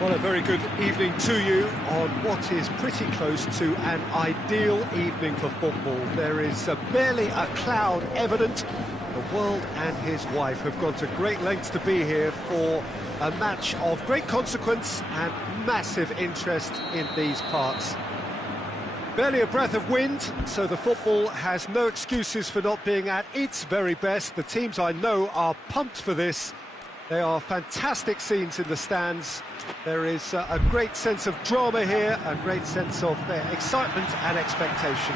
Well, a very good evening to you on what is pretty close to an ideal evening for football. There is barely a cloud evident. The world and his wife have gone to great lengths to be here for a match of great consequence and massive interest in these parts. Barely a breath of wind, so the football has no excuses for not being at its very best. The teams I know are pumped for this. They are fantastic scenes in the stands. There is a great sense of drama here, a great sense of excitement and expectation.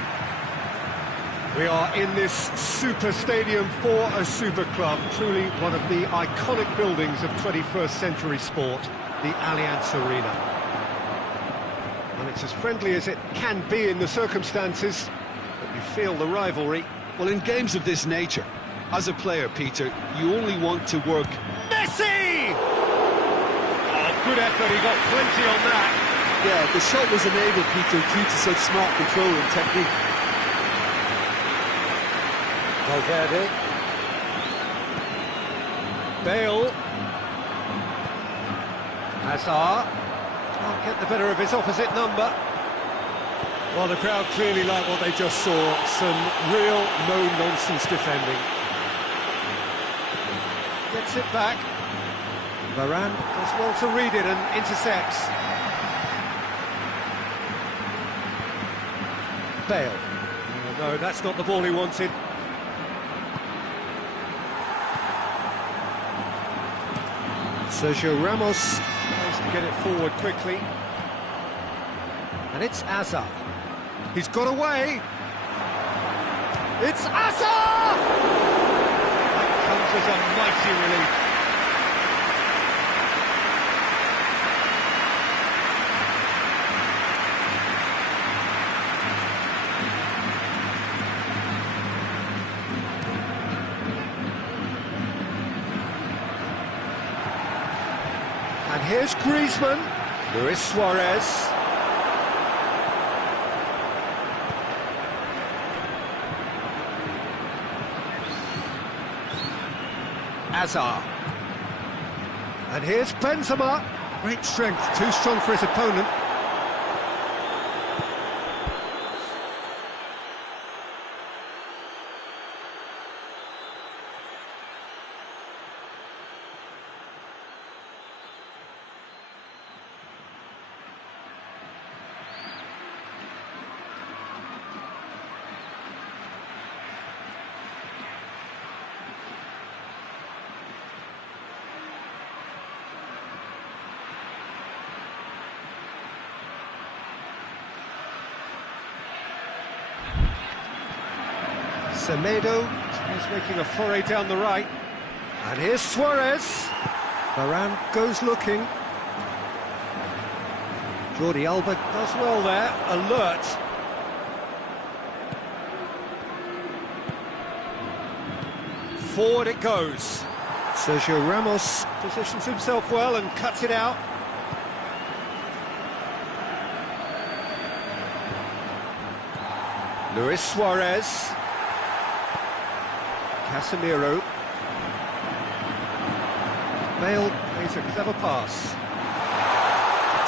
We are in this super stadium for a super club, truly one of the iconic buildings of 21st century sport, the Allianz Arena. And it's as friendly as it can be in the circumstances, but you feel the rivalry. Well, in games of this nature, as a player, Peter, you only want to work... Messi! Oh, good effort, he got plenty on that. Yeah, the shot was enabled, Peter, due to such smart control and technique. Valverde. Bale. Hazard. Can't get the better of his opposite number. Well, the crowd clearly like what they just saw. Some real no-nonsense defending. Gets it back. Varane does well to read it and intercepts. Bale. Oh, no, that's not the ball he wanted. Sergio Ramos tries to get it forward quickly. And it's Hazard. He's got away. It's Hazard! That comes as a mighty relief. And here's Griezmann, Luis Suarez. Hazard. And here's Benzema. Great strength, too strong for his opponent. Semedo is making a foray down the right. And here's Suarez. Varane goes looking. Jordi Alba does well there, alert. Forward it goes. Sergio Ramos positions himself well and cuts it out. Luis Suarez. Casemiro. Bale plays a clever pass.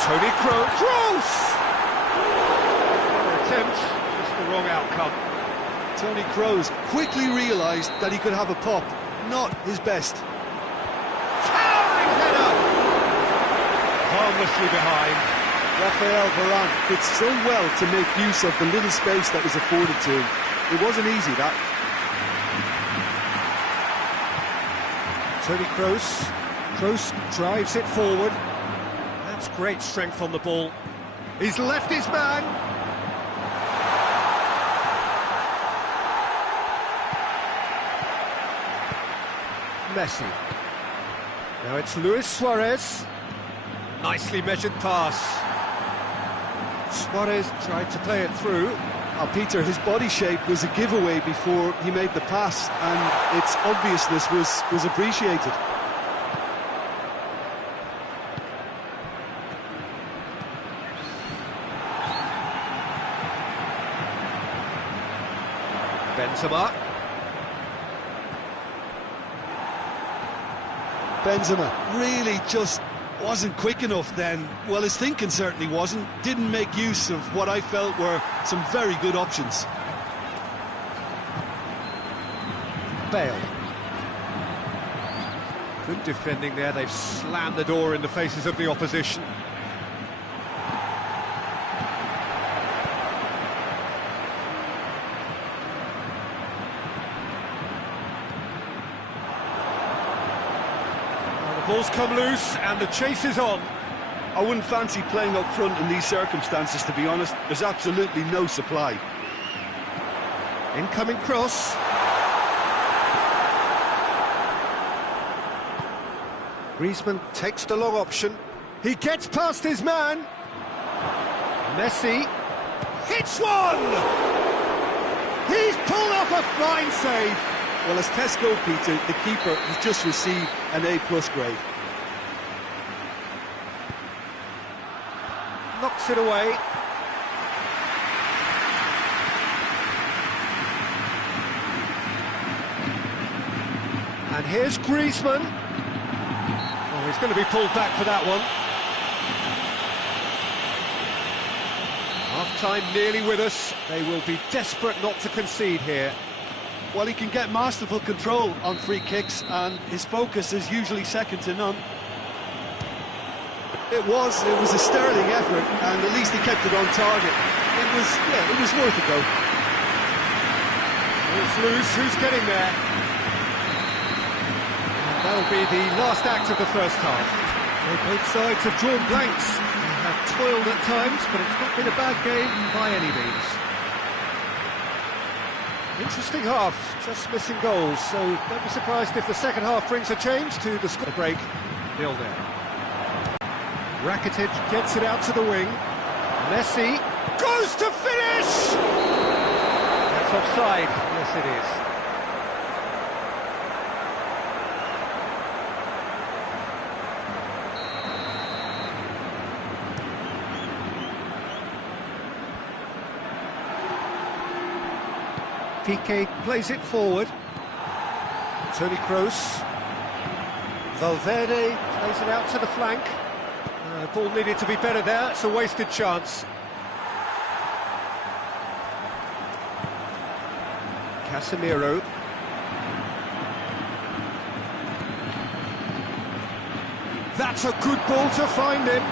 Toni Kroos! Attempt, just the wrong outcome. Toni Kroos quickly realised that he could have a pop. Not his best. Towering header! Harmlessly behind. Rafael Varane did so well to make use of the little space that was afforded to him. It wasn't easy, that. Toni Kroos. Kroos drives it forward. That's great strength on the ball. He's left his man. Messi. Now it's Luis Suarez. Nicely measured pass. Suarez tried to play it through. Peter, his body shape was a giveaway before he made the pass, and its obviousness was appreciated. Benzema really just wasn't quick enough then. Well, his thinking certainly wasn't. Didn't make use of what I felt were some very good options. Bale. Good defending there. They've slammed the door in the faces of the opposition. Ball's come loose and the chase is on. I wouldn't fancy playing up front in these circumstances, to be honest. There's absolutely no supply. Incoming cross. Griezmann takes the long option. He gets past his man. Messi hits one! He's pulled off a fine save. Well, as test goalkeeper, the keeper has just received an A+ grade. Knocks it away. And here's Griezmann. Oh, he's going to be pulled back for that one. Half-time nearly with us. They will be desperate not to concede here. Well, he can get masterful control on free kicks, and his focus is usually second to none. It was a sterling effort, and at least he kept it on target. It was worth a go. It's loose, who's getting there? And that'll be the last act of the first half. Well, both sides have drawn blanks. They have toiled at times, but it's not been a bad game by any means. Interesting half, just missing goals, so don't be surprised if the second half brings a change to the score break. 0-0. Rakitic gets it out to the wing. Messi goes to finish! That's offside, yes it is. Piqué plays it forward. Toni Kroos. Valverde plays it out to the flank. Ball needed to be better there, it's a wasted chance. Casemiro. That's a good ball to find him.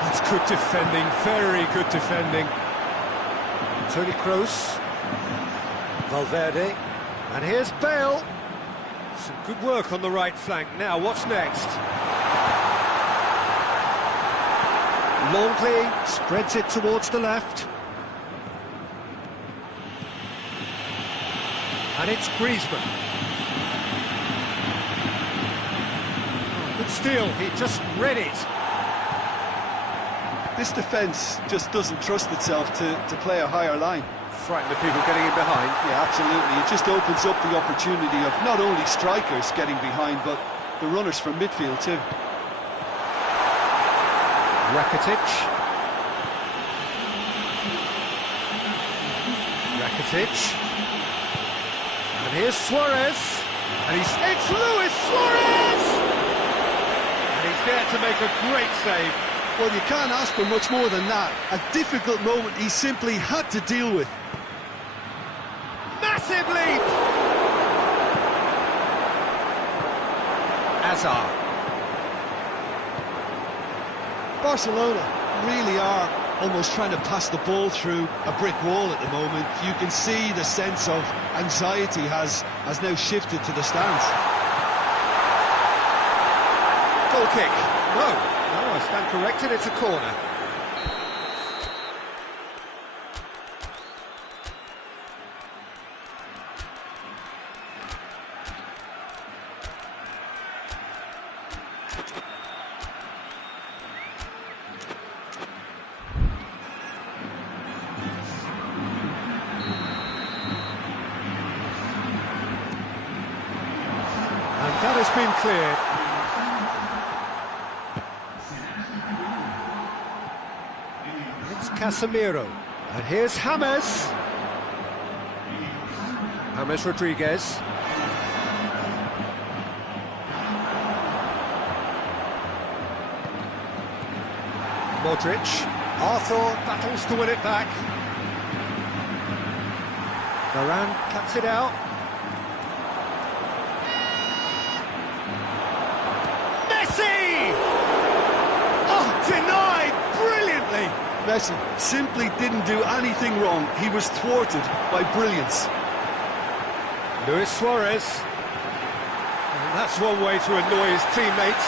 That's good defending, very good defending. Toni Kroos. Valverde, and here's Bale. Some good work on the right flank. Now, what's next? Longley spreads it towards the left. And it's Griezmann. Oh, good steal, he just read it. This defence just doesn't trust itself to play a higher line. Frighten the people getting in behind. Yeah, absolutely. It just opens up the opportunity of not only strikers getting behind, but the runners from midfield too. Rakitic. And here's Suarez. And it's Luis Suarez! And he's there to make a great save. Well, you can't ask for much more than that. A difficult moment he simply had to deal with. Massive leap! Hazard. Barcelona really are almost trying to pass the ball through a brick wall at the moment. You can see the sense of anxiety has now shifted to the stands. Goal kick. No, I stand corrected, it's a corner. That has been cleared. It's Casemiro. And here's James. James Rodriguez. Modric. Arthur battles to win it back. Varane cuts it out. Messi! Oh, denied brilliantly. Messi simply didn't do anything wrong. He was thwarted by brilliance. Luis Suarez. And that's one way to annoy his teammates.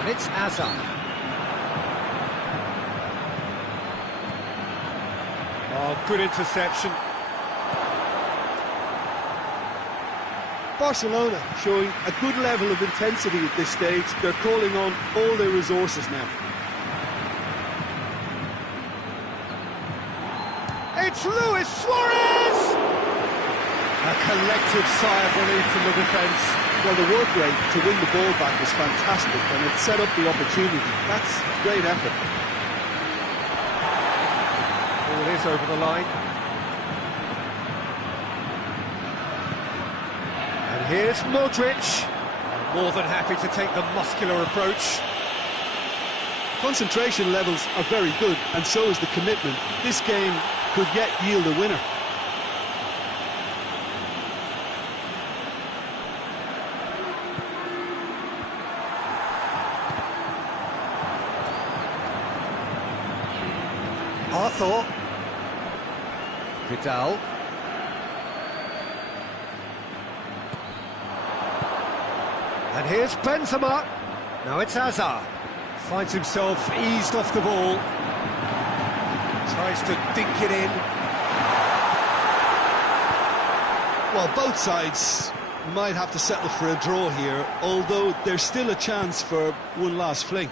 And it's Hazard. Oh, good interception. Barcelona showing a good level of intensity at this stage. They're calling on all their resources now. It's Luis Suarez! A collective sigh of relief from the defence. Well, the work rate to win the ball back was fantastic, and it set up the opportunity. That's great effort. Ball is over the line. And here's Modric. More than happy to take the muscular approach. Concentration levels are very good, and so is the commitment. This game could yet yield a winner. Arthur. Vidal. And here's Benzema. Now it's Hazard. Finds himself eased off the ball. Tries to dink it in. Well, both sides might have to settle for a draw here, although there's still a chance for one last fling.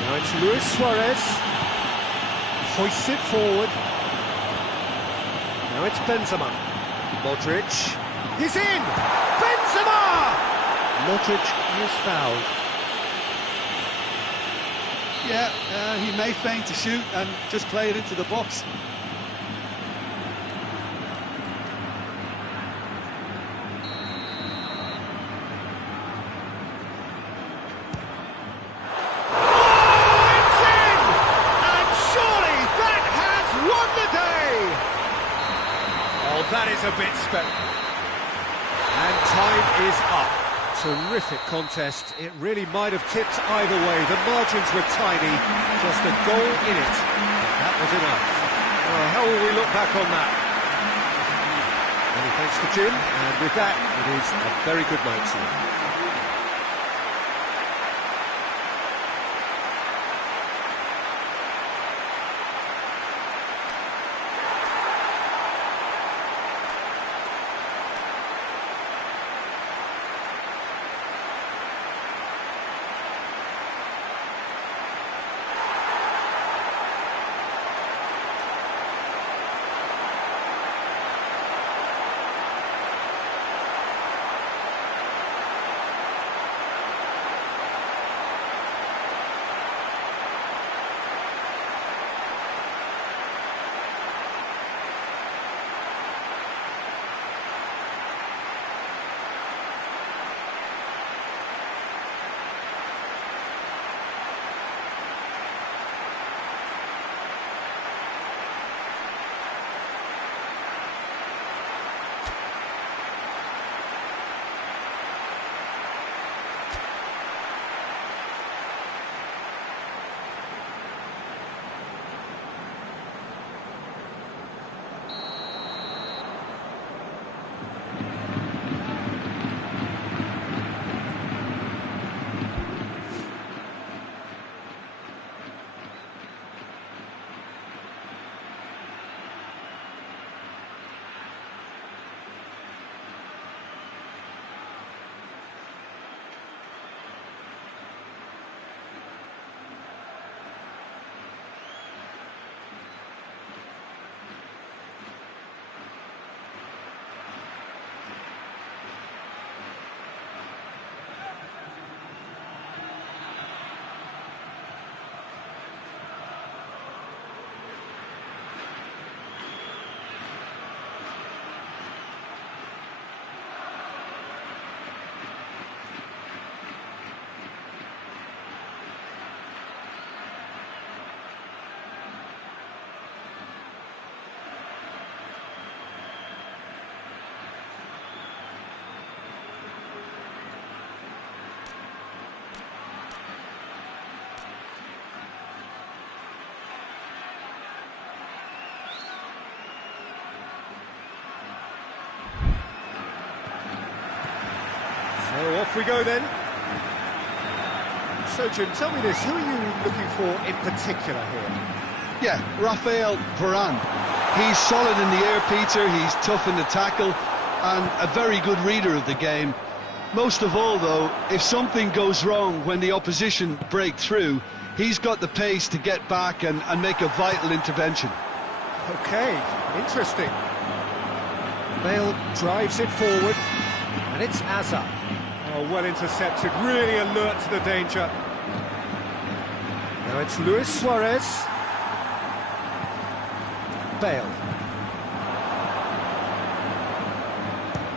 Now it's Luis Suarez. Hoists it forward. Now it's Benzema. Modric. He's in! Benzema! Modric is fouled. Yeah, he may feign to shoot and just play it into the box. That is a bit and time is up. Terrific contest. It really might have tipped either way. The margins were tiny. Just a goal in it. That was enough. How will we look back on that? Many thanks to Jim. And with that, it is a very good night to you. we go then. So, Jim, tell me this, who are you looking for in particular here? Yeah, Raphael Varane. He's solid in the air, Peter, he's tough in the tackle, and a very good reader of the game. Most of all, though, if something goes wrong when the opposition break through, he's got the pace to get back and make a vital intervention. OK, interesting. Bale drives it forward, and it's Azar. Oh, well intercepted, really alert to the danger. Now it's Luis Suarez. Bale.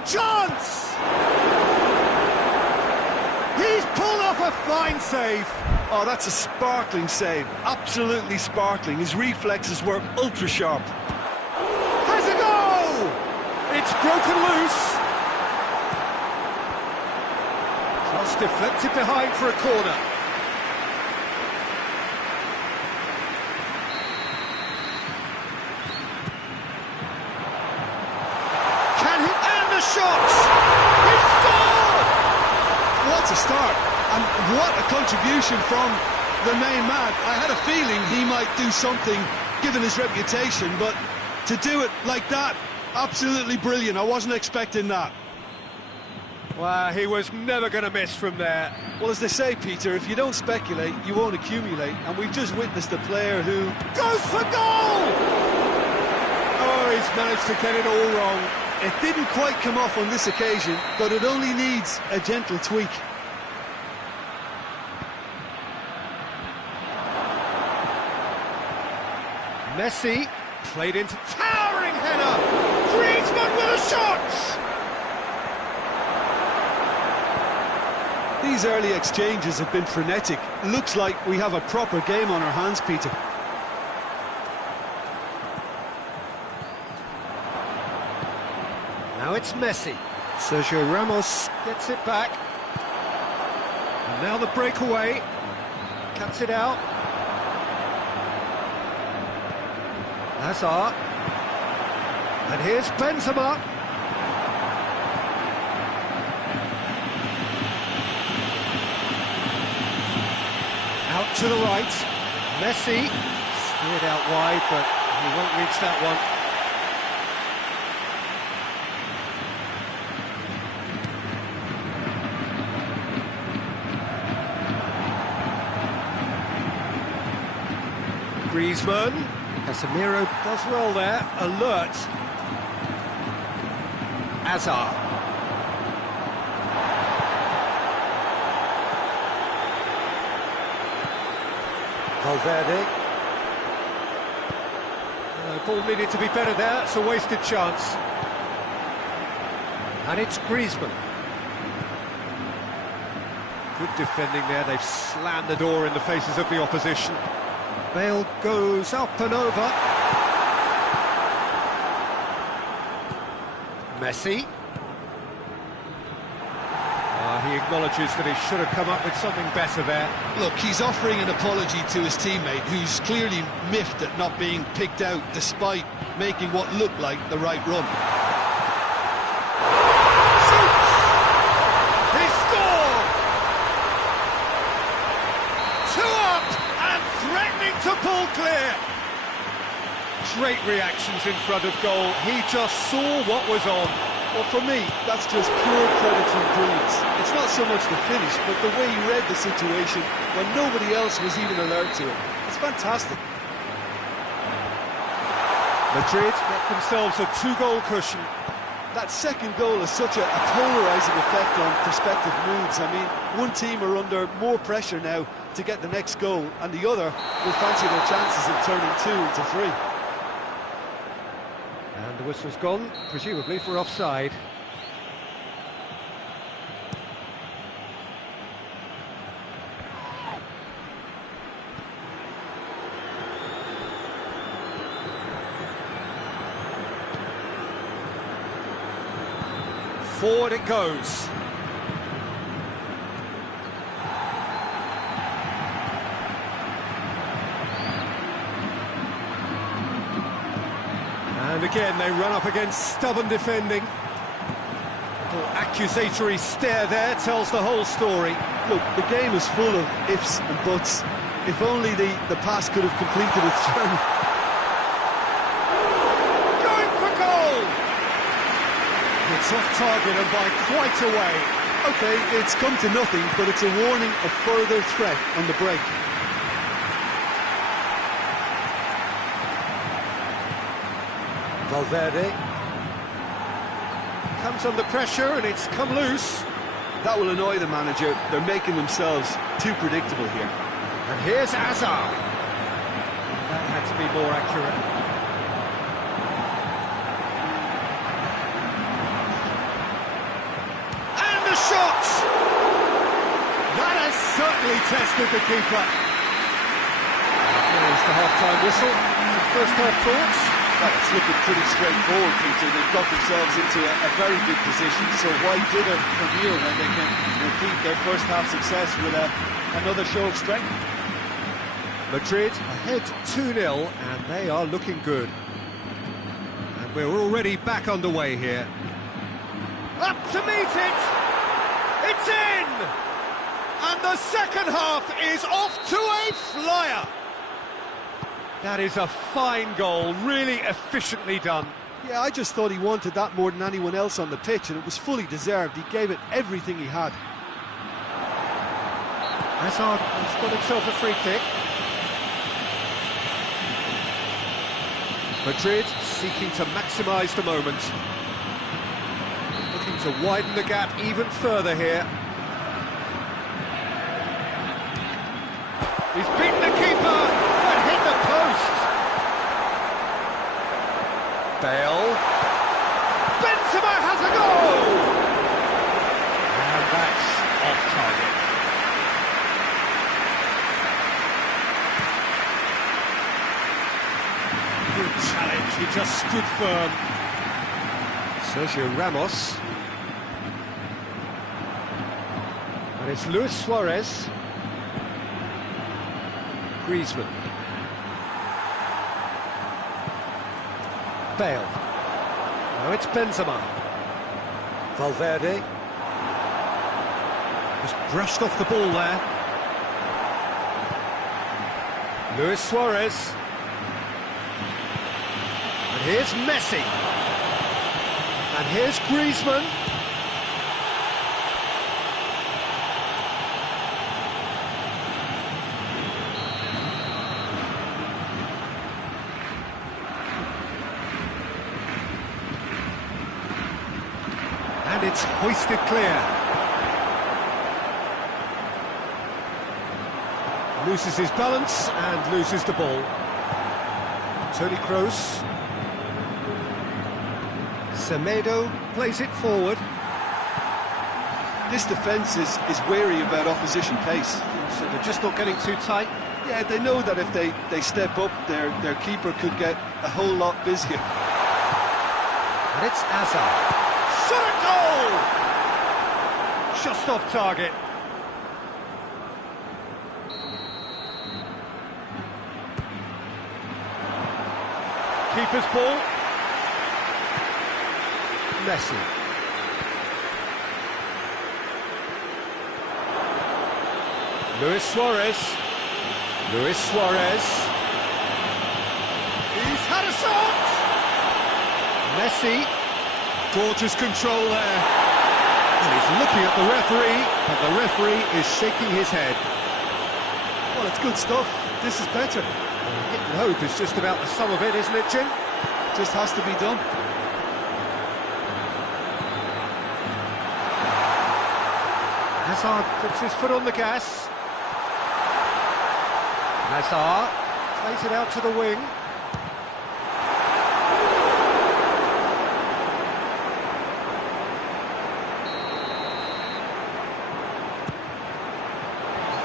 Chance! He's pulled off a fine save. Oh, that's a sparkling save, absolutely sparkling. His reflexes were ultra sharp. Has a goal! It's broken loose. Cross deflected behind for a corner. Can he? And the shot! He scored! What a start, and what a contribution from the main man. I had a feeling he might do something, given his reputation, but to do it like that, absolutely brilliant. I wasn't expecting that. Well, he was never going to miss from there. Well, as they say, Peter, if you don't speculate, you won't accumulate, and we've just witnessed a player who goes for goal! Oh, he's managed to get it all wrong. It didn't quite come off on this occasion, but it only needs a gentle tweak. Messi played into towering header. Griezmann with a shot. These early exchanges have been frenetic. Looks like we have a proper game on our hands, Peter. Now it's Messi. Sergio Ramos gets it back. And now the breakaway. Cuts it out. Hazard. And here's Benzema. Out to the right. Messi. Steered out wide, but he won't reach that one. Griezmann. Casemiro does well there, alert. Azar. Valverde. Ball needed to be better there, it's a wasted chance. And it's Griezmann. Good defending there, they've slammed the door in the faces of the opposition. Bale goes up and over. Messi. He acknowledges that he should have come up with something better there. Look, he's offering an apology to his teammate, who's clearly miffed at not being picked out despite making what looked like the right run. Shoots! He scored! 2 up and threatening to pull clear. Great reactions in front of goal. He just saw what was on. Well, for me, that's just pure predatory brilliance. It's not so much the finish, but the way he read the situation when nobody else was even alert to it. It's fantastic. Madrid get themselves a 2-goal cushion. That second goal has such a polarising effect on prospective moods. I mean, one team are under more pressure now to get the next goal, and the other will fancy their chances of turning 2 into 3. And the whistle's gone, presumably for offside. Forward it goes. And again, they run up against stubborn defending. Little accusatory stare there tells the whole story. Look, the game is full of ifs and buts. If only the pass could have completed its journey. Going for goal! It's off target and by quite a way. OK, it's come to nothing, but it's a warning of further threat on the break. Valverde comes under pressure and it's come loose. That will annoy the manager. They're making themselves too predictable here. And here's Hazard. That had to be more accurate. And the shot! That has certainly tested the keeper. Here's the half-time whistle. Some first-half thoughts? Well, it's looking pretty straightforward, Peter. They've got themselves into a very good position, so why dither from here when they can repeat their first-half success with another show of strength? Madrid ahead 2-0, and they are looking good. And we're already back underway here. Up to meet it! It's in! And the second half is off to a flyer! That is a fine goal, really efficiently done. Yeah, I just thought he wanted that more than anyone else on the pitch, and it was fully deserved. He gave it everything he had. Hazard has got himself a free kick. Madrid seeking to maximise the moment. Looking to widen the gap even further here. He's beaten the keeper and hit the post. Bale. Benzema has a goal! And that's off target. Good challenge, he just stood firm. Sergio Ramos. And it's Luis Suarez. Griezmann. Bale. Now it's Benzema. Valverde. Just brushed off the ball there. Luis Suarez. And here's Messi. And here's Griezmann. And it's hoisted clear. Loses his balance and loses the ball. Toni Kroos. Semedo plays it forward. This defence is wary about opposition pace. So they're just not getting too tight. Yeah, they know that if they step up, their keeper could get a whole lot busier. And it's Hazard. Shot at goal! Just off target. Keeper's ball. Messi. Luis Suarez. Luis Suarez. He's had a shot! Messi. Gorgeous control there. And he's looking at the referee, but the referee is shaking his head. Well, it's good stuff. This is better. Hit and hope is just about the sum of it, isn't it, Jim? Just has to be done. Hazard puts his foot on the gas. Hazard plays it out to the wing.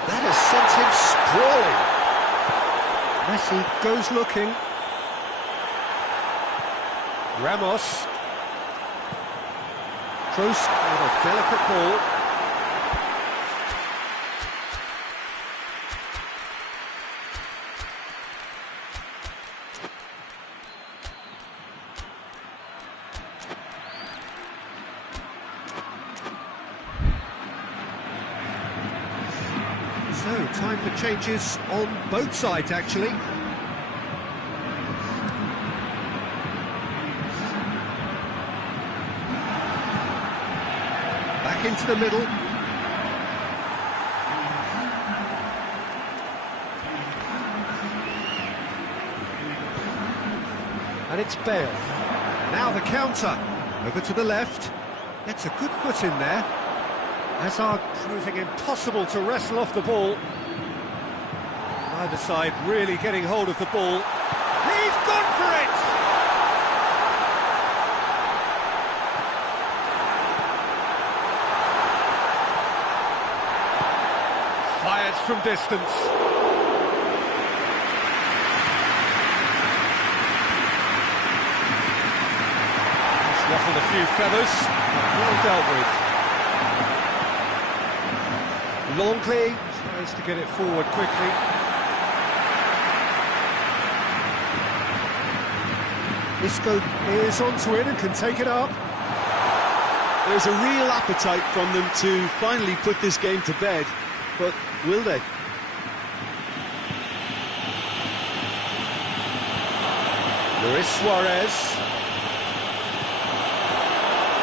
That has sent him sprawling. Messi goes looking. Ramos. Kroos with a delicate ball. Time for changes on both sides, actually. Back into the middle. And it's Bale. Now the counter. Over to the left. Gets a good foot in there. Hazard proving impossible to wrestle off the ball. Either side really getting hold of the ball. He's gone for it! Fires from distance. Ruffled a few feathers, well dealt with. Longley tries to get it forward quickly. Isco is onto it and can take it up. There's a real appetite from them to finally put this game to bed, but will they? Luis Suarez.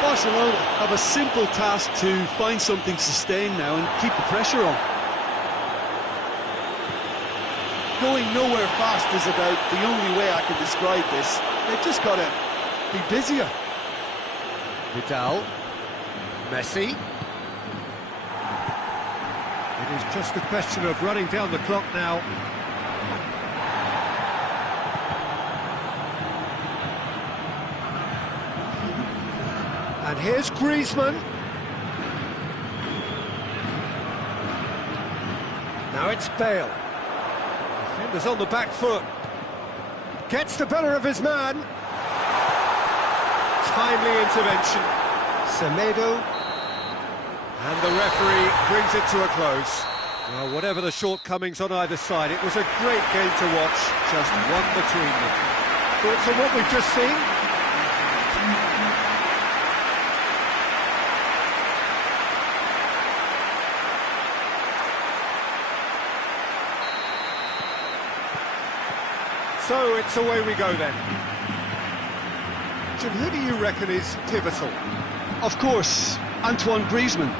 Barcelona have a simple task to find something sustained now and keep the pressure on. Going nowhere fast is about the only way I can describe this. They've just got to be busier. Vidal. Messi. It is just a question of running down the clock now. And here's Griezmann. Now it's Bale. Defender's on the back foot. Gets the better of his man. Timely intervention. Semedo. And the referee brings it to a close. Well, whatever the shortcomings on either side, it was a great game to watch. Just one between them. Thoughts on what we've just seen? So it's away we go then. Jim, who do you reckon is pivotal? Of course, Antoine Griezmann.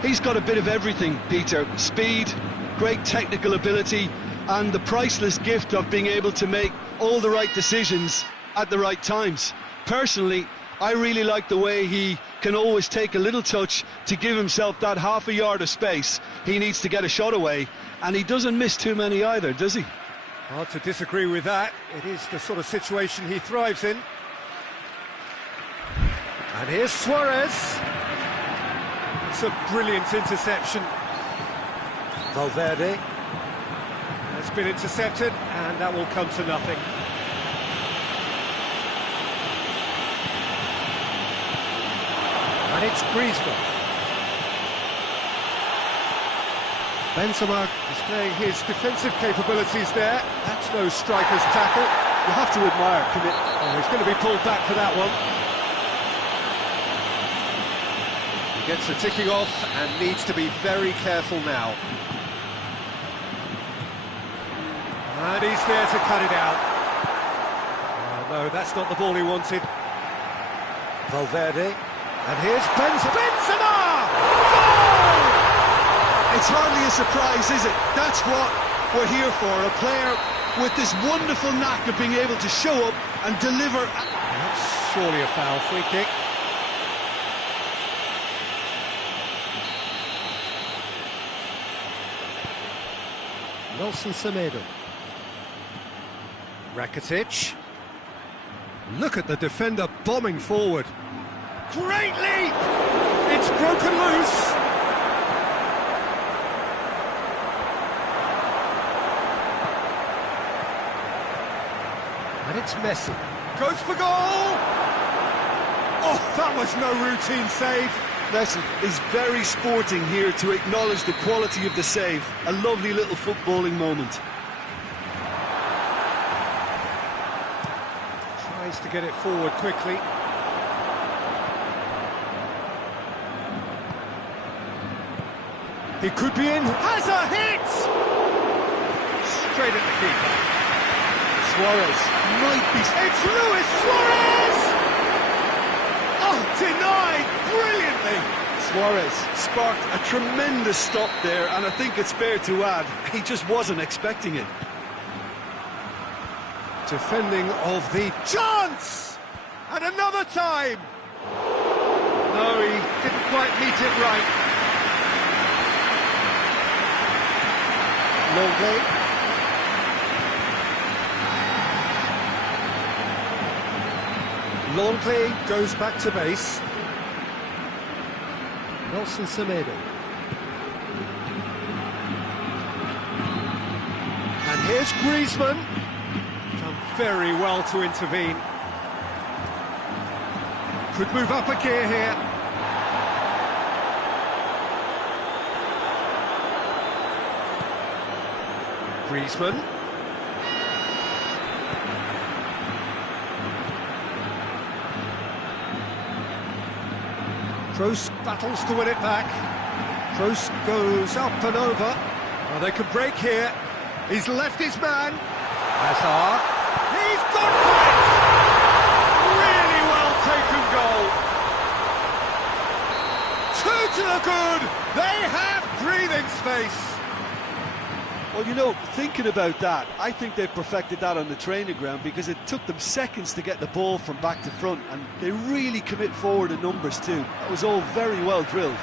He's got a bit of everything, Peter. Speed, great technical ability, and the priceless gift of being able to make all the right decisions at the right times. Personally, I really like the way he can always take a little touch to give himself that half a yard of space. He needs to get a shot away, and he doesn't miss too many either, does he? Hard to disagree with that. It is the sort of situation he thrives in. And here's Suarez. It's a brilliant interception. Valverde has been intercepted, and that will come to nothing. And it's Griezmann. Benzema displaying his defensive capabilities there. That's no striker's tackle. You have to admire commitment. Oh, he's going to be pulled back for that one. He gets the ticking off and needs to be very careful now. And he's there to cut it out. Oh, no, that's not the ball he wanted. Valverde. And here's Benzema! Goal! It's hardly a surprise, is it? That's what we're here for, a player with this wonderful knack of being able to show up and deliver. That's surely a foul, free kick. Nelson Semedo. Rakitic. Look at the defender bombing forward. Great leap! It's broken loose. And it's Messi. Goes for goal! Oh, that was no routine save. Messi is very sporting here to acknowledge the quality of the save. A lovely little footballing moment. Tries to get it forward quickly. He could be in. Has a hit! straight at the keeper. Suarez might be... It's Luis Suarez! Oh, denied brilliantly! Suarez sparked a tremendous stop there, and I think it's fair to add, he just wasn't expecting it. Defending of the chance! And another time! No, he didn't quite meet it right. Longley. Longley goes back to base. Nelson Semedo. And here's Griezmann. Done very well to intervene. Could move up a gear here. Griezmann. Kroos battles to win it back. Kroos goes up and over. Oh, they could break here. He's left his man. Hazard. He's gone for it! Really well taken goal. Two to the good. They have breathing space. Well, you know, thinking about that, I think they've perfected that on the training ground because it took them seconds to get the ball from back to front, and they really commit forward in numbers too. That was all very well drilled.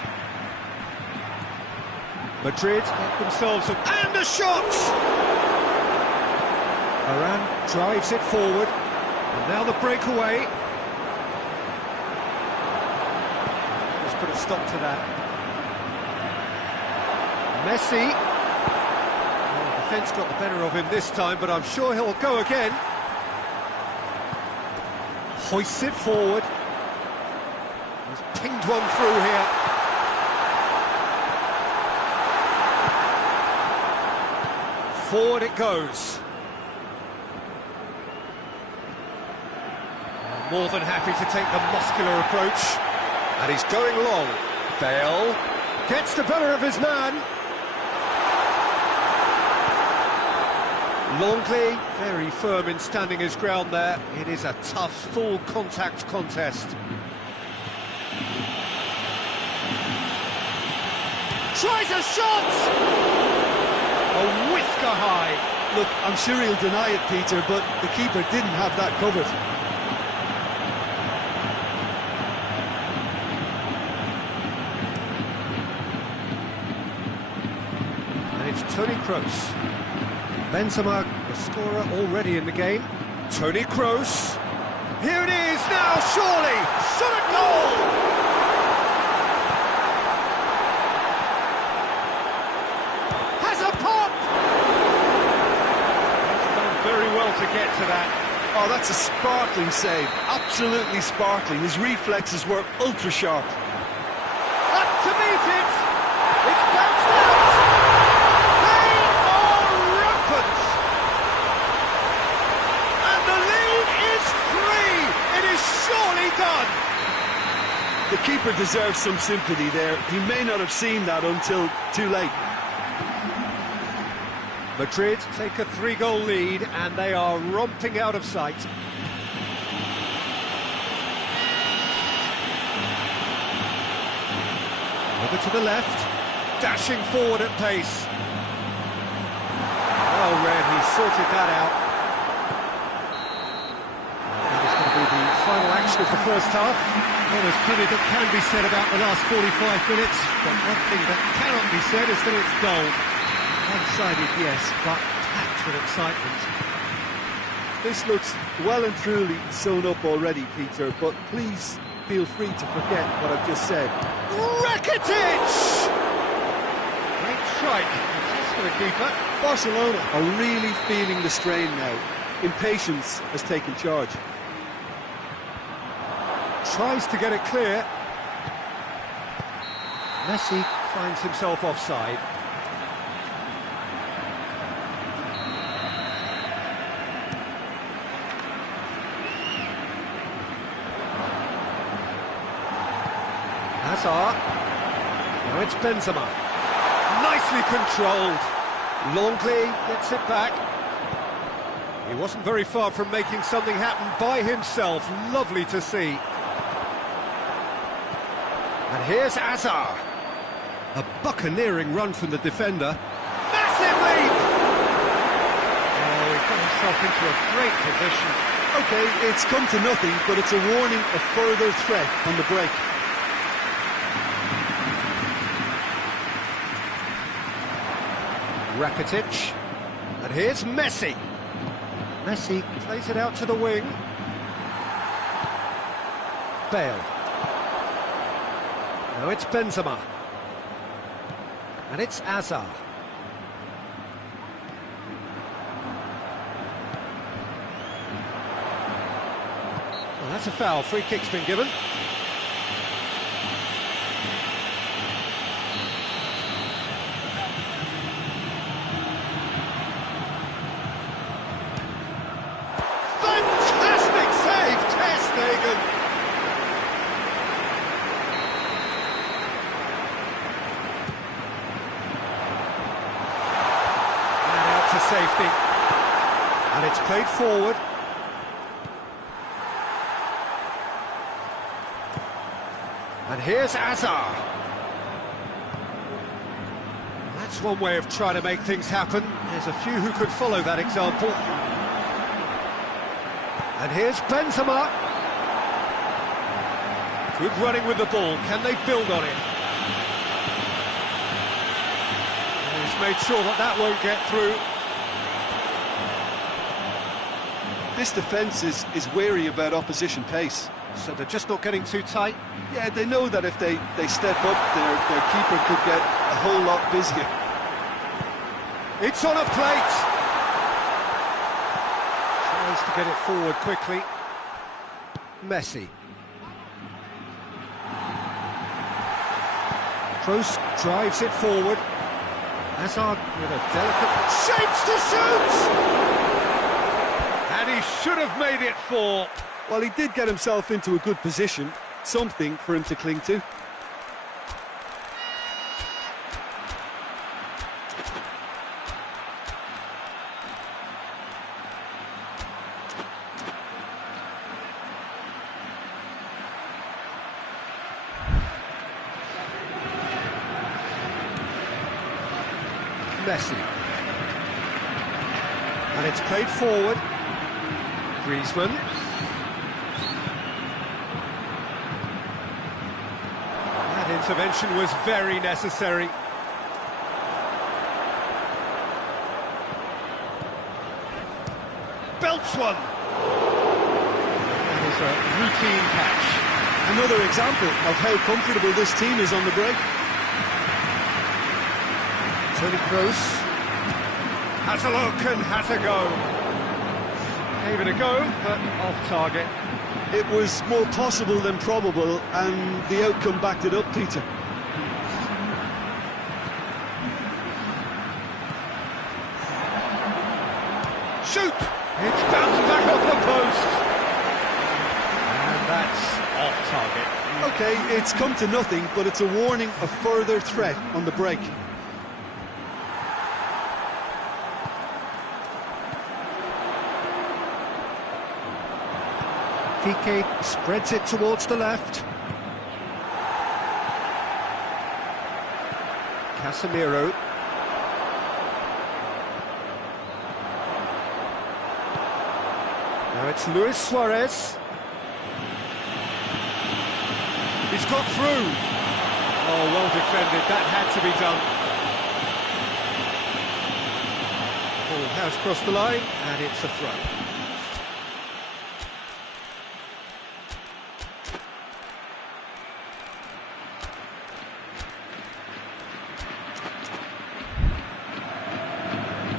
Madrid get themselves up, and a shot! Varane drives it forward, and now the breakaway. Let's put a stop to that. Messi. Defence got the better of him this time, but I'm sure he'll go again. Hoists it forward. He's pinged one through here. Forward it goes. More than happy to take the muscular approach. And he's going long. Bale gets the better of his man. Longley, very firm in standing his ground there. It is a tough, full-contact contest. Tries a shot! A whisker high. Look, I'm sure he'll deny it, Peter, but the keeper didn't have that covered. And it's Toni Kroos. Benzema, the scorer already in the game. Toni Kroos. Here it is now, surely! Shot a goal! Has a pop! He's done very well to get to that. Oh, that's a sparkling save. Absolutely sparkling. His reflexes were ultra sharp. Up to meet it! It's bounced out! Surely done! The keeper deserves some sympathy there. He may not have seen that until too late. Madrid take a 3-goal lead and they are romping out of sight. Over to the left, dashing forward at pace. Well read, he sorted that out. The final action of the first half. Well, there's plenty that can be said about the last 45 minutes, but one thing that cannot be said is that it's dull. One-sided, yes, but packed with excitement. This looks well and truly sewn up already, Peter, but please feel free to forget what I've just said. Rakitic! Great strike, success for the keeper. Barcelona are really feeling the strain now. Impatience has taken charge. Tries to get it clear. Messi finds himself offside. Hazard. Now it's Benzema. Nicely controlled. Longley gets it back. He wasn't very far from making something happen by himself. Lovely to see. And here's Azar. A buccaneering run from the defender. Massive leap! Oh, he got himself into a great position. OK, it's come to nothing, but it's a warning of further threat on the break. Rakitic. And here's Messi. Messi plays it out to the wing. Bale. Now it's Benzema. And it's Azar. Well, that's a foul. Free kick's been given. Fantastic save, Ter Stegen. And out to safety. And it's played forward. And here's Azar. That's one way of trying to make things happen. There's a few who could follow that example. And here's Benzema. Good running with the ball. Can they build on it? And he's made sure that that won't get through. This defence is wary about opposition pace. So they're just not getting too tight. Yeah, they know that if they step up, their keeper could get a whole lot busier. It's on a plate. Tries to get it forward quickly. Messi. Kroos drives it forward. Hazard with a delicate... shapes to shoot! And he should have made it 4. Well, he did get himself into a good position, something for him to cling to. Messi. And it's played forward. Griezmann. That intervention was very necessary. Belts one. That is a routine catch. Another example of how comfortable this team is on the break. Toni Kroos has a look and has a go. Gave it a go, but off target. It was more possible than probable, and the outcome backed it up, Peter. Shoot! It's bounced back off the post. And that's off target. OK, it's come to nothing, but it's a warning of further threat on the break. Piqué spreads it towards the left. Casemiro. Now it's Luis Suarez. He's got through. Oh, well defended. That had to be done. Ball has crossed the line, and it's a throw.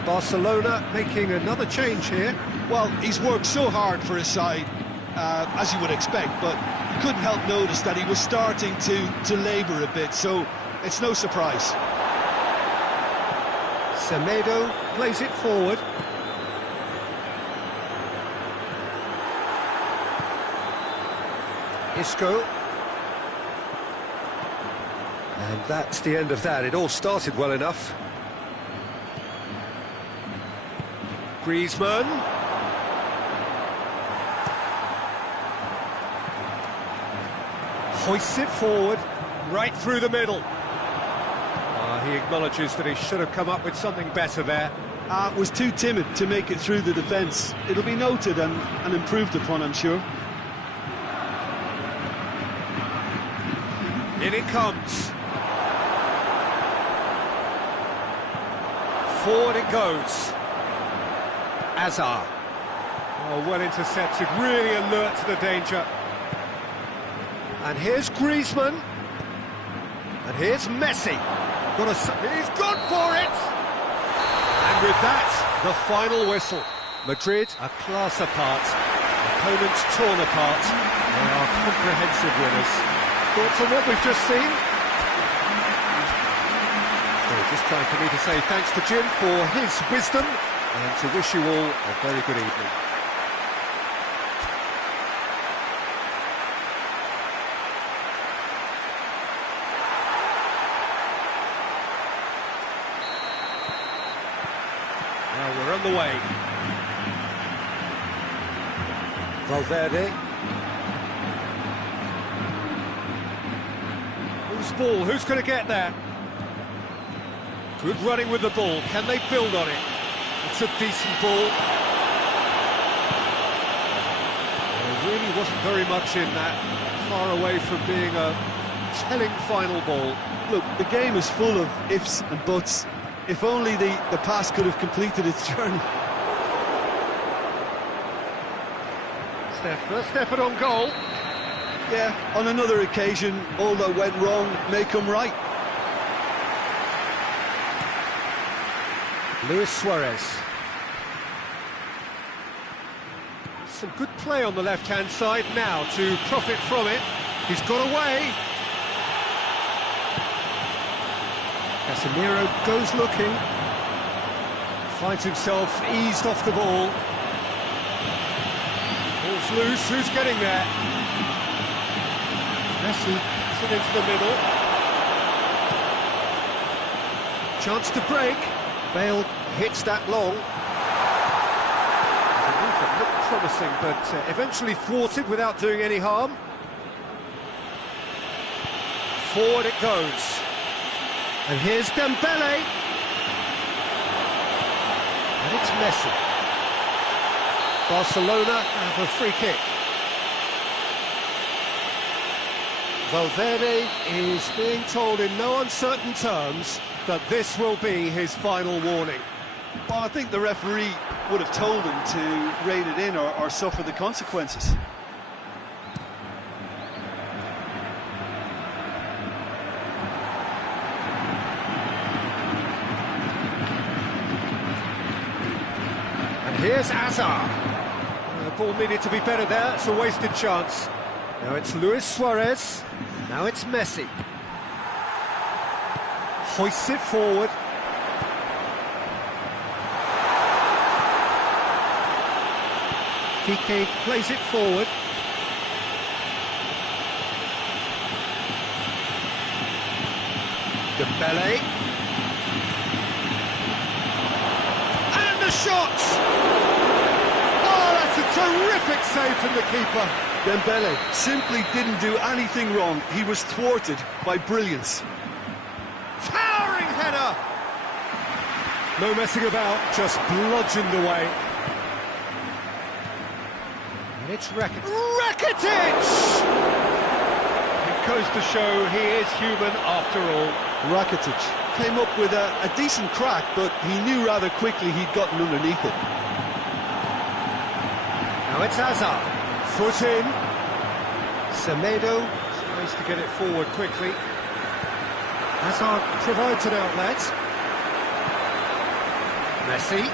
Barcelona making another change here. Well, he's worked so hard for his side, as you would expect, but you couldn't help notice that he was starting to labour a bit, so it's no surprise. Semedo plays it forward. Isco. And that's the end of that. It all started well enough. Griezmann. Hoists it forward, right through the middle. He acknowledges that he should have come up with something better there. Was too timid to make it through the defence. It'll be noted and improved upon, I'm sure. In it comes. Forward it goes. Azar. Oh, well intercepted, really alert to the danger. And here's Griezmann. And here's Messi. He's gone for it! And with that, the final whistle. Madrid a class apart. Opponents torn apart. They are comprehensive winners. Thoughts on what we've just seen? Well, just time for me to say thanks to Jim for his wisdom and to wish you all a very good evening. Now we're on the way. Valverde. Whose ball? Who's going to get there? Good running with the ball. Can they build on it? It's a decent ball. There really wasn't very much in that. Far away from being a telling final ball. Look, the game is full of ifs and buts. If only the pass could have completed its journey. First effort on goal. Yeah, on another occasion, all that went wrong may come right. Luis Suarez. Some good play on the left-hand side now to profit from it. He's got away. Casemiro goes looking. Finds himself eased off the ball. Ball's loose, who's getting there? Messi puts it into the middle. Chance to break. Bale hits that long. The movement looked promising, but eventually thwarted without doing any harm. Forward it goes. And here's Dembele. And it's Messi. Barcelona have a free kick. Valverde is being told in no uncertain terms that this will be his final warning. Well, I think the referee would have told him to rein it in or suffer the consequences. And here's Azar. The ball needed to be better there, it's a wasted chance. Now it's Luis Suarez, now it's Messi. Hoists it forward. Piqué plays it forward. Dembele. And the shot! Oh, that's a terrific save from the keeper. Dembele simply didn't do anything wrong. He was thwarted by brilliance. Towering header! No messing about, just bludgeoned away. And it's Rakitic! It goes to show he is human after all. Rakitic came up with a decent crack, but he knew rather quickly he'd gotten underneath it. Now it's Azar. Foot in. Semedo tries to get it forward quickly. Hazard provides an outlet. Messi.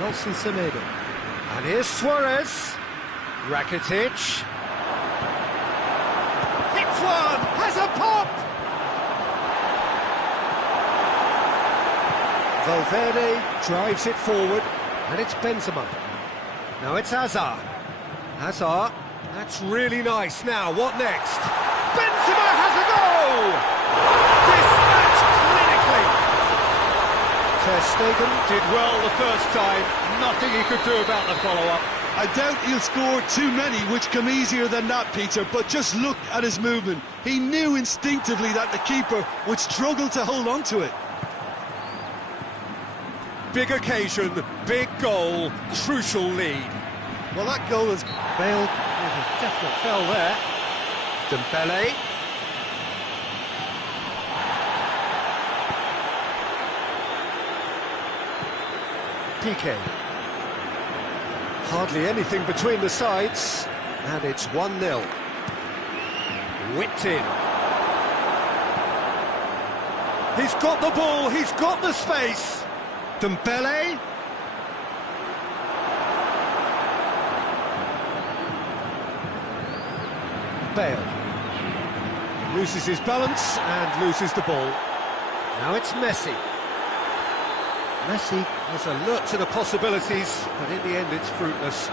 Nelson Semedo. And here's Suarez. Rakitic. Hits one! Has a pop! Valverde drives it forward. And it's Benzema. Now it's Hazard. Hazard. That's really nice. Now, what next? Benzema has a goal! Dispatched Ter Stegen did well the first time, nothing he could do about the follow-up. I doubt he'll score too many which come easier than that, Peter, but just look at his movement. He knew instinctively that the keeper would struggle to hold on to it. Big occasion, big goal, crucial lead. Well, that goal is... Bale with a definite foul there. Dembele. Piqué. Hardly anything between the sides, and it's 1-0. Whipped in. He's got the ball, he's got the space. Dembele. Bale. Loses his balance and loses the ball. Now it's Messi. Messi is alert to the possibilities, but in the end it's fruitless.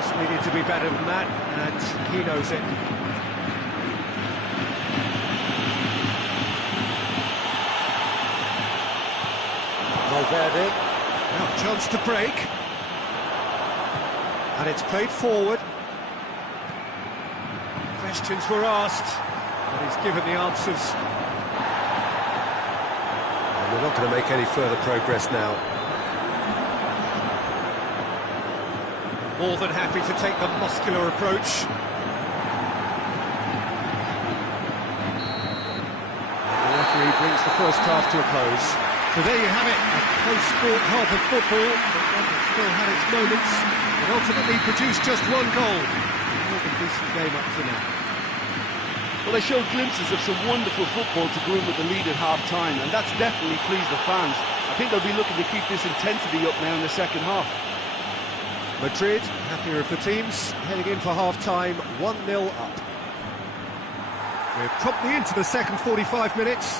Just needed to be better than that, and he knows it. Valverde, now chance to break. And it's played forward. Questions were asked, but he's given the answers. We're not going to make any further progress now. More than happy to take the muscular approach. And the referee brings the first half to a close. So there you have it, a close-fought half of football, but one that still had its moments, and ultimately produced just one goal. More than decent game up to now. Well, they showed glimpses of some wonderful football to go in with the lead at half-time, and that's definitely pleased the fans. I think they'll be looking to keep this intensity up now in the second half. Madrid, happier of the teams, heading in for half-time, 1-0 up. We're promptly into the second 45 minutes.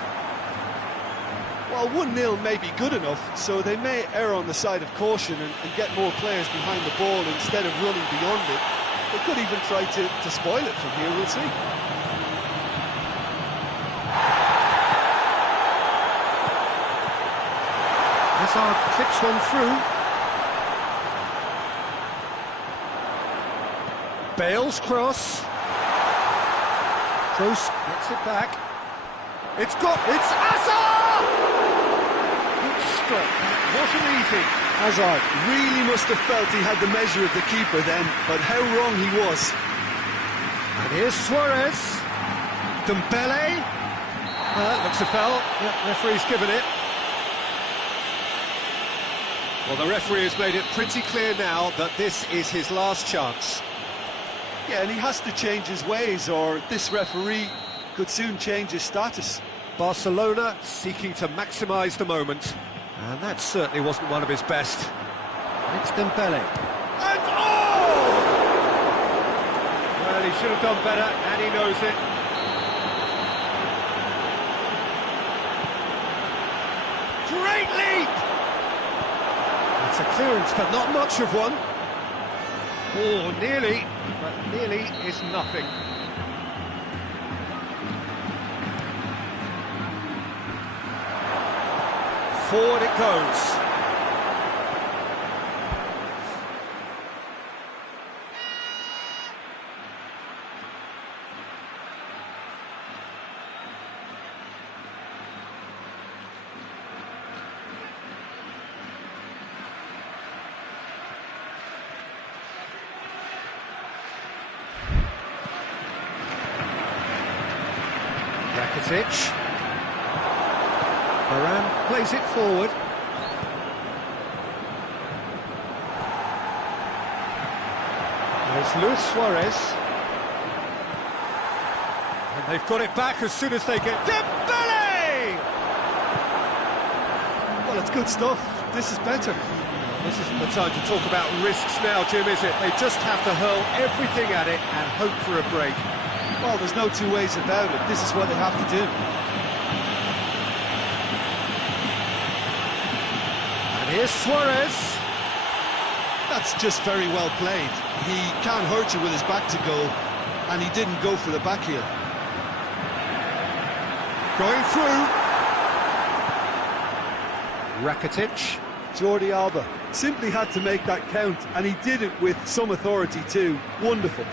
Well, 1-0 may be good enough, so they may err on the side of caution and get more players behind the ball instead of running beyond it. They could even try to spoil it from here, we'll see. Hazard clips one through. Bale's cross. Kroos gets it back. It's Hazard! Good stop, that wasn't easy. Hazard really must have felt he had the measure of the keeper then, but how wrong he was. And here's Suarez. Dembele. Looks a foul. Yep, referee's given it. Well, the referee has made it pretty clear now that this is his last chance. Yeah, and he has to change his ways, or this referee could soon change his status. Barcelona seeking to maximise the moment, and that certainly wasn't one of his best. It's Dembele. And oh! Well, he should have done better, and he knows it. Great leap! It's a clearance, but not much of one. Oh, nearly, but nearly is nothing. Forward it goes. Rakitic. Varane plays it forward. There's Luis Suarez. And they've got it back as soon as they get... Dembele! Well, it's good stuff. This is better. This isn't the time to talk about risks now, Jim, is it? They just have to hurl everything at it and hope for a break. Well, there's no two ways about it. This is what they have to do. And here's Suarez. That's just very well played. He can't hurt you with his back to goal, and he didn't go for the back heel. Going through. Rakitic. Jordi Alba simply had to make that count, and he did it with some authority too. Wonderful.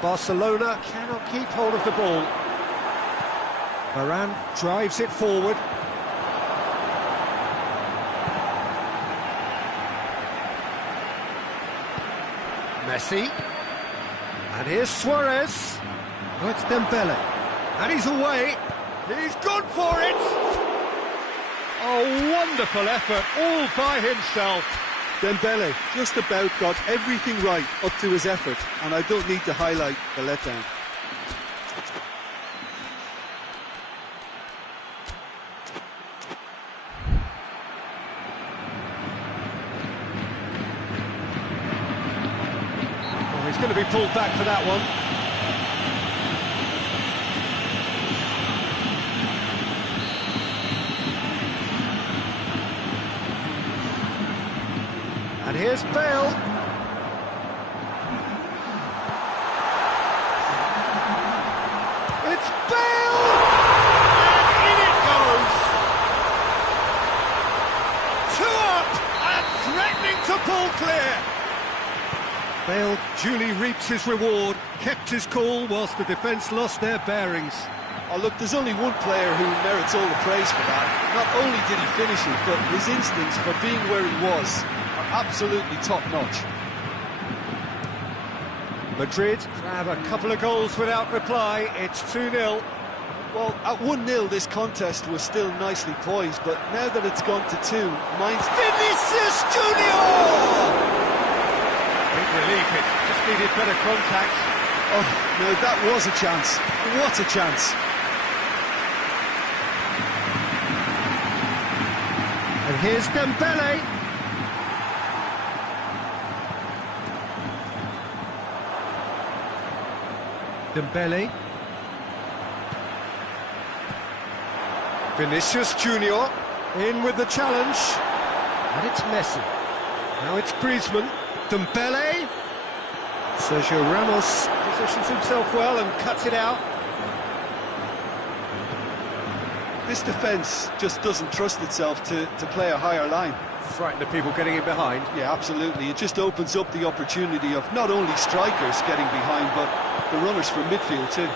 Barcelona cannot keep hold of the ball. Varane drives it forward. Messi. And here's Suarez. Oh, it's Dembele. And he's away. He's gone for it. Oh, wonderful effort, all by himself. Dembele just about got everything right up to his effort, and I don't need to highlight the letdown. Oh, he's going to be pulled back for that one. And here's Bale. It's Bale! And in it goes! 2 up and threatening to pull clear. Bale duly reaps his reward, kept his cool whilst the defence lost their bearings. Oh look, there's only one player who merits all the praise for that. Not only did he finish it, but his instincts for being where he was are absolutely top-notch. Madrid grab a couple of goals without reply. It's 2-0. Well, at 1-0 this contest was still nicely poised, but now that it's gone to 2, mine's Vinicius Junior! Big relief, it just needed better contact. Oh, no, that was a chance. What a chance. And here's Dembele. Dembele. Vinicius Junior in with the challenge. And it's Messi. Now it's Griezmann. Dembele. Sergio Ramos positions himself well and cuts it out. This defence just doesn't trust itself to play a higher line. Frighten the people getting in behind. Yeah, absolutely. It just opens up the opportunity of not only strikers getting behind, but the runners from midfield too.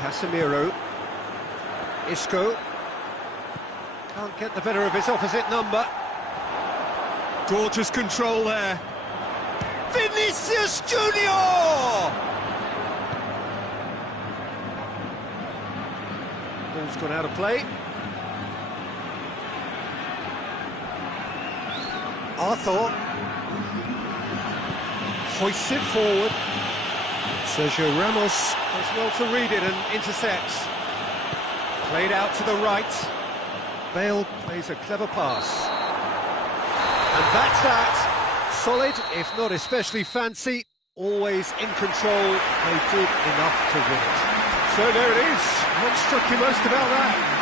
Casemiro. Isco. Can't get the better of his opposite number. Gorgeous control there. Vinicius Junior! Ball's gone out of play. Arthur hoists it forward. Sergio Ramos does well to read it and intercepts. Played out to the right. Bale plays a clever pass. And that's that. Solid, if not especially fancy, always in control. They did enough to win it. So there it is. What struck you most about that?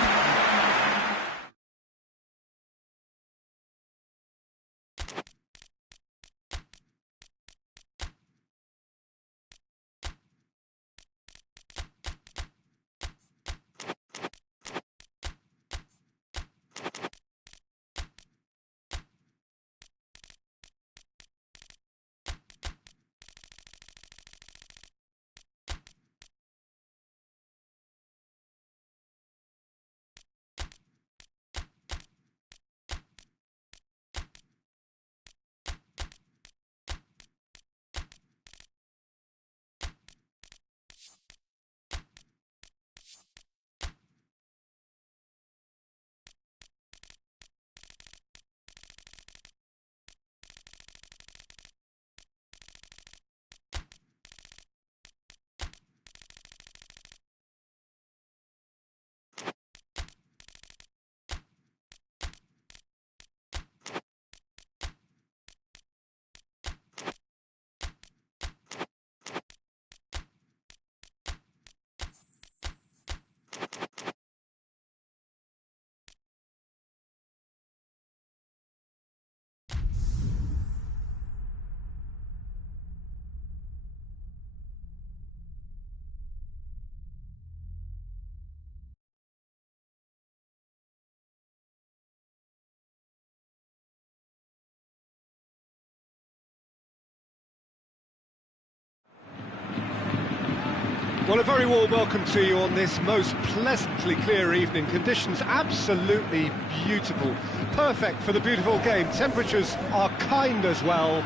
Well, a very warm welcome to you on this most pleasantly clear evening. Conditions absolutely beautiful. Perfect for the beautiful game. Temperatures are kind as well.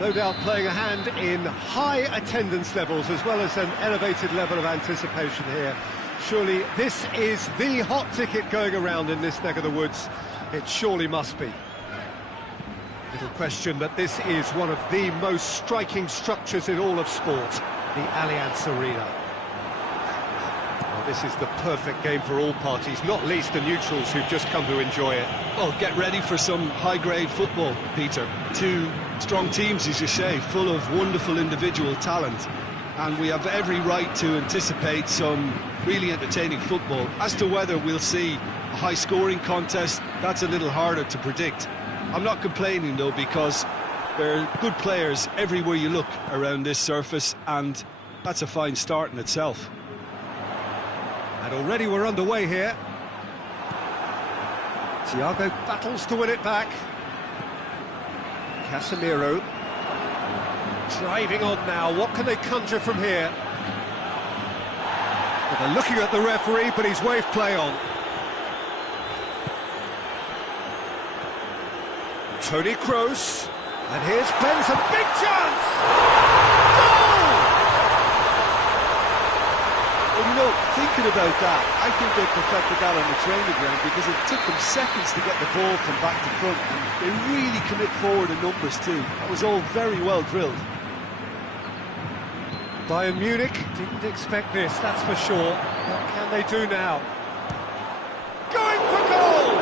No doubt playing a hand in high attendance levels as well as an elevated level of anticipation here. Surely this is the hot ticket going around in this neck of the woods. It surely must be. Little question that this is one of the most striking structures in all of sport, the Allianz Arena. Well, this is the perfect game for all parties, not least the neutrals who've just come to enjoy it. Well, get ready for some high-grade football, Peter. Two strong teams, as you say, full of wonderful individual talent. And we have every right to anticipate some really entertaining football. As to whether we'll see a high-scoring contest, that's a little harder to predict. I'm not complaining, though, because there are good players everywhere you look around this surface, and that's a fine start in itself. And already we're underway here. Thiago battles to win it back. Casemiro driving on now. What can they conjure from here? Well, they're looking at the referee, but he's waved play on. Toni Kroos, and here's Ben's a big chance! Goal! Well, you know, thinking about that, I think they perfected that on the training ground because it took them seconds to get the ball from back to front. And they really commit forward in numbers too. That was all very well drilled. Bayern Munich didn't expect this, that's for sure. What can they do now? Going for goal!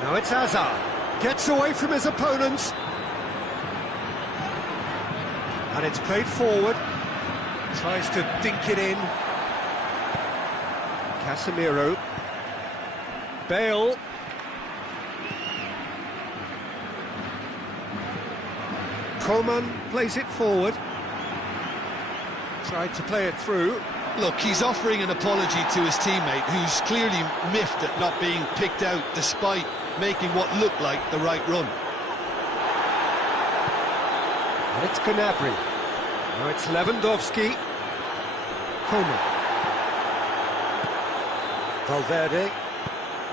Now it's Hazard. Gets away from his opponents. And it's played forward. Tries to dink it in. Casemiro. Bale. Coman plays it forward. Tried to play it through. Look, he's offering an apology to his teammate, who's clearly miffed at not being picked out despite making what looked like the right run. And it's Gnabry. Now it's Lewandowski. Coman. Valverde.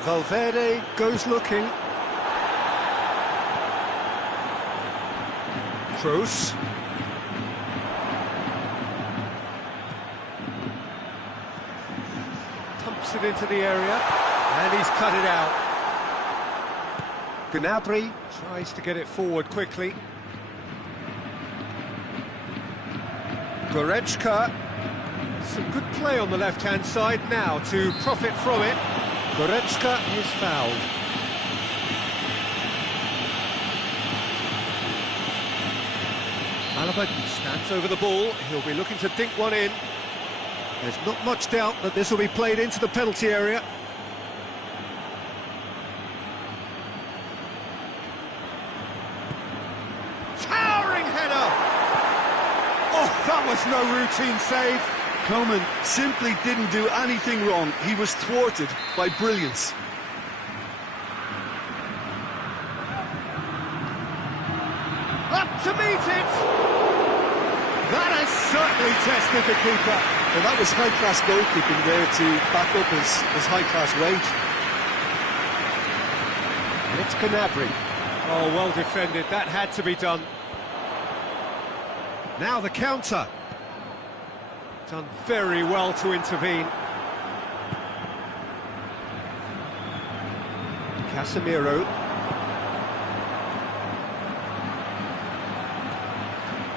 Valverde goes looking. Kroos. Pumps it into the area, and he's cut it out. Gnabry tries to get it forward quickly. Goretzka. Some good play on the left-hand side now to profit from it. Goretzka is fouled. Alaba stands over the ball. He'll be looking to dink one in. There's not much doubt that this will be played into the penalty area. Towering header! Oh, that was no routine save. Coman simply didn't do anything wrong. He was thwarted by brilliance. Up to meet it! That has certainly tested the keeper. Well, that was high-class goalkeeping there to back up his high-class range. And it's Gnabry. Oh, well defended. That had to be done. Now the counter. Done very well to intervene. Casemiro.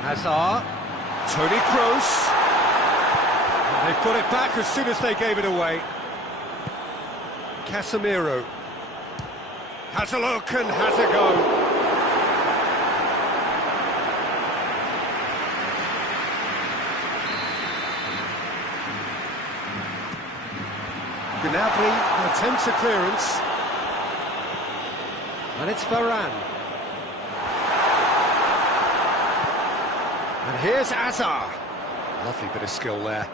Hazard. Toni Kroos. And they've got it back as soon as they gave it away. Casemiro. Has a look and has a go. Gnabry attempts a clearance. And it's Varane. And here's Hazard. Lovely bit of skill there.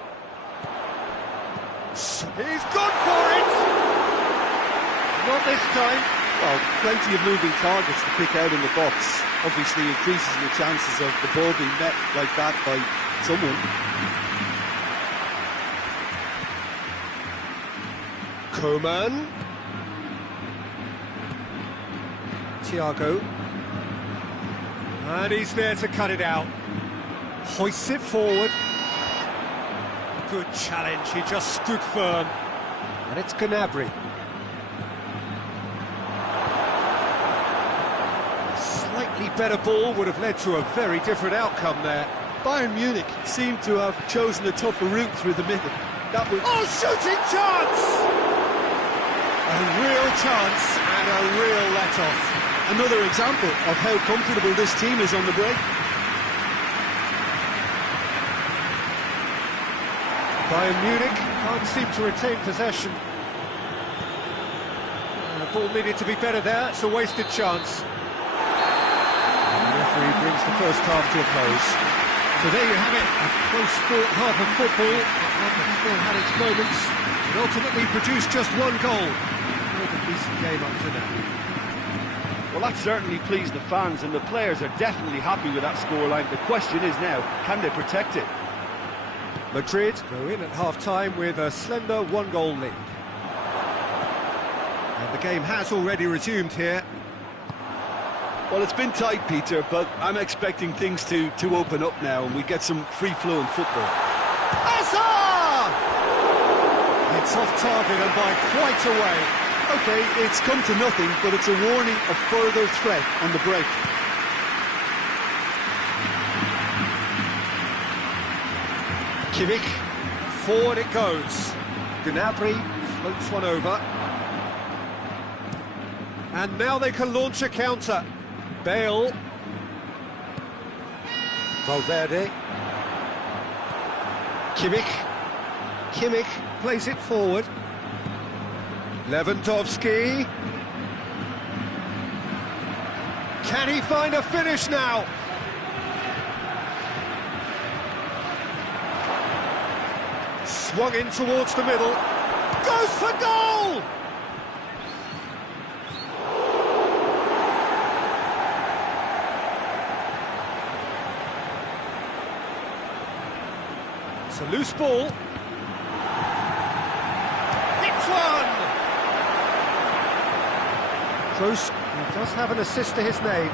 He's gone for it! Not this time. Well, plenty of moving targets to pick out in the box. obviously increases the chances of the ball being met like that by someone. Coman. Thiago. And he's there to cut it out. Hoists it forward. Good challenge, he just stood firm. And it's Gnabry. A slightly better ball would have led to a very different outcome there. Bayern Munich seemed to have chosen a tougher route through the middle. That was... Oh, shooting chance! A real chance and a real let-off. Another example of how comfortable this team is on the break. Bayern Munich can't seem to retain possession. The ball needed to be better there, it's a wasted chance. The referee brings the first half to a close. So there you have it, a close-fought half of football, one that still had its moments. It ultimately produced just one goal. A decent game up to now. Well, that certainly pleased the fans, and the players are definitely happy with that scoreline. The question is now, can they protect it? Madrid go in at half-time with a slender one-goal lead. And the game has already resumed here. Well, it's been tight, Peter, but I'm expecting things to open up now and we get some free-flowing football. Hazard! It's off target and by quite a way. OK, it's come to nothing, but it's a warning of further threat on the break. Kimmich, forward it goes. Gnabry floats one over. And now they can launch a counter. Bale. Valverde. Kimmich plays it forward. Lewandowski. Can he find a finish now? Swung in towards the middle. Goes for goal! It's a loose ball. It's one! Kroos does have an assist to his name.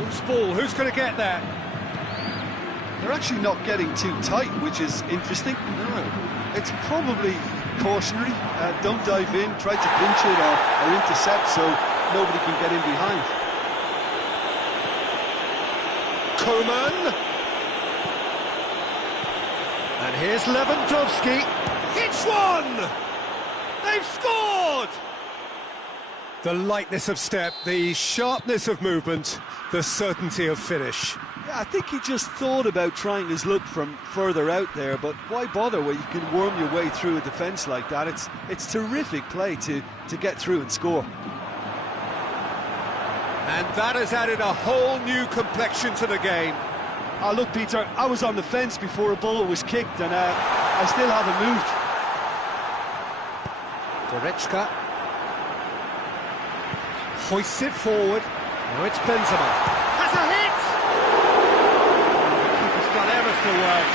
Loose ball, who's going to get there? They're actually not getting too tight, which is interesting. No, it's probably cautionary. Don't dive in, try to pinch it or intercept so nobody can get in behind. Coman. And here's Lewandowski. It's one! They've scored! The lightness of step, the sharpness of movement, the certainty of finish. Yeah, I think he just thought about trying his luck from further out there, but why bother when you can worm your way through a defence like that? It's terrific play to get through and score. And that has added a whole new complexion to the game. Oh, look, Peter, I was on the fence before a ball was kicked, and I still haven't moved. Goretzka hoists it forward. Now it's Benzema. Has a hit! The keeper's done ever so well.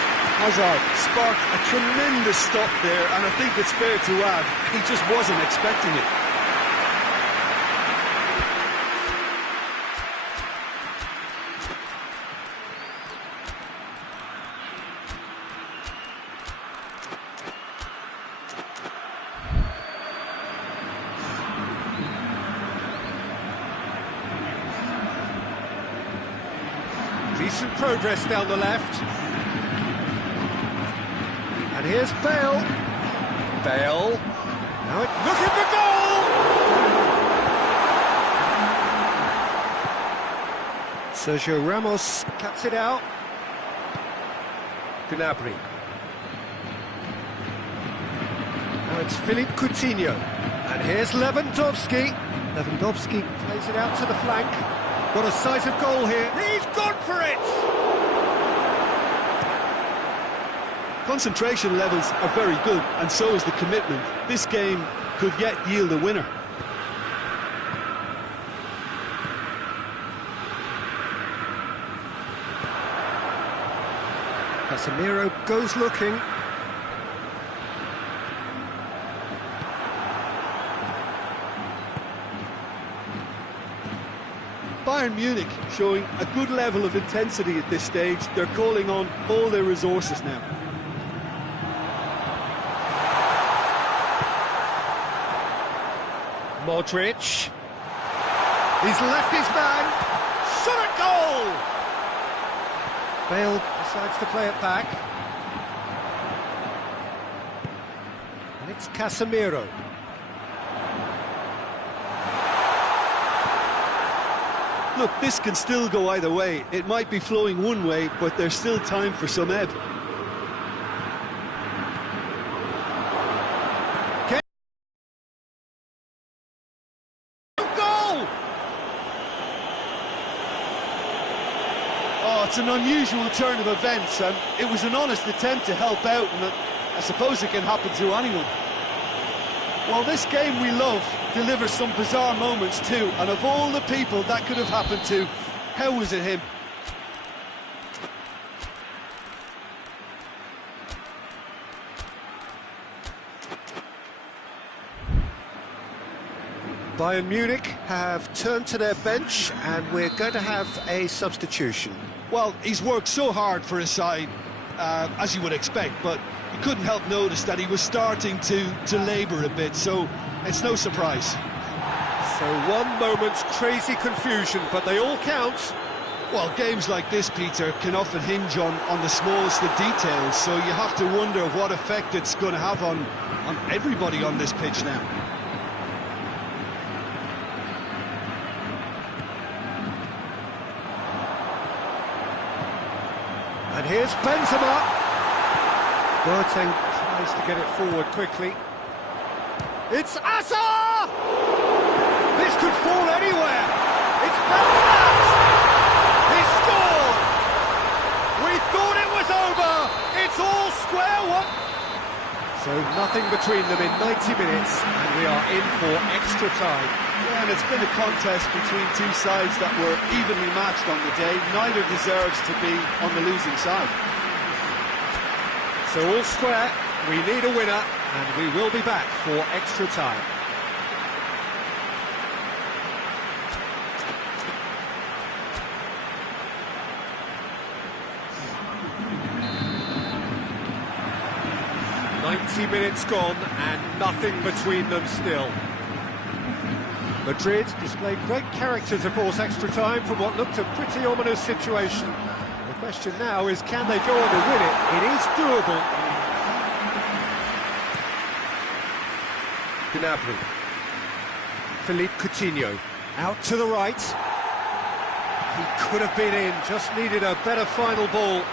Hazard sparked a tremendous stop there, and I think it's fair to add, he just wasn't expecting it. Decent progress down the left. And here's Bale. Bale. Now looking for goal! Sergio Ramos cuts it out. Gnabry. Now it's Philippe Coutinho. And here's Lewandowski. Lewandowski plays it out to the flank. Got a sight of goal here. He's gone for it! Concentration levels are very good, and so is the commitment. This game could yet yield a winner. Casemiro goes looking. Bayern Munich showing a good level of intensity at this stage. They're calling on all their resources now. Modric. He's left his man. Shot at goal! Bale decides to play it back. And it's Casemiro. Look, this can still go either way. It might be flowing one way, but there's still time for some ebb. Goal! Oh, it's an unusual turn of events, and it was an honest attempt to help out, and I suppose it can happen to anyone. Well, this game we love delivers some bizarre moments too, and of all the people that could have happened to, how was it him? Bayern Munich have turned to their bench, and we're going to have a substitution. Well, he's worked so hard for his side, as you would expect, but you couldn't help notice that he was starting to labour a bit, so it's no surprise. So one moment's crazy confusion, but they all count. Well, games like this, Peter, can often hinge on the smallest of details, so you have to wonder what effect it's going to have on everybody on this pitch now. And here's Benzema. Boateng tries to get it forward quickly. It's Asa! This could fall anywhere. It's Benzema. He scored! We thought it was over. It's all square one. So nothing between them in 90 minutes, and we are in for extra time. Yeah, and it's been a contest between two sides that were evenly matched on the day. Neither deserves to be on the losing side. So all square, we need a winner, and we will be back for extra time. Minutes gone and nothing between them still. Madrid displayed great character to force extra time from what looked a pretty ominous situation. The question now is, can they go on to win it? It is doable. Gnabry. Philippe Coutinho. Out to the right. He could have been in, just needed a better final ball.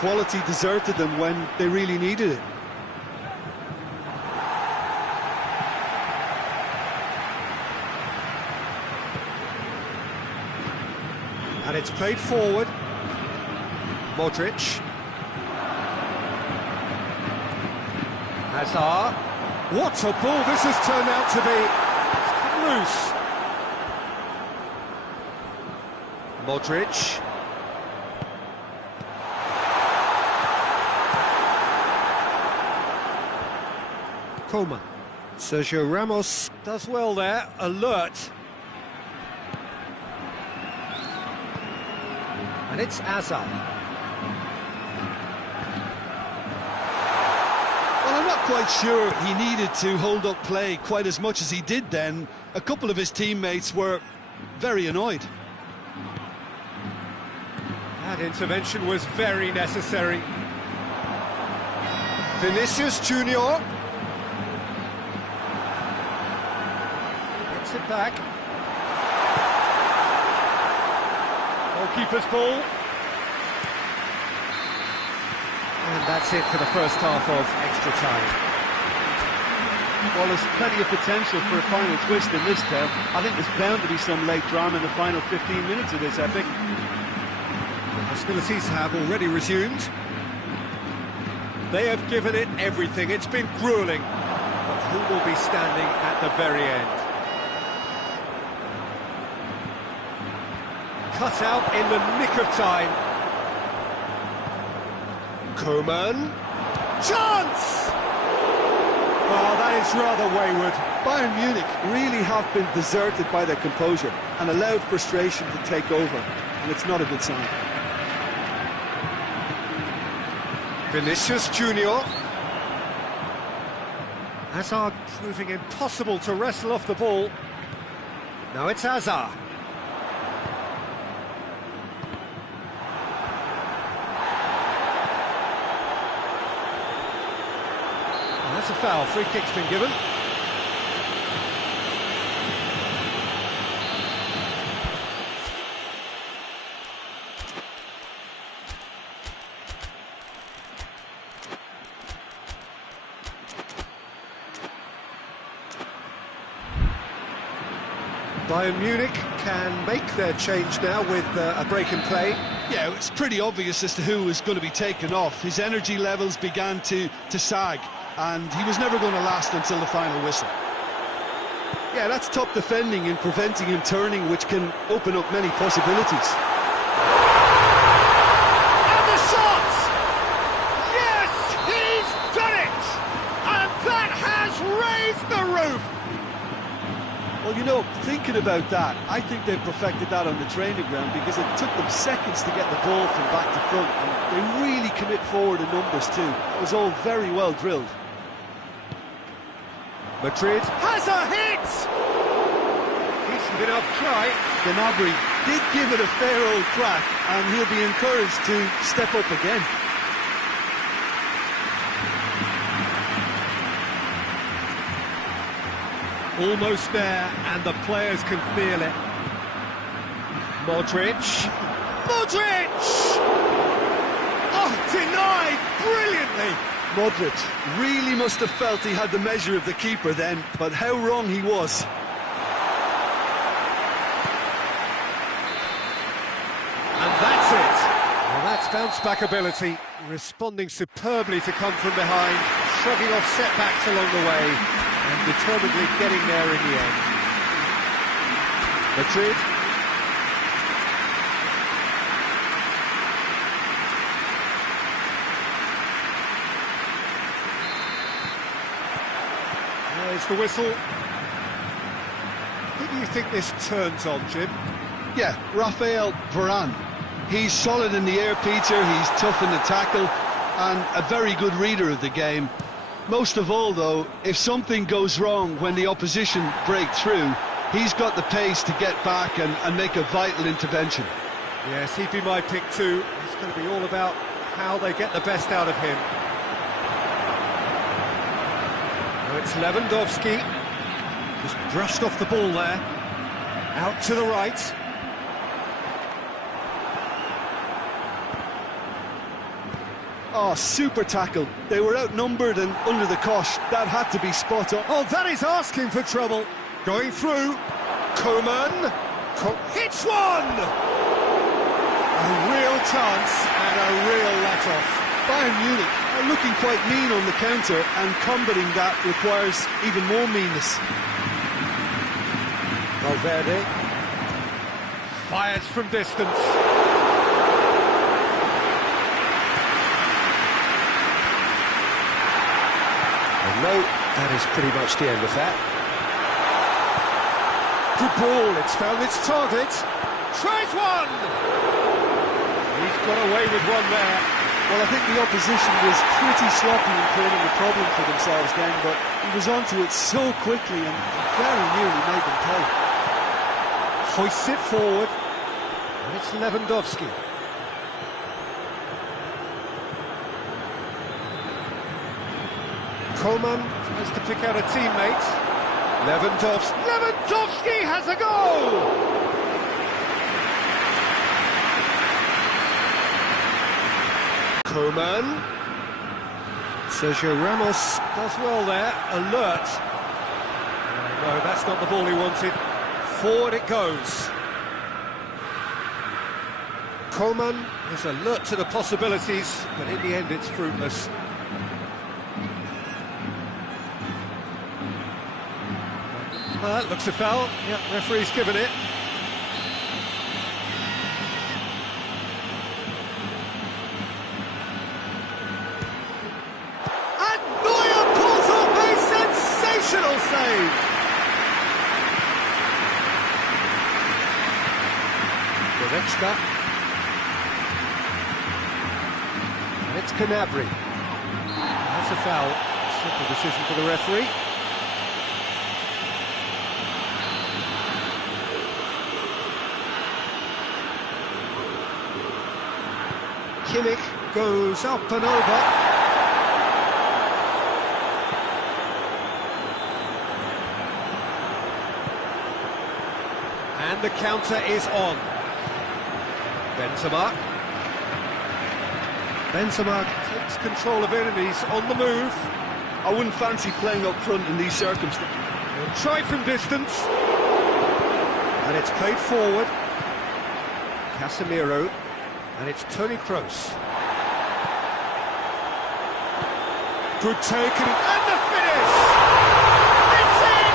Quality deserted them when they really needed it. And it's played forward. Modric. Hazard. What a ball this has turned out to be. It's loose. Modric. Coman. Sergio Ramos does well there. Alert. And it's Hazard. Well, I'm not quite sure he needed to hold up play quite as much as he did then. A couple of his teammates were very annoyed. That intervention was very necessary. Vinicius Junior. Gets it back. Goalkeeper's ball. And that's it for the first half of extra time. Well, there's plenty of potential for a final twist in this tale. I think there's bound to be some late drama in the final 15 minutes of this epic. The hostilities have already resumed. They have given it everything. It's been gruelling. But who will be standing at the very end? Cut out in the nick of time. Koeman. Chance! Oh, that is rather wayward. Bayern Munich really have been deserted by their composure and allowed frustration to take over, and it's not a good sign. Vinicius Junior. Hazard proving impossible to wrestle off the ball. Now it's Hazard. That's a foul. Free kick's been given. Bayern Munich can make their change now with a break in play. Yeah, it's pretty obvious as to who was going to be taken off. His energy levels began to sag, and he was never going to last until the final whistle. Yeah, that's top defending and preventing him turning, which can open up many possibilities. And the shot! Yes, he's done it! And that has raised the roof! Well, you know, thinking about that, I think they've perfected that on the training ground because it took them seconds to get the ball from back to front, and they really commit forward in numbers too. It was all very well drilled. Madrid has a hit! Decent enough try. Gnabry did give it a fair old crack, and he'll be encouraged to step up again. Almost there, and the players can feel it. Modric. Modric! Oh, denied brilliantly! Modric really must have felt he had the measure of the keeper then, but how wrong he was. And that's it! Well, that's bounce-back ability, responding superbly to come from behind, shrugging off setbacks along the way, and determinedly getting there in the end. Madrid. There's the whistle. Who do you think this turns on, Jim? Yeah, Raphael Varane. He's solid in the air, Peter, he's tough in the tackle, and a very good reader of the game. Most of all, though, if something goes wrong when the opposition break through, he's got the pace to get back and make a vital intervention. Yes, he'd be my pick too. It's going to be all about how they get the best out of him. Now it's Lewandowski. Just brushed off the ball there. Out to the right. Oh, super tackle. They were outnumbered and under the cosh. That had to be spot on. Oh, that is asking for trouble. Going through. Koeman. Hits one! A real chance and a real let-off. Bayern Munich are looking quite mean on the counter, and combating that requires even more meanness. Valverde. Fires from distance. No, that is pretty much the end of that. Good ball, it's found its target. Tries one! He's got away with one there. Well, I think the opposition was pretty sloppy in creating a problem for themselves then, but he was onto it so quickly and very nearly made them pay. Hoists it forward, and it's Lewandowski. Koeman tries to pick out a teammate. Lewandowski has a goal! Koeman. Sergio Ramos does well there. Alert. No, that's not the ball he wanted. Forward it goes. Koeman is alert to the possibilities, but in the end it's fruitless. Well, that looks a foul. Yeah, referee's given it. Goretzka. And it's Gnabry. That's a foul. Simple decision for the referee. Kimmich goes up and over. And the counter is on. Benzema. Benzema takes control of it and he's on the move. I wouldn't fancy playing up front in these circumstances. He'll try from distance. And it's played forward. Casemiro. And it's Toni Kroos. Good take and the finish! It's in!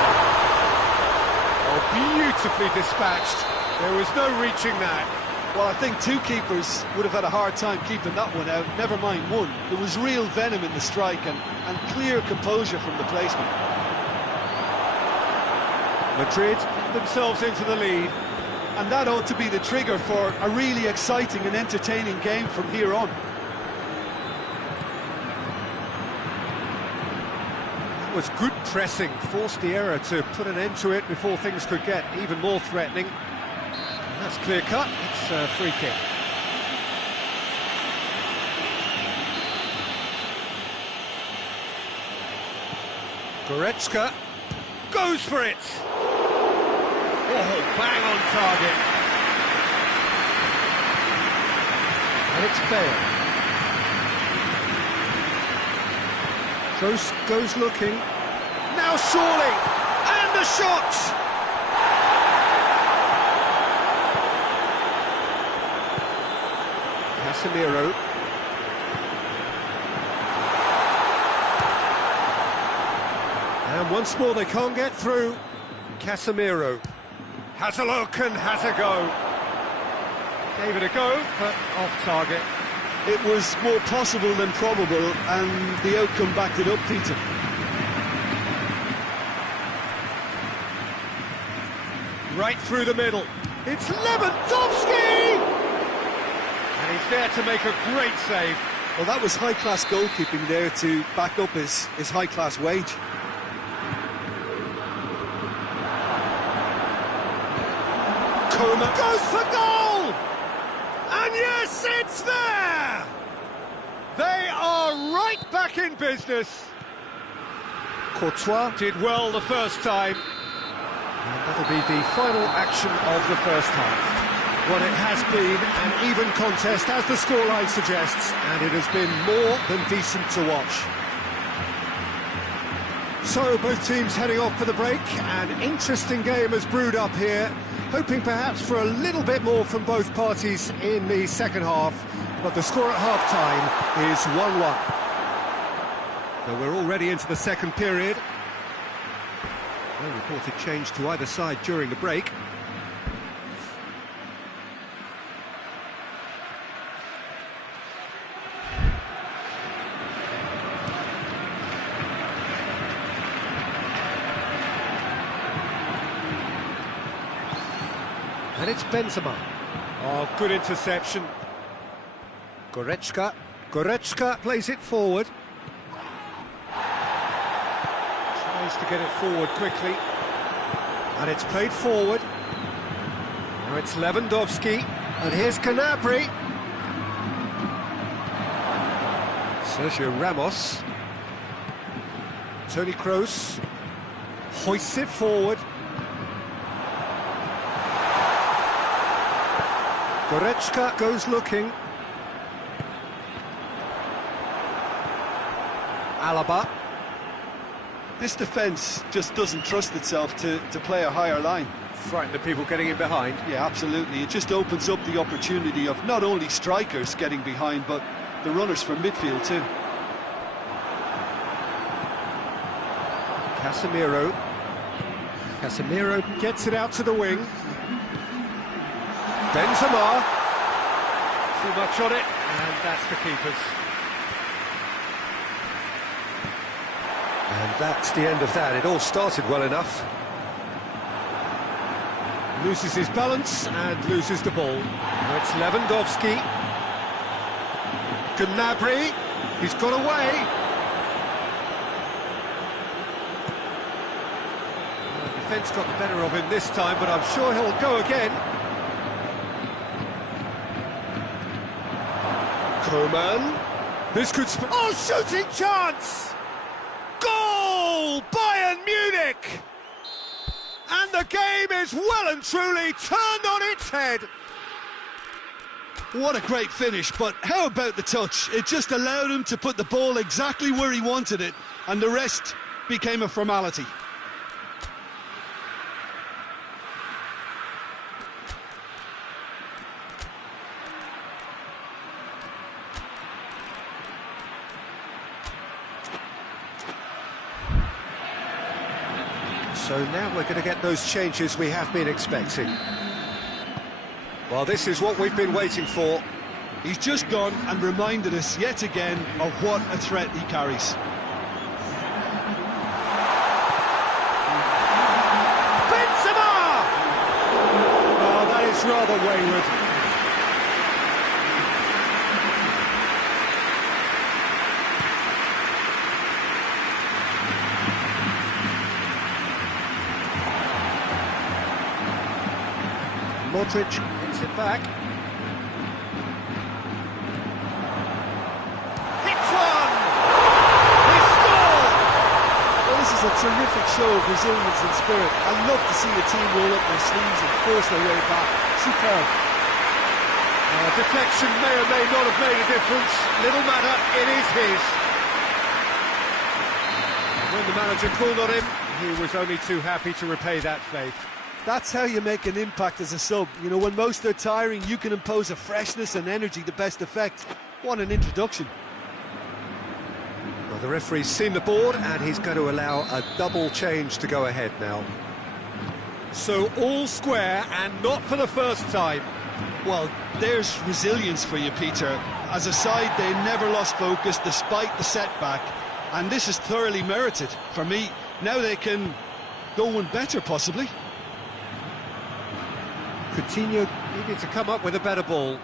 Oh, beautifully dispatched. There was no reaching that. Well, I think two keepers would have had a hard time keeping that one out, never mind one. There was real venom in the strike and clear composure from the placement. Madrid themselves into the lead. And that ought to be the trigger for a really exciting and entertaining game from here on. That was good pressing, forced the error to put an end to it before things could get even more threatening. And that's clear cut, it's a free kick. Goretzka goes for it! Oh, bang on target. And it's Bale. Kroos goes looking. Now surely! And the shot! Casemiro. And once more they can't get through. Casemiro. Has a look and has a go. Gave it a go, but off target. It was more possible than probable, and the outcome backed it up, Peter. Right through the middle. It's Lewandowski! And he's there to make a great save. Well, that was high-class goalkeeping there to back up his high-class wage. Goes for goal! And yes, it's there! They are right back in business. Courtois did well the first time. And that'll be the final action of the first half. Well, it has been an even contest, as the scoreline suggests, and it has been more than decent to watch. So, both teams heading off for the break. An interesting game has brewed up here. Hoping perhaps for a little bit more from both parties in the second half, but the score at half-time is 1-1. So we're already into the second period. No reported change to either side during the break. And it's Benzema. Oh, good interception. Goretzka. Goretzka plays it forward. Tries to get it forward quickly. And it's played forward. Now it's Lewandowski. And here's Gnabry. Sergio Ramos. Toni Kroos. Hoists it forward. Goretzka goes looking. Alaba. This defence just doesn't trust itself to play a higher line. Frighten the people getting in behind. Yeah, absolutely. It just opens up the opportunity of not only strikers getting behind, but the runners from midfield too. Casemiro. Casemiro gets it out to the wing. Benzema. Too much on it, and that's the keeper's. And that's the end of that. It all started well enough. Loses his balance and loses the ball. Now It's Lewandowski. Gnabry. He's got away. The defence got the better of him this time, but I'm sure he'll go again. Coman. This could... Oh, shooting chance! Goal! Bayern Munich! And the game is well and truly turned on its head. What a great finish, but how about the touch? It just allowed him to put the ball exactly where he wanted it, and the rest became a formality. So now we're going to get those changes we have been expecting. Well, this is what we've been waiting for. He's just gone and reminded us yet again of what a threat he carries. Benzema! Oh, that is rather wayward. Modric hits it back. Hits one! He scored! Well, this is a terrific show of resilience and spirit. I love to see a team roll up their sleeves and force their way back. Superb. Deflection may or may not have made a difference. Little matter, it is his. When the manager called on him, he was only too happy to repay that faith. That's how you make an impact as a sub. You know, when most are tiring, you can impose a freshness and energy to best effect. What an introduction. Well, the referee's seen the board and he's going to allow a double change to go ahead now. So all square and not for the first time. Well, there's resilience for you, Peter. As a side, they never lost focus despite the setback, and this is thoroughly merited. For me, now they can go one better, possibly. Coutinho needed to come up with a better ball.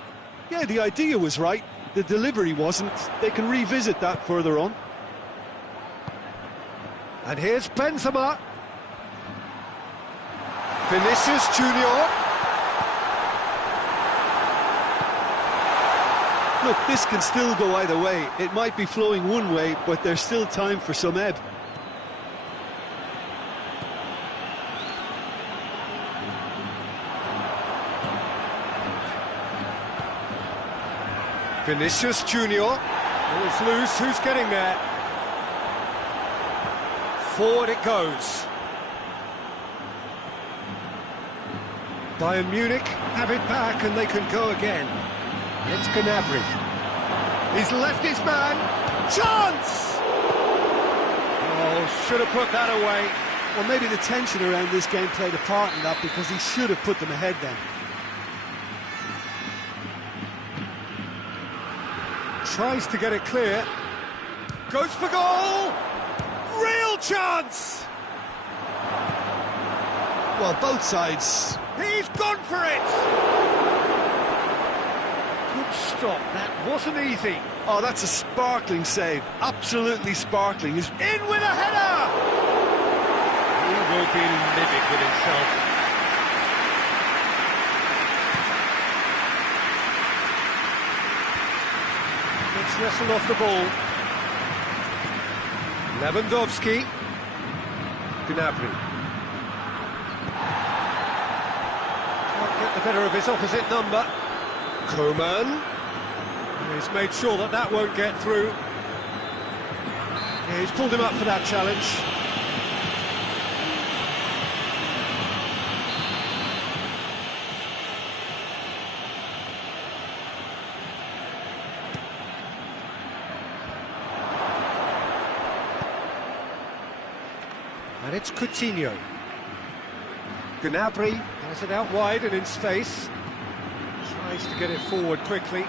Yeah, the idea was right. The delivery wasn't. They can revisit that further on. And here's Benzema. Vinicius Junior. Look, this can still go either way. It might be flowing one way, but there's still time for some ebb. Vinicius Junior. Ball's loose, who's getting there? Forward it goes. Bayern Munich have it back and they can go again. It's Gnabry. He's left his man. Chance! Oh, should have put that away. Well, maybe the tension around this game played a part in that, because he should have put them ahead then. Tries to get it clear. Goes for goal! Real chance! Well, both sides. He's gone for it! Good stop, that wasn't easy. Oh, that's a sparkling save. Absolutely sparkling. He's In with a header! He will be livid with himself. Let's wrestle off the ball. Lewandowski. Gnabry. Can't get the better of his opposite number. Coman. He's made sure that that won't get through. Yeah, he's pulled him up for that challenge. And it's Coutinho. Gnabry has it out wide and in space. Tries to get it forward quickly.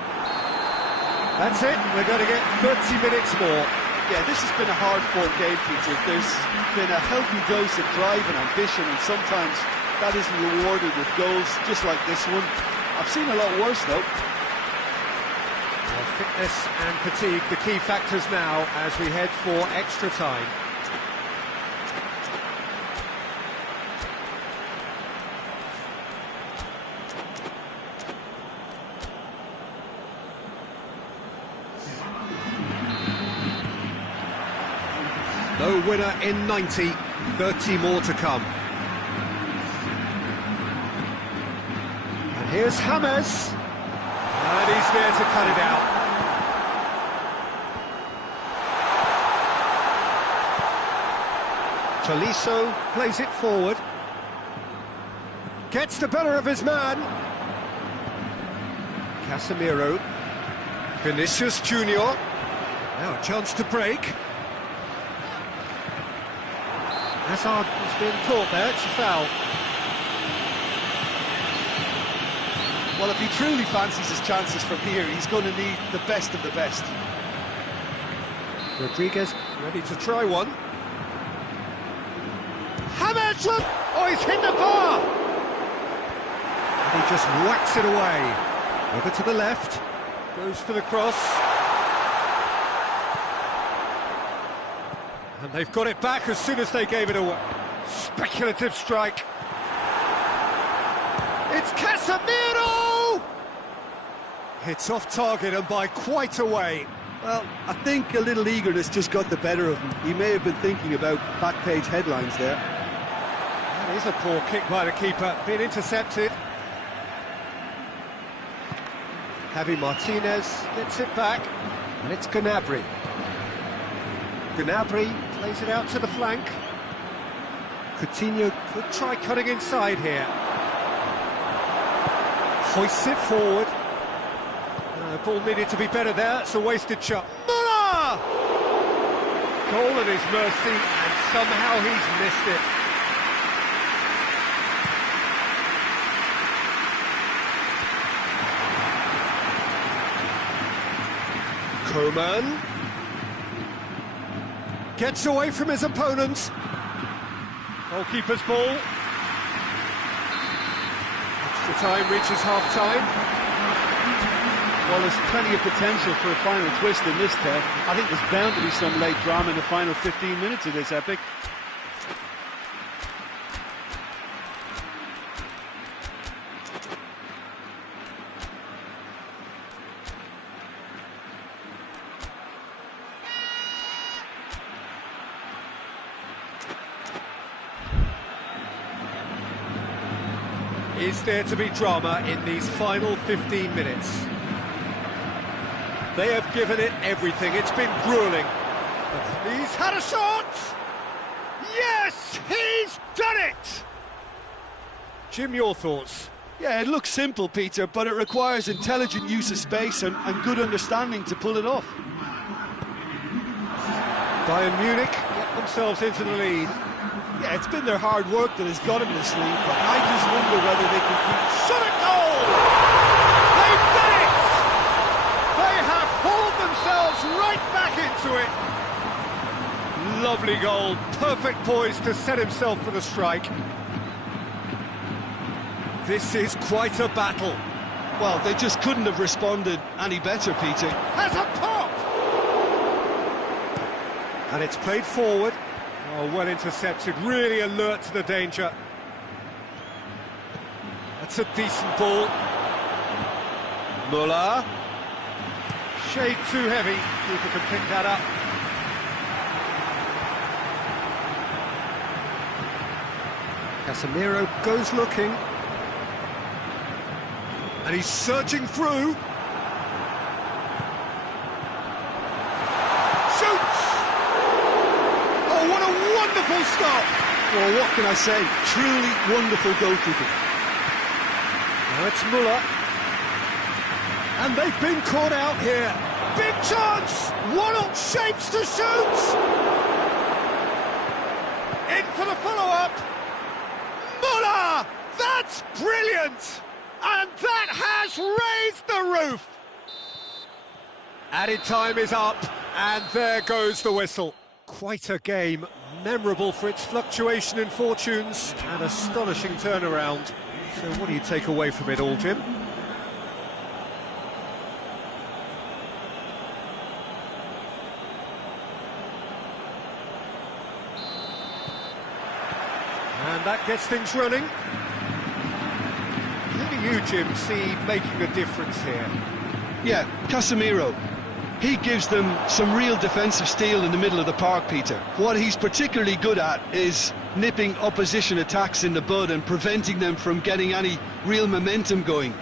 That's it, we're going to get 30 minutes more. Yeah, this has been a hard-fought game, Peter. There's been a healthy dose of drive and ambition, and sometimes that isn't rewarded with goals, just like this one. I've seen a lot worse, though. Well, fitness and fatigue, the key factors now as we head for extra time. No winner in 90, 30 more to come. And here's James. And he's there to cut it out. Tolisso plays it forward. Gets the better of his man. Casemiro. Vinicius Junior. Now a chance to break. Hazard has been caught there, it's a foul. Well, if he truly fancies his chances from here, he's going to need the best of the best. Rodriguez ready to try one. James! Oh, he's hit the bar! And he just whacks it away. Over to the left. Goes for the cross. And they've got it back as soon as they gave it away. Speculative strike. It's Casemiro! It's off target and by quite a way. Well, I think a little eagerness just got the better of him. He may have been thinking about back page headlines there. That is a poor kick by the keeper, being intercepted. Javi Martinez gets it back, and it's Gnabry. Gnabry plays it out to the flank. Coutinho could try cutting inside here. Hoists it forward. Ball needed to be better there, it's a wasted shot. Muller! Goal at his mercy, and somehow he's missed it. Coman gets away from his opponents. Goalkeeper's ball. Extra time reaches half-time. Well, there's plenty of potential for a final twist in this tale. I think there's bound to be some late drama in the final 15 minutes of this epic. Is there to be drama in these final 15 minutes? They have given it everything. It's been grueling. He's had a shot! Yes, he's done it! Jim, your thoughts? Yeah, it looks simple, Peter, but it requires intelligent use of space and good understanding to pull it off. Bayern Munich get themselves into the lead. Yeah, it's been their hard work that has got him this lead, but I just wonder whether they can keep... Shot at goal! They've done it! They have hauled themselves right back into it. Lovely goal, perfect poise to set himself for the strike. This is quite a battle. Well, they just couldn't have responded any better, Peter. Has a pop! And it's played forward. Oh, well intercepted, really alert to the danger. That's a decent ball. Muller. Shade too heavy, keeper can pick that up. Casemiro goes looking. And he's surging through. Shoots! Oh, what a wonderful stop! Well, what can I say? Truly wonderful goalkeeping. Now it's Muller. And they've been caught out here. Big chance! Waddle shapes to shoot! In for the follow-up. Muller! That's brilliant! And that has raised the roof! Added time is up, and there goes the whistle. Quite a game, memorable for its fluctuation in fortunes and astonishing turnaround. So what do you take away from it all, Jim? that gets things running. Who do you, Jim, see making a difference here? Yeah, Casemiro. He gives them some real defensive steel in the middle of the park, Peter. What he's particularly good at is nipping opposition attacks in the bud and preventing them from getting any real momentum going.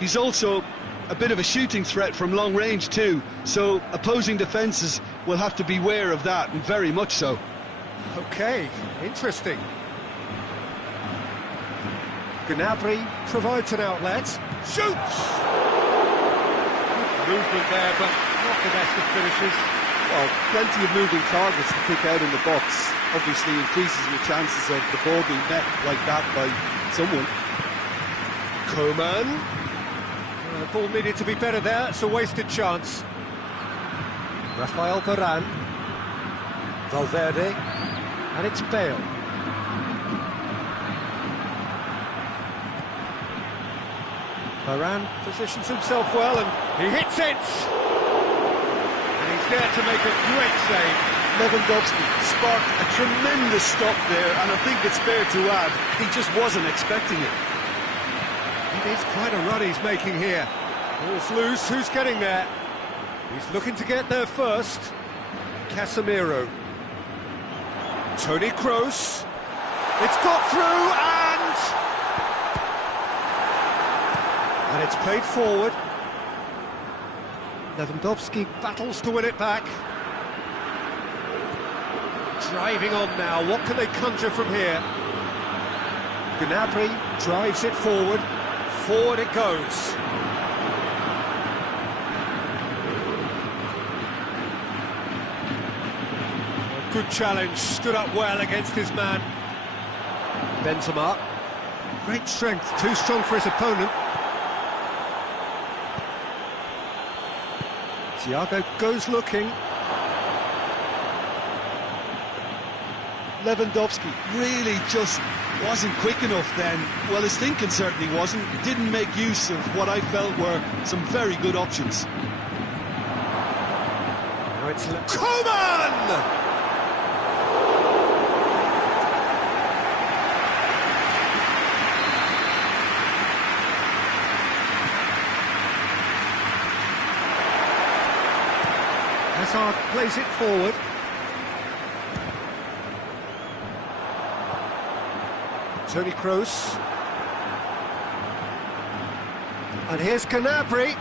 He's also a bit of a shooting threat from long range too, so opposing defences will have to beware of that, and very much so. Okay, interesting. Gnabry provides an outlet. Shoots! Good movement there, but not the best of finishes. Well, plenty of moving targets to pick out in the box. Obviously increases your chances of the ball being met like that by someone. Coman. Ball needed to be better there, it's a wasted chance. Rafael Varane. Valverde. And it's Bale. Varane positions himself well and he hits it! And he's there to make a great save. Lewandowski sparked a tremendous stop there, and I think it's fair to add, he just wasn't expecting it. It is quite a run he's making here. Ball's loose, who's getting there? He's looking to get there first. Casemiro. Toni Kroos. It's got through and it's played forward. Lewandowski battles to win it back. Driving on now, what can they conjure from here? Gnabry drives it forward. Forward it goes. Good challenge, stood up well against his man. Benzema. Great strength, too strong for his opponent. Thiago goes looking. Lewandowski really just wasn't quick enough then. Well, his thinking certainly wasn't. Didn't make use of what I felt were some very good options. Now it's Coman! Hazard plays it forward. Toni Kroos. And here's Gnabry.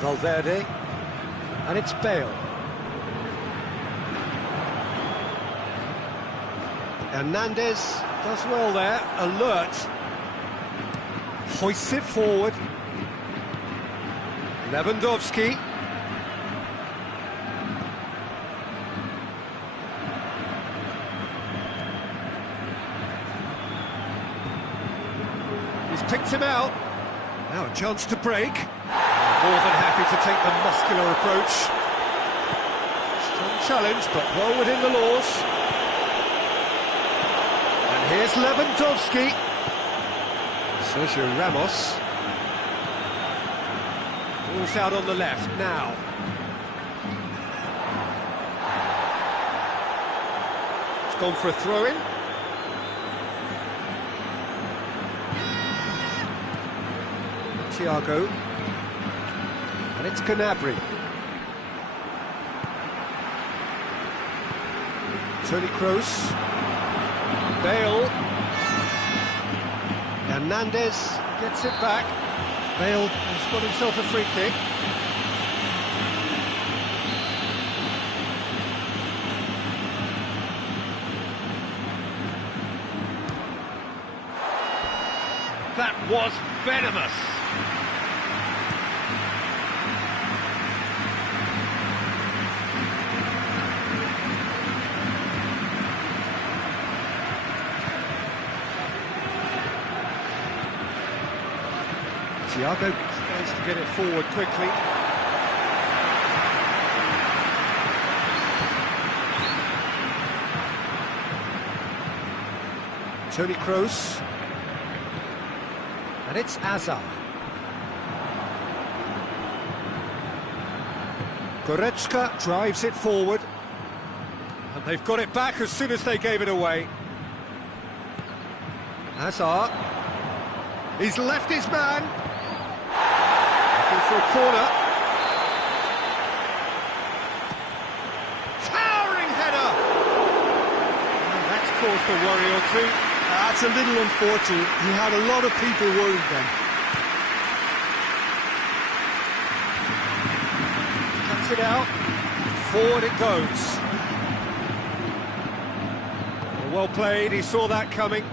Valverde. And it's Bale. Hernandez does well there, alert. Hoists it forward. Lewandowski. He's picked him out. Now a chance to break. More than happy to take the muscular approach. Strong challenge, but well within the laws. And here's Lewandowski. Sergio Ramos. Ball's out on the left now. It's gone for a throw-in. Thiago. And it's Gnabry. Toni Kroos. Bale. Hernandez gets it back. Bale has got himself a free kick. That was venomous. Thiago tries to get it forward quickly. Toni Kroos. And it's Hazard. Goretzka drives it forward. They've got it back as soon as they gave it away. Hazard. He's left his man. Looking for a corner. Towering header. And that's caused a worry or two. That's a little unfortunate. He had a lot of people worried then. Cuts it out. Forward it goes. Well played, he saw that coming.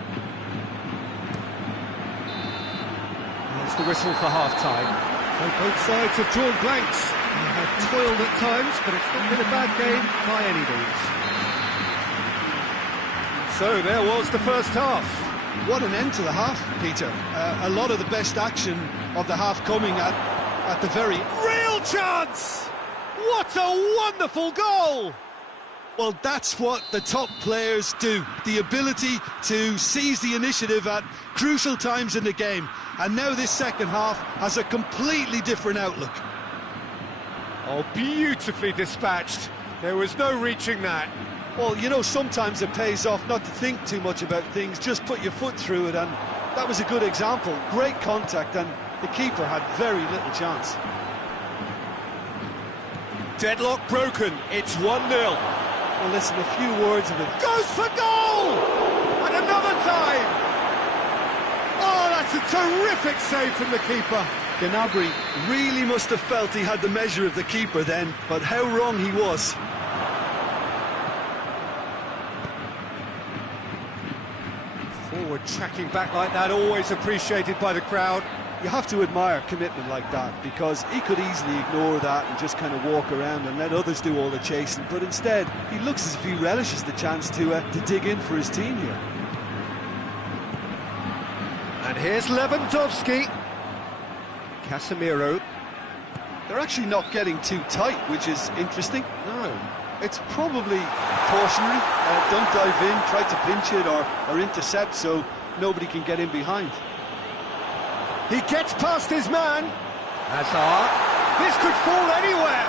There's the whistle for half-time. So both sides have drawn blanks. They have toiled at times, but it's not been a bad game by any means. So there was the first half. What an end to the half, Peter. A lot of the best action of the half coming at the very... Real chance! What a wonderful goal! Well, that's what the top players do. The ability to seize the initiative at crucial times in the game. And now this second half has a completely different outlook. Oh, beautifully dispatched. There was no reaching that. Well, you know, sometimes it pays off not to think too much about things, just put your foot through it, and that was a good example. Great contact, and the keeper had very little chance. Deadlock broken, it's 1-0. Well, listen, a few words of it. Goes for goal! And another time! Oh, that's a terrific save from the keeper. Gnabry really must have felt he had the measure of the keeper then, but how wrong he was. Forward tracking back like that, always appreciated by the crowd. You have to admire commitment like that, because he could easily ignore that and just kind of walk around and let others do all the chasing, but instead he looks as if he relishes the chance to dig in for his team here. And here's Lewandowski. Casemiro. They're actually not getting too tight, which is interesting. No. It's probably cautionary. Don't dive in, try to pinch it or intercept so nobody can get in behind. He gets past his man. Hazard. This could fall anywhere.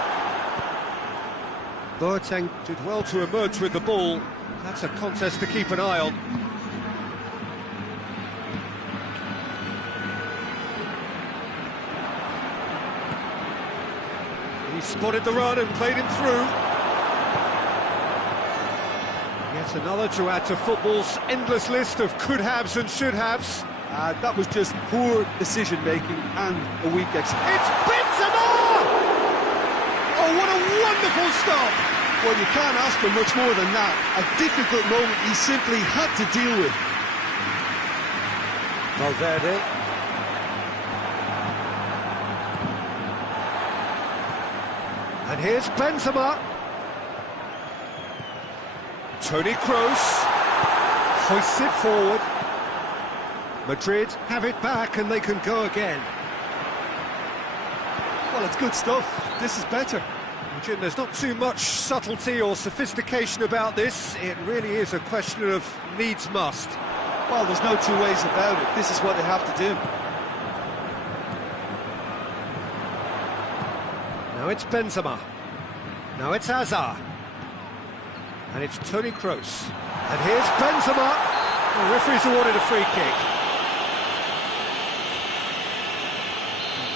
Boateng did well to emerge with the ball. That's a contest to keep an eye on. He spotted the run and played him through. Yet another to add to football's endless list of could-haves and should-haves. That was just poor decision-making and a weak execution. It's Benzema! Oh, what a wonderful stop! Well, you can't ask for much more than that. A difficult moment he simply had to deal with. Valverde. And here's Benzema. Toni Kroos hoists it forward. Madrid have it back and they can go again. Well, it's good stuff. This is better. Jim, there's not too much subtlety or sophistication about this. It really is a question of needs must. Well, there's no two ways about it. This is what they have to do. Now it's Benzema. Now it's Hazard. And it's Toni Kroos. And here's Benzema. The referee's awarded a free kick.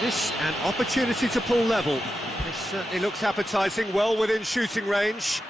This an opportunity to pull level. This certainly looks appetising, well within shooting range.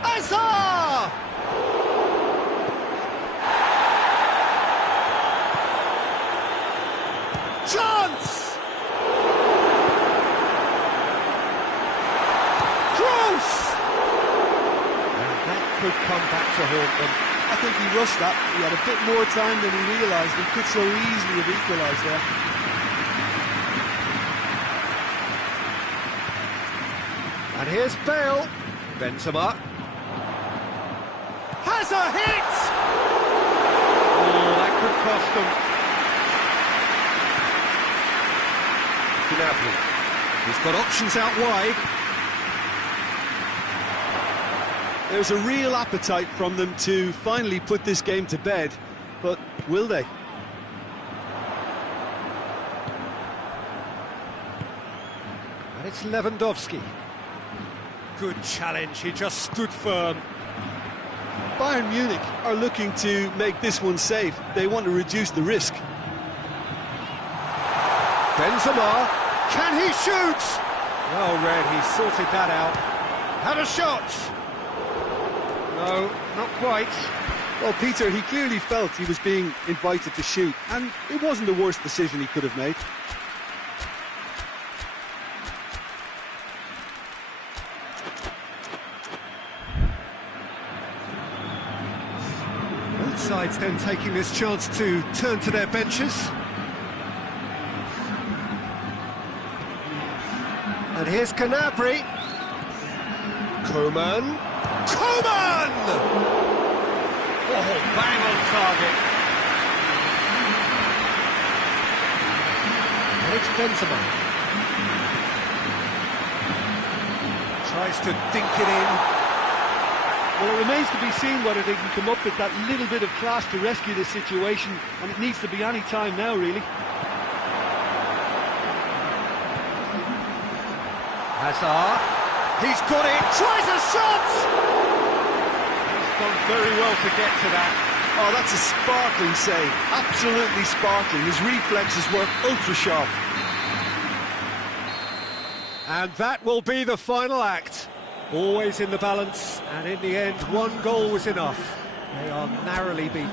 Hazard! Chance! Kroos! And that could come back to haunt them. I think he rushed that. He had a bit more time than he realised. He could so easily have equalised there. And here's Bale. Benzema. Has a hit! Oh, that could cost them. Gnabry. He's got options out wide. There's a real appetite from them to finally put this game to bed, but will they? And it's Lewandowski. Good challenge, he just stood firm. Bayern Munich are looking to make this one safe. They want to reduce the risk. Benzema, can he shoot? Well read, he sorted that out. Had a shot. No, not quite. Well, Peter, he clearly felt he was being invited to shoot, and it wasn't the worst decision he could have made. Both sides then taking this chance to turn to their benches. And here's Gnabry. Coman. Coman! Oh, bang on target. And it's Benzema. Tries to dink it in. Well, it remains to be seen whether they can come up with that little bit of class to rescue this situation, and it needs to be any time now, really. Hazard, he's got it, tries a shot! He's done very well to get to that. Oh, that's a sparkling save, absolutely sparkling. His reflexes were ultra-sharp. And that will be the final act. Always in the balance, and in the end, one goal was enough. They are narrowly beaten.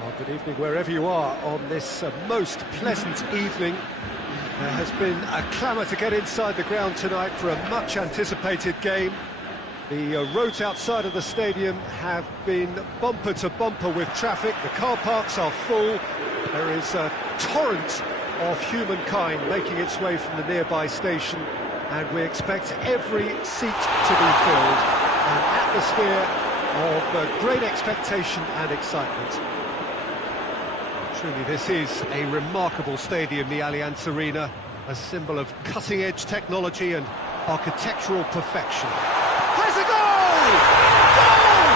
Well, good evening wherever you are on this most pleasant evening. There has been a clamour to get inside the ground tonight for a much-anticipated game. The roads outside of the stadium have been bumper to bumper with traffic. The car parks are full. There is a torrent of humankind making its way from the nearby station, and we expect every seat to be filled. An atmosphere of great expectation and excitement. Truly, this is a remarkable stadium, the Allianz Arena, a symbol of cutting-edge technology and architectural perfection. Has a goal! Goal!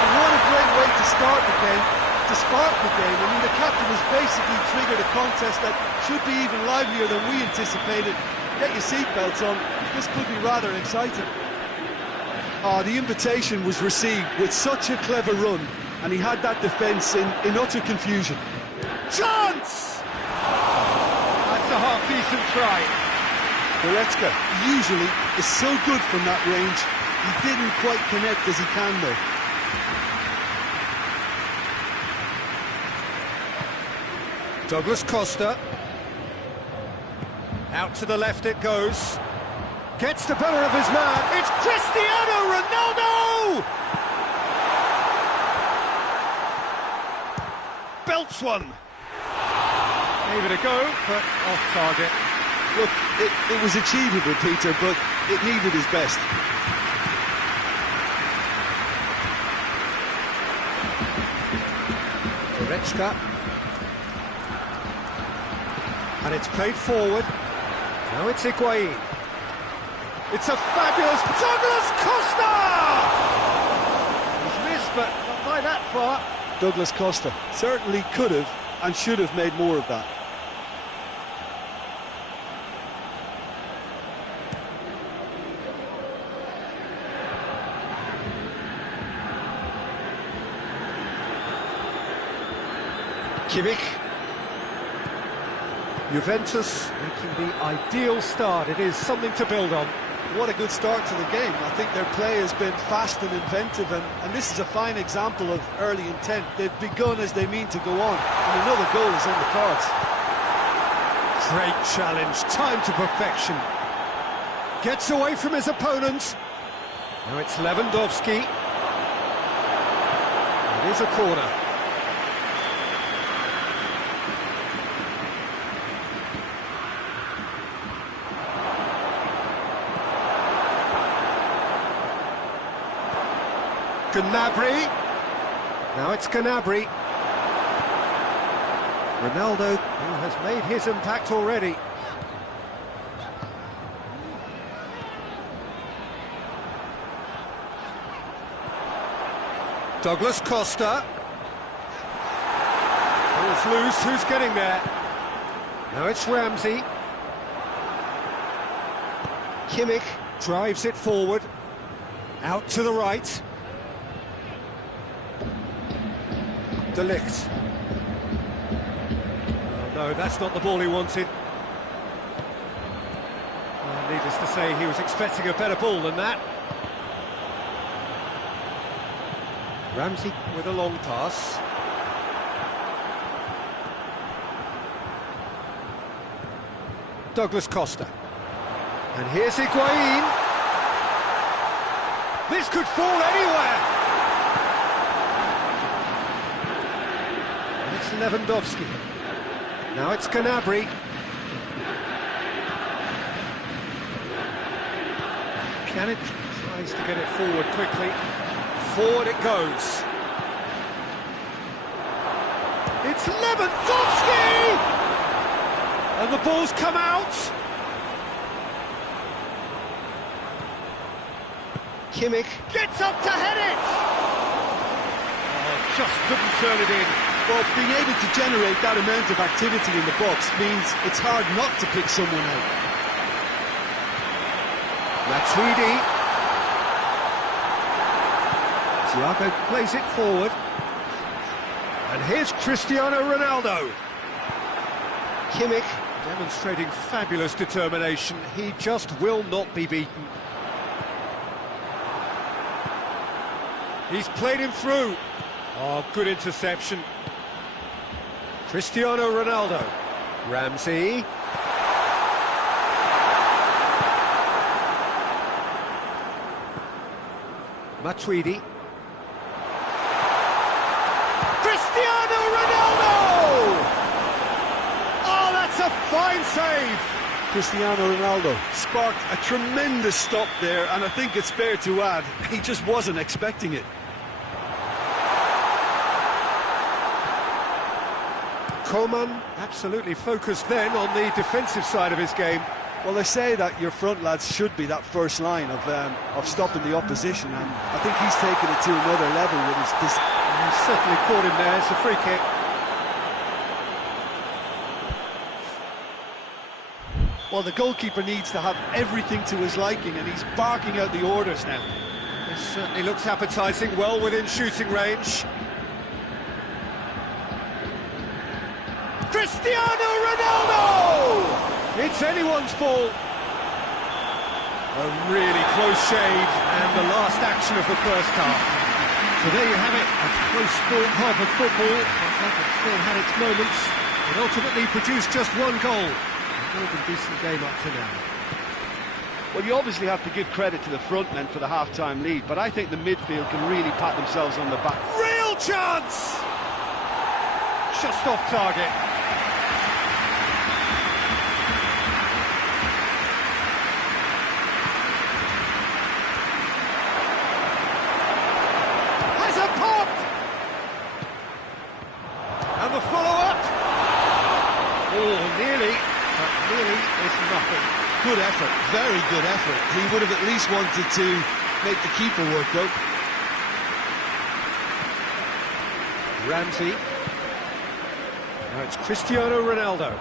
And what a great way to start the game, to spark the game. I mean, the captain has basically triggered a contest that should be even livelier than we anticipated. Get your seatbelts on, this could be rather exciting. Oh, the invitation was received with such a clever run, and he had that defence in utter confusion. Chance! That's a half-decent try. Goretzka usually is so good from that range. He didn't quite connect as he can though. Douglas Costa. Out to the left it goes. Gets the better of his man. It's Cristiano Ronaldo! Belts one. Gave it a go, but off target. Look, it was achievable, Peter, but it needed his best. Goretzka. And it's played forward. Now it's Higuain. It's a fabulous Douglas Costa! He's missed, but not by that far. Douglas Costa certainly could have and should have made more of that. Kimmich. Juventus making the ideal start. It is something to build on. What a good start to the game. I think their play has been fast and inventive, and this is a fine example of early intent. They've begun as they mean to go on, and another goal is on the cards. Great challenge, time to perfection. Gets away from his opponent. Now it's Lewandowski. It is a corner. Gnabry. Now it's Gnabry. Ronaldo, who has made his impact already. Douglas Costa. Ball's loose, who's getting there? Now it's Ramsey. Kimmich drives it forward. Out to the right. De Ligt. Oh, no, that's not the ball he wanted. Well, needless to say, he was expecting a better ball than that. Ramsey with a long pass. Douglas Costa. And here's Higuain. This could fall anywhere. It's Lewandowski. Now it's Gnabry. Pjanic tries to get it forward quickly. Forward it goes. It's Lewandowski! And the ball's come out. Kimmich gets up to head it! Oh, just couldn't turn it in. But being able to generate that amount of activity in the box means it's hard not to pick someone out. Matuidi. Thiago plays it forward. And here's Cristiano Ronaldo. Kimmich demonstrating fabulous determination. He just will not be beaten. He's played him through. Oh, good interception. Cristiano Ronaldo. Ramsey. Matuidi. Cristiano Ronaldo! Oh, that's a fine save! Cristiano Ronaldo sparked a tremendous stop there, and I think it's fair to add, he just wasn't expecting it. Coman absolutely focused then on the defensive side of his game. Well, they say that your front lads should be that first line of stopping the opposition, and I think he's taken it to another level with his... He's certainly caught him there. It's a free kick. Well, the goalkeeper needs to have everything to his liking, and he's barking out the orders now. This certainly looks appetising, well within shooting range. Cristiano Ronaldo! It's anyone's ball. A really close shave, and the last action of the first half. So there you have it, a close-fought half of football. It still had its moments. It ultimately produced just one goal. A more than decent game up to now. Well, you obviously have to give credit to the front men for the half-time lead, but I think the midfield can really pat themselves on the back. Real chance! Just off target. Has a pop! And the follow-up! Oh, nearly, but nearly is nothing. Good effort, very good effort. He would have at least wanted to make the keeper work, though. Ramsey. Now it's Cristiano Ronaldo.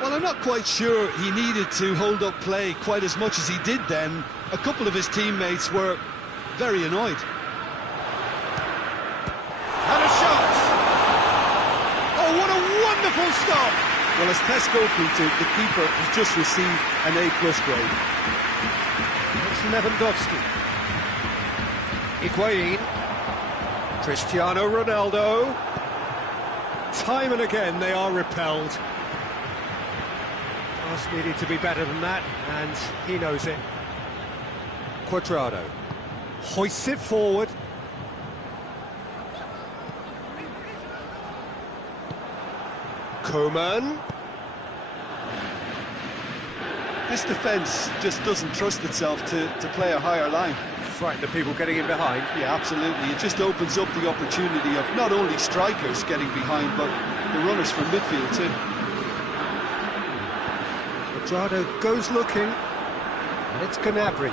Well, I'm not quite sure he needed to hold up play quite as much as he did then. A couple of his teammates were very annoyed. And a shot! Oh, what a wonderful stop! Well, as test goalkeeper, the keeper has just received an A+ grade. It's Lewandowski. Higuain. Cristiano Ronaldo. Time and again they are repelled. Pass needed to be better than that, and he knows it. Cuadrado hoists it forward. Coman. This defence just doesn't trust itself to play a higher line. Frightened of people getting in behind. Yeah, absolutely. It just opens up the opportunity of not only strikers getting behind, but the runners from midfield too. Cuadrado goes looking, and it's Gnabry.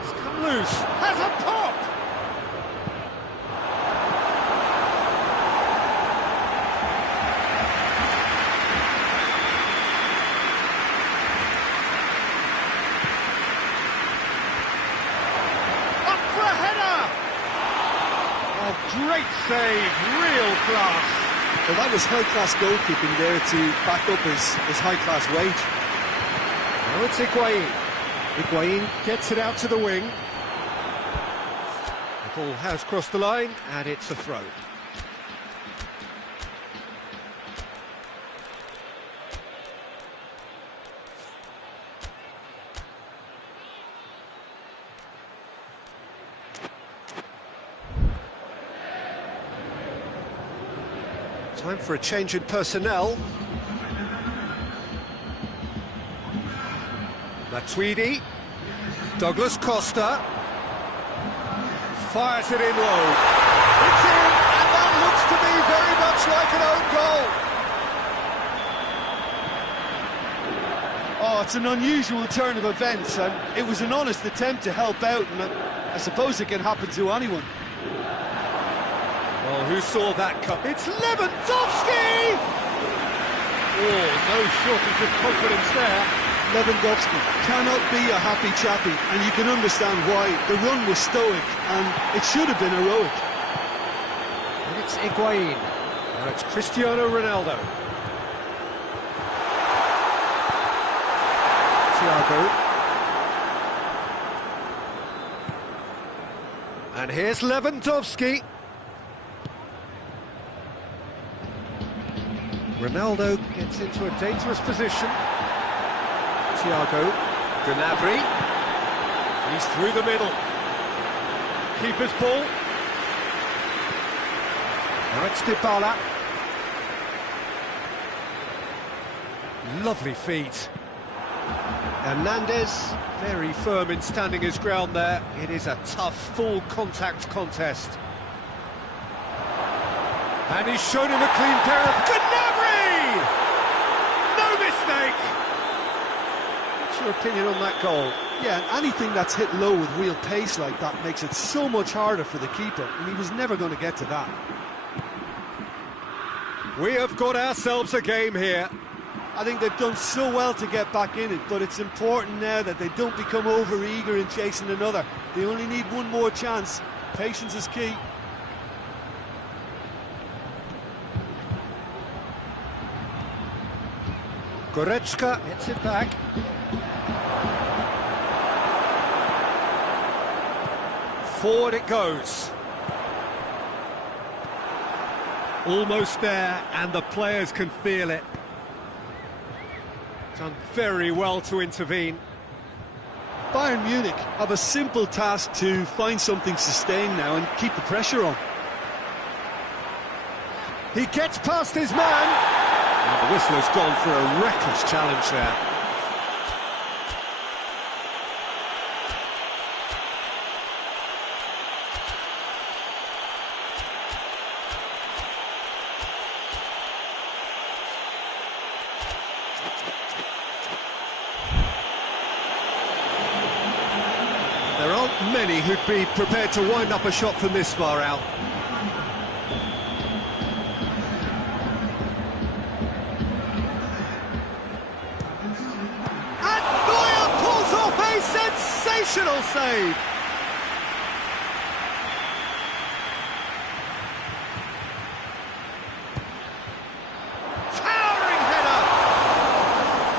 It's come loose, has a pop! Up for a header! Oh, great save, real class. Well, that was high-class goalkeeping there to back up his high-class wage. Now it's Higuain. Higuain gets it out to the wing. The ball has crossed the line, and it's a throw. Time for a change in personnel. Matuidi. Douglas Costa. Fires it in low. It's in, and that looks to be very much like an own goal. Oh, it's an unusual turn of events, and it was an honest attempt to help out, and I suppose it can happen to anyone. Well, who saw that cut? It's Lewandowski! Oh, no shortage of confidence there. Lewandowski cannot be a happy chappy, and you can understand why. The run was stoic, and it should have been heroic. And it's Higuain. Now it's Cristiano Ronaldo. Thiago. And here's Lewandowski. Ronaldo gets into a dangerous position. Thiago. Gnabry. He's through the middle. Keeper's ball. Now it's Dybala. Lovely feet. Hernandez, very firm in standing his ground there. It is a tough, full-contact contest. And he's shown him a clean pair of... Gnabry! No mistake! What's your opinion on that goal? Yeah, and anything that's hit low with real pace like that makes it so much harder for the keeper, and he was never going to get to that. We have got ourselves a game here. I think they've done so well to get back in it, but it's important now that they don't become over-eager in chasing another. They only need one more chance. Patience is key. Goretzka hits it back. Forward it goes. Almost there, and the players can feel it. Done very well to intervene. Bayern Munich have a simple task to find something sustained now and keep the pressure on. He gets past his man. And the whistler's gone for a reckless challenge there. There aren't many who'd be prepared to wind up a shot from this far out. And Neuer pulls off a sensational save! Towering header!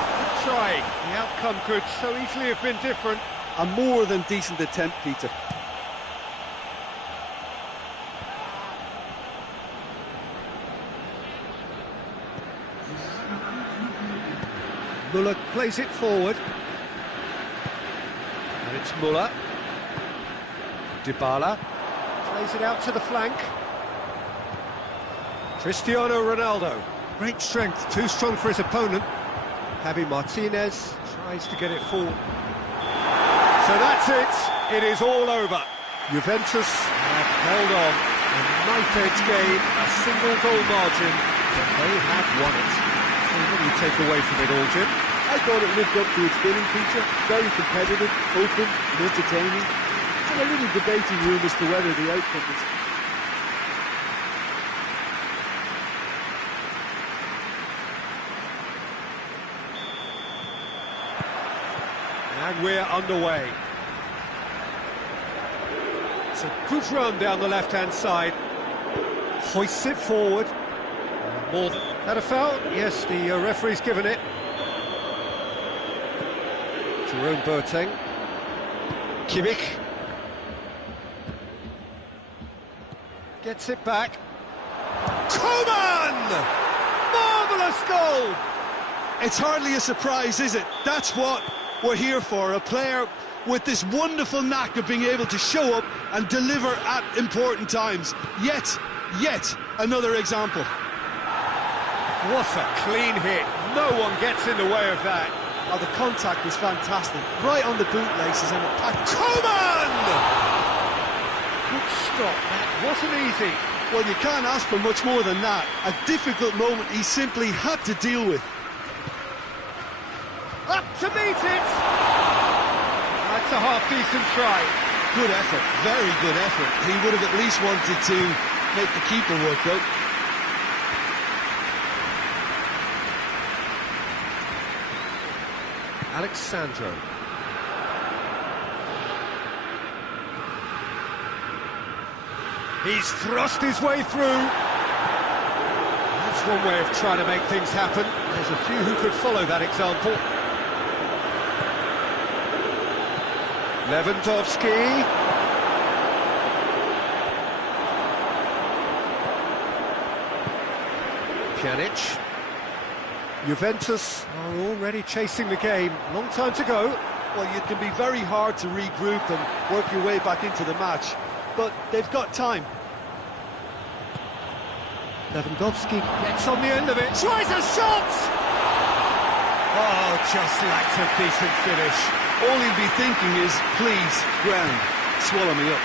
Good try. The outcome could so easily have been different. A more than decent attempt, Peter. Müller plays it forward. And it's Müller. Dybala plays it out to the flank. Cristiano Ronaldo. Great strength, too strong for his opponent. Javi Martinez tries to get it full. So that's it. It is all over. Juventus have held on. A knife-edge game, a single goal margin, but they have won it. So what do you take away from it all, Jim? I thought it lived up to its billing, Peter. Very competitive, open, and entertaining. And a little debating room as to whether the outcome was... And we're underway. It's a good run down the left-hand side. Hoists it forward. More than... That a foul? Yes, the referee's given it. Jerome Boateng. Kimmich. Gets it back. Coman! Marvellous goal! It's hardly a surprise, is it? That's what we're here for, a player with this wonderful knack of being able to show up and deliver at important times. Yet another example. What a clean hit. No one gets in the way of that. Oh, the contact was fantastic. Right on the bootlaces and the pack. Coman! Good stop. That wasn't easy. Well, you can't ask for much more than that. A difficult moment he simply had to deal with. Up to meet it! That's a half-decent try. Good effort, very good effort. He would have at least wanted to make the keeper work out. Alexandro. He's thrust his way through. That's one way of trying to make things happen. There's a few who could follow that example. Lewandowski. Pjanic. Juventus are already chasing the game. Long time to go. Well, it can be very hard to regroup and work your way back into the match, but they've got time. Lewandowski gets on the end of it, tries a shot! Oh, just lacked a decent finish. All he'll be thinking is, please, ground, swallow me up.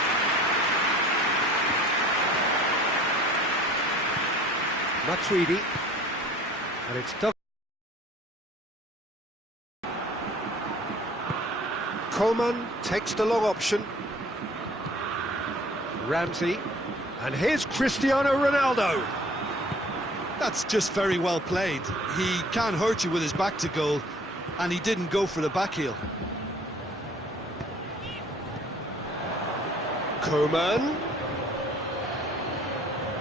Matuidi, and it's dug. Coman takes the long option. Ramsey, and here's Cristiano Ronaldo. That's just very well played. He can't hurt you with his back to goal, and he didn't go for the back heel. Coman,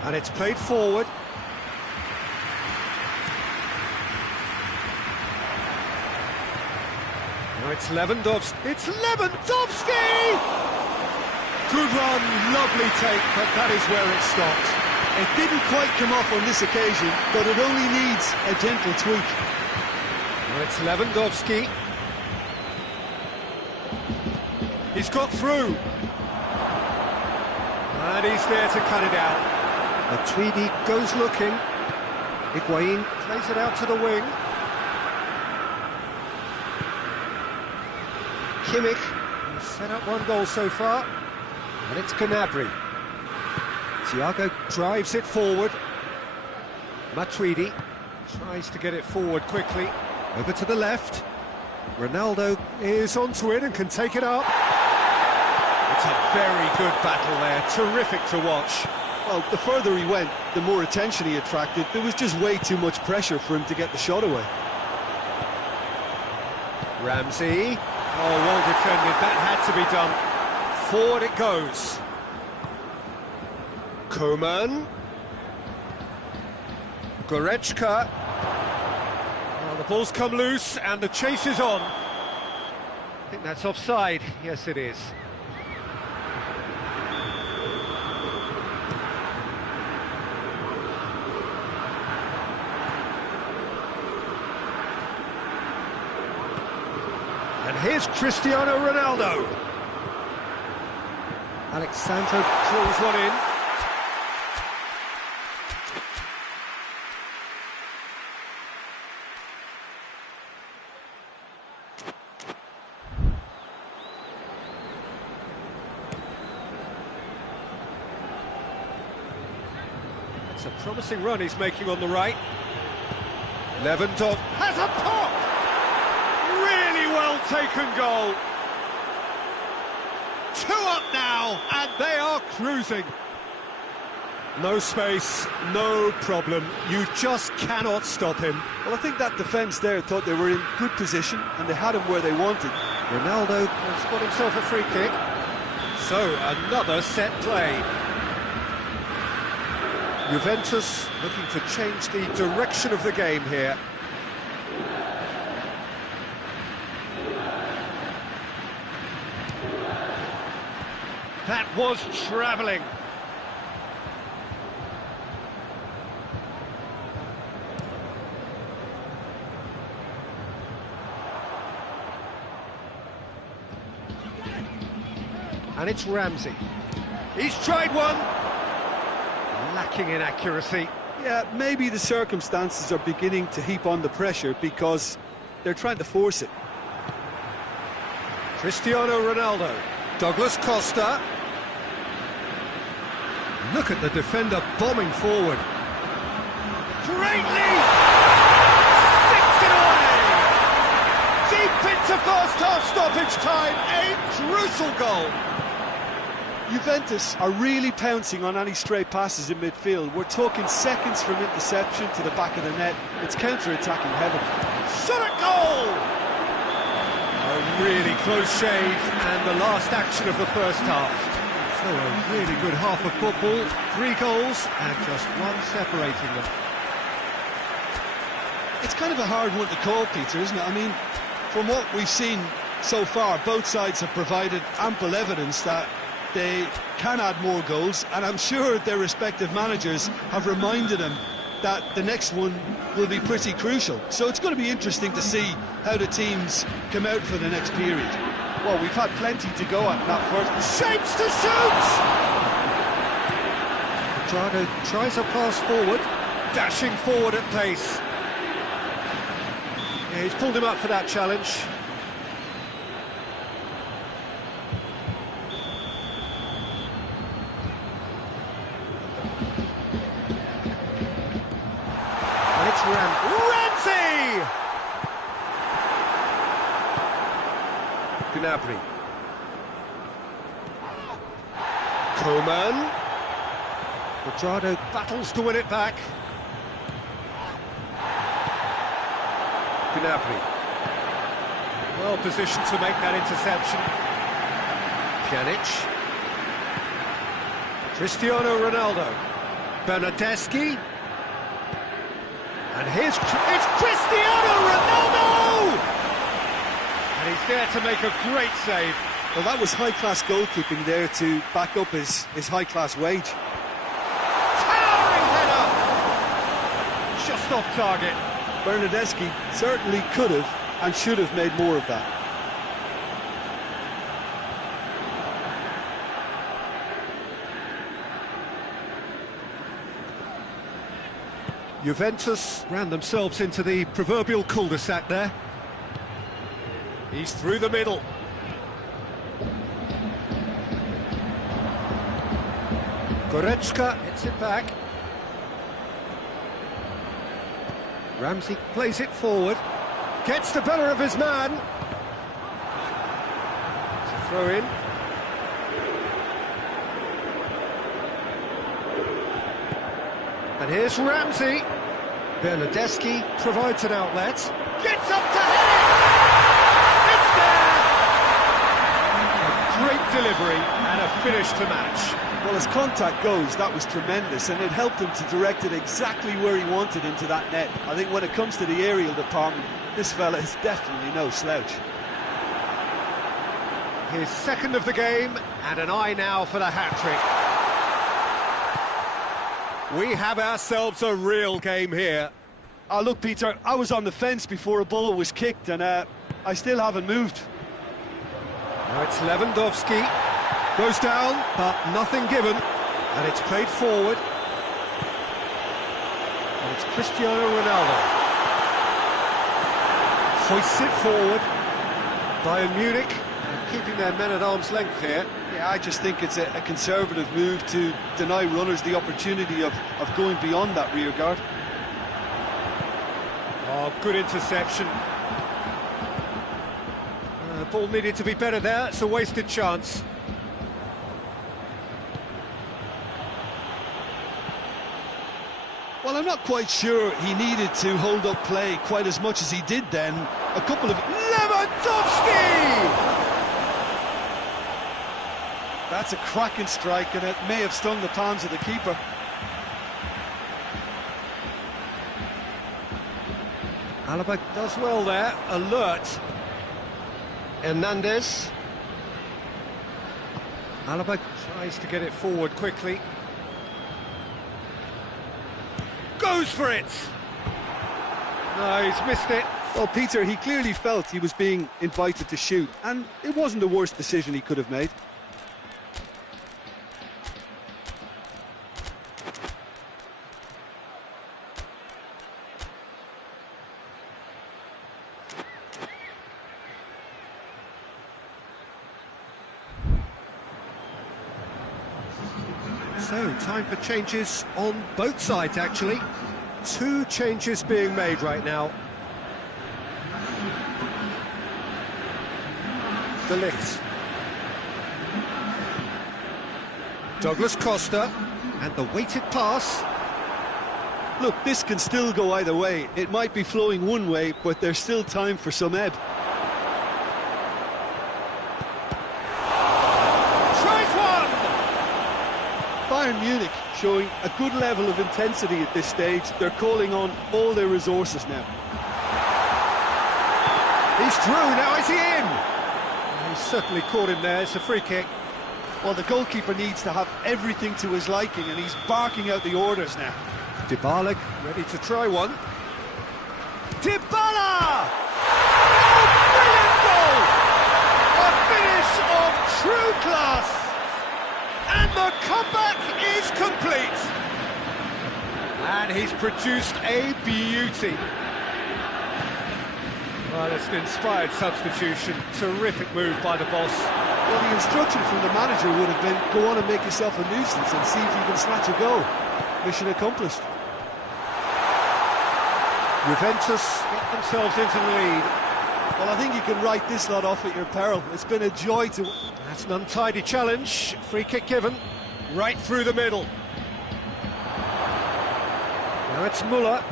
and it's played forward. Now it's Lewandowski. It's Lewandowski! Good run, lovely take, but that is where it stopped. It didn't quite come off on this occasion, but it only needs a gentle tweak. Now it's Lewandowski. He's got through. And he's there to cut it out. Matuidi goes looking. Higuain plays it out to the wing. Kimmich has set up one goal so far. And it's Gnabry. Thiago drives it forward. Matuidi tries to get it forward quickly. Over to the left. Ronaldo is onto it and can take it up. It's a very good battle there. Terrific to watch. Well, the further he went, the more attention he attracted. There was just way too much pressure for him to get the shot away. Ramsey. Oh, well defended. That had to be done. Forward it goes. Coman. Goretzka. Well, the ball's come loose and the chase is on. I think that's offside. Yes, it is. And here's Cristiano Ronaldo. Alexandro drills one in. It's a promising run he's making on the right. Lewandowski has a pop! Really well taken goal. 2 up now, and they are cruising. No space, no problem. You just cannot stop him. Well, I think that defence there thought they were in good position, and they had him where they wanted. Ronaldo has got himself a free kick. So, another set play. Juventus looking to change the direction of the game here. That was travelling. And it's Ramsey. He's tried one. Lacking in accuracy. Yeah, maybe the circumstances are beginning to heap on the pressure because they're trying to force it. Cristiano Ronaldo. Douglas Costa. Look at the defender bombing forward. Greatly! Sticks it away! Deep into first half stoppage time. A crucial goal. Juventus are really pouncing on any stray passes in midfield. We're talking seconds from interception to the back of the net. It's counter-attacking heaven. Shot at goal! A really close shave, and the last action of the first half. So a really good half of football, 3 goals, and just one separating them. It's kind of a hard one to call, Peter, isn't it? I mean, from what we've seen so far, both sides have provided ample evidence that they can add more goals, and I'm sure their respective managers have reminded them that the next one will be pretty crucial. So it's going to be interesting to see how the teams come out for the next period. Well, we've had plenty to go at in that first. Shapes to shoot! Jado tries a pass forward, dashing forward at pace. Yeah, he's pulled him up for that challenge. And it's Ramsey! Gnabry. Coman. Jado battles to win it back. Gnabry. Well positioned to make that interception. Pjanic. Cristiano Ronaldo. Bernardeschi. And here's it's Cristiano Ronaldo! And he's there to make a great save. Well, that was high-class goalkeeping there to back up his high-class wage. Towering header! Just off target. Bernardeschi certainly could have and should have made more of that. Juventus ran themselves into the proverbial cul-de-sac there. He's through the middle. Goretzka hits it back. Ramsey plays it forward. Gets the better of his man. It's a throw in. And here's Ramsey. Bernardeschi provides an outlet. Gets up to hit it! It's there! A great delivery and a finish to match. Well, as contact goes, that was tremendous, and it helped him to direct it exactly where he wanted into that net. I think when it comes to the aerial department, this fella is definitely no slouch. His second of the game, and an eye now for the hat-trick. We have ourselves a real game here. Oh, look, Peter, I was on the fence before a ball was kicked, and I still haven't moved. Now it's Lewandowski. Goes down, but nothing given. And it's played forward. And it's Cristiano Ronaldo. Hoists it forward. Bayern Munich keeping their men at arm's length here. Yeah, I just think it's a conservative move to deny runners the opportunity of going beyond that rear guard. Oh, good interception. Ball needed to be better there. It's a wasted chance. Well, I'm not quite sure he needed to hold up play quite as much as he did then. A couple of... Lewandowski! That's a cracking strike, and it may have stung the palms of the keeper. Alaba does well there, alert. Hernandez. Alaba tries to get it forward quickly. Goes for it! No, he's missed it. Well, Peter, he clearly felt he was being invited to shoot, and it wasn't the worst decision he could have made. So, time for changes on both sides, actually. 2 changes being made right now. De Ligt. Douglas Costa, and the weighted pass. Look, this can still go either way. It might be flowing one way, but there's still time for some ebb. Bayern Munich showing a good level of intensity at this stage. They're calling on all their resources now. He's through, now is he in? He's certainly caught him there, it's a free kick. Well, the goalkeeper needs to have everything to his liking, and he's barking out the orders now. Dybala ready to try one. Dybala! Oh, brilliant goal! A finish of true class! And the comeback is complete! And he's produced a beauty. Well, it's an inspired substitution. Terrific move by the boss. Well, the instruction from the manager would have been, go on and make yourself a nuisance and see if you can snatch a goal. Mission accomplished. Juventus get themselves into the lead. Well, I think you can write this lot off at your peril. It's been a joy to... That's an untidy challenge. Free kick given. Right through the middle. Now it's Müller.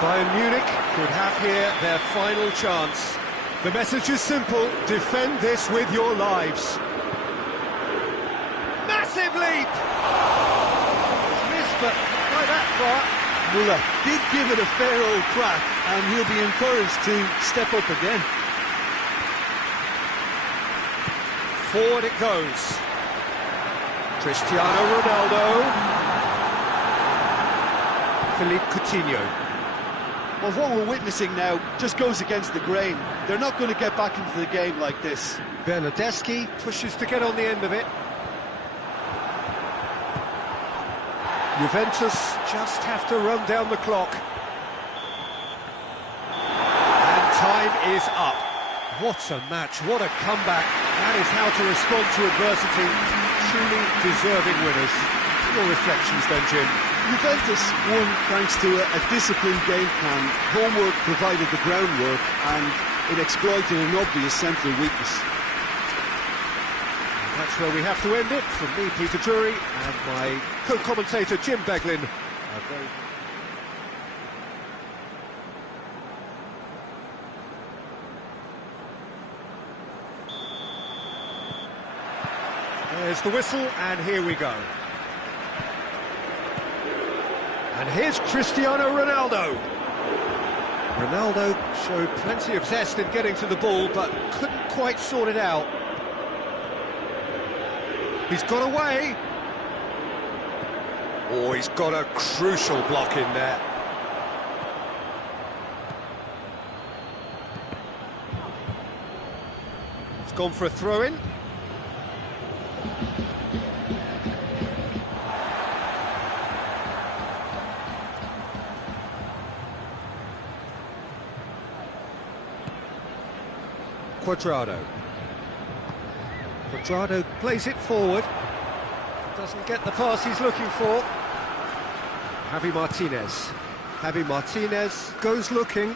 Bayern Munich could have here their final chance. The message is simple: defend this with your lives. Massive leap! Missed, but not by that far. Müller did give it a fair old crack, and he'll be encouraged to step up again. Forward it goes. Cristiano Ronaldo. Philippe Coutinho. Well, what we're witnessing now just goes against the grain. They're not going to get back into the game like this. Bernardeschi pushes to get on the end of it. Juventus just have to run down the clock. And time is up. What a match, what a comeback. That is how to respond to adversity. Truly deserving winners. Your reflections then, Jim? Juventus won thanks to a disciplined game plan. Homework provided the groundwork, and it exploited an obvious central weakness. That's where we have to end it. From me, Peter Drury, and my co-commentator, Jim Beglin. There's the whistle, and here we go. And here's Cristiano Ronaldo. Ronaldo showed plenty of zest in getting to the ball, but couldn't quite sort it out. He's got away. Oh, he's got a crucial block in there. It's gone for a throw-in. Quadrado. Quadrado plays it forward. Doesn't get the pass he's looking for. Javi Martinez. Javi Martinez goes looking.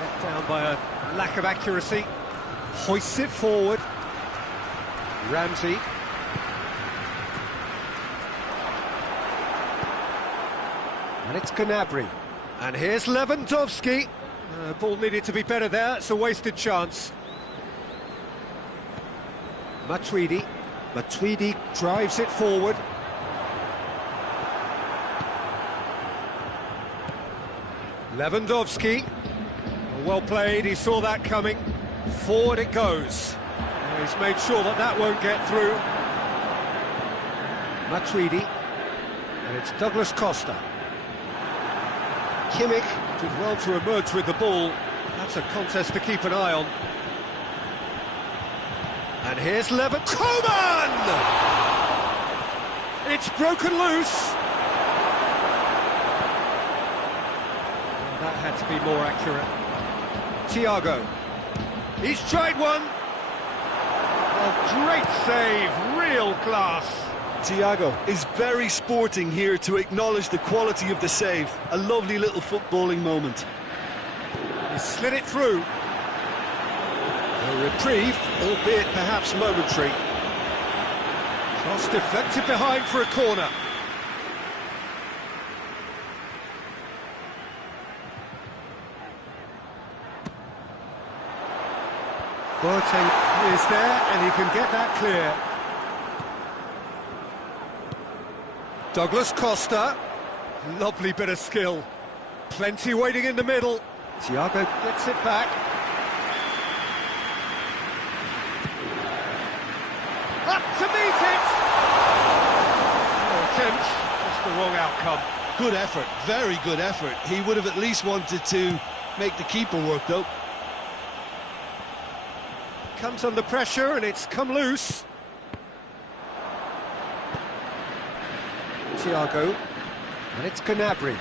Let down by a lack of accuracy. Hoists it forward. Ramsey. And it's Gnabry. And here's Lewandowski. Ball needed to be better there, it's a wasted chance. Matuidi drives it forward. Lewandowski, well played, he saw that coming. Forward it goes. He's made sure that that won't get through. Matuidi, and it's Douglas Costa. Kimmich did well to emerge with the ball. That's a contest to keep an eye on. And here's Koeman! It's broken loose. Oh, that had to be more accurate. Thiago. He's tried one. Oh, great save, real class. Thiago is very sporting here to acknowledge the quality of the save. A lovely little footballing moment. He slid it through. A reprieve, albeit perhaps momentary. Cross deflected behind for a corner. Boateng is there, and he can get that clear. Douglas Costa, lovely bit of skill. Plenty waiting in the middle. Thiago gets it back. Up to meet it! No attempt, just the wrong outcome. Good effort, very good effort. He would have at least wanted to make the keeper work, though. Comes under pressure and it's come loose. Thiago, and it's Gnabry.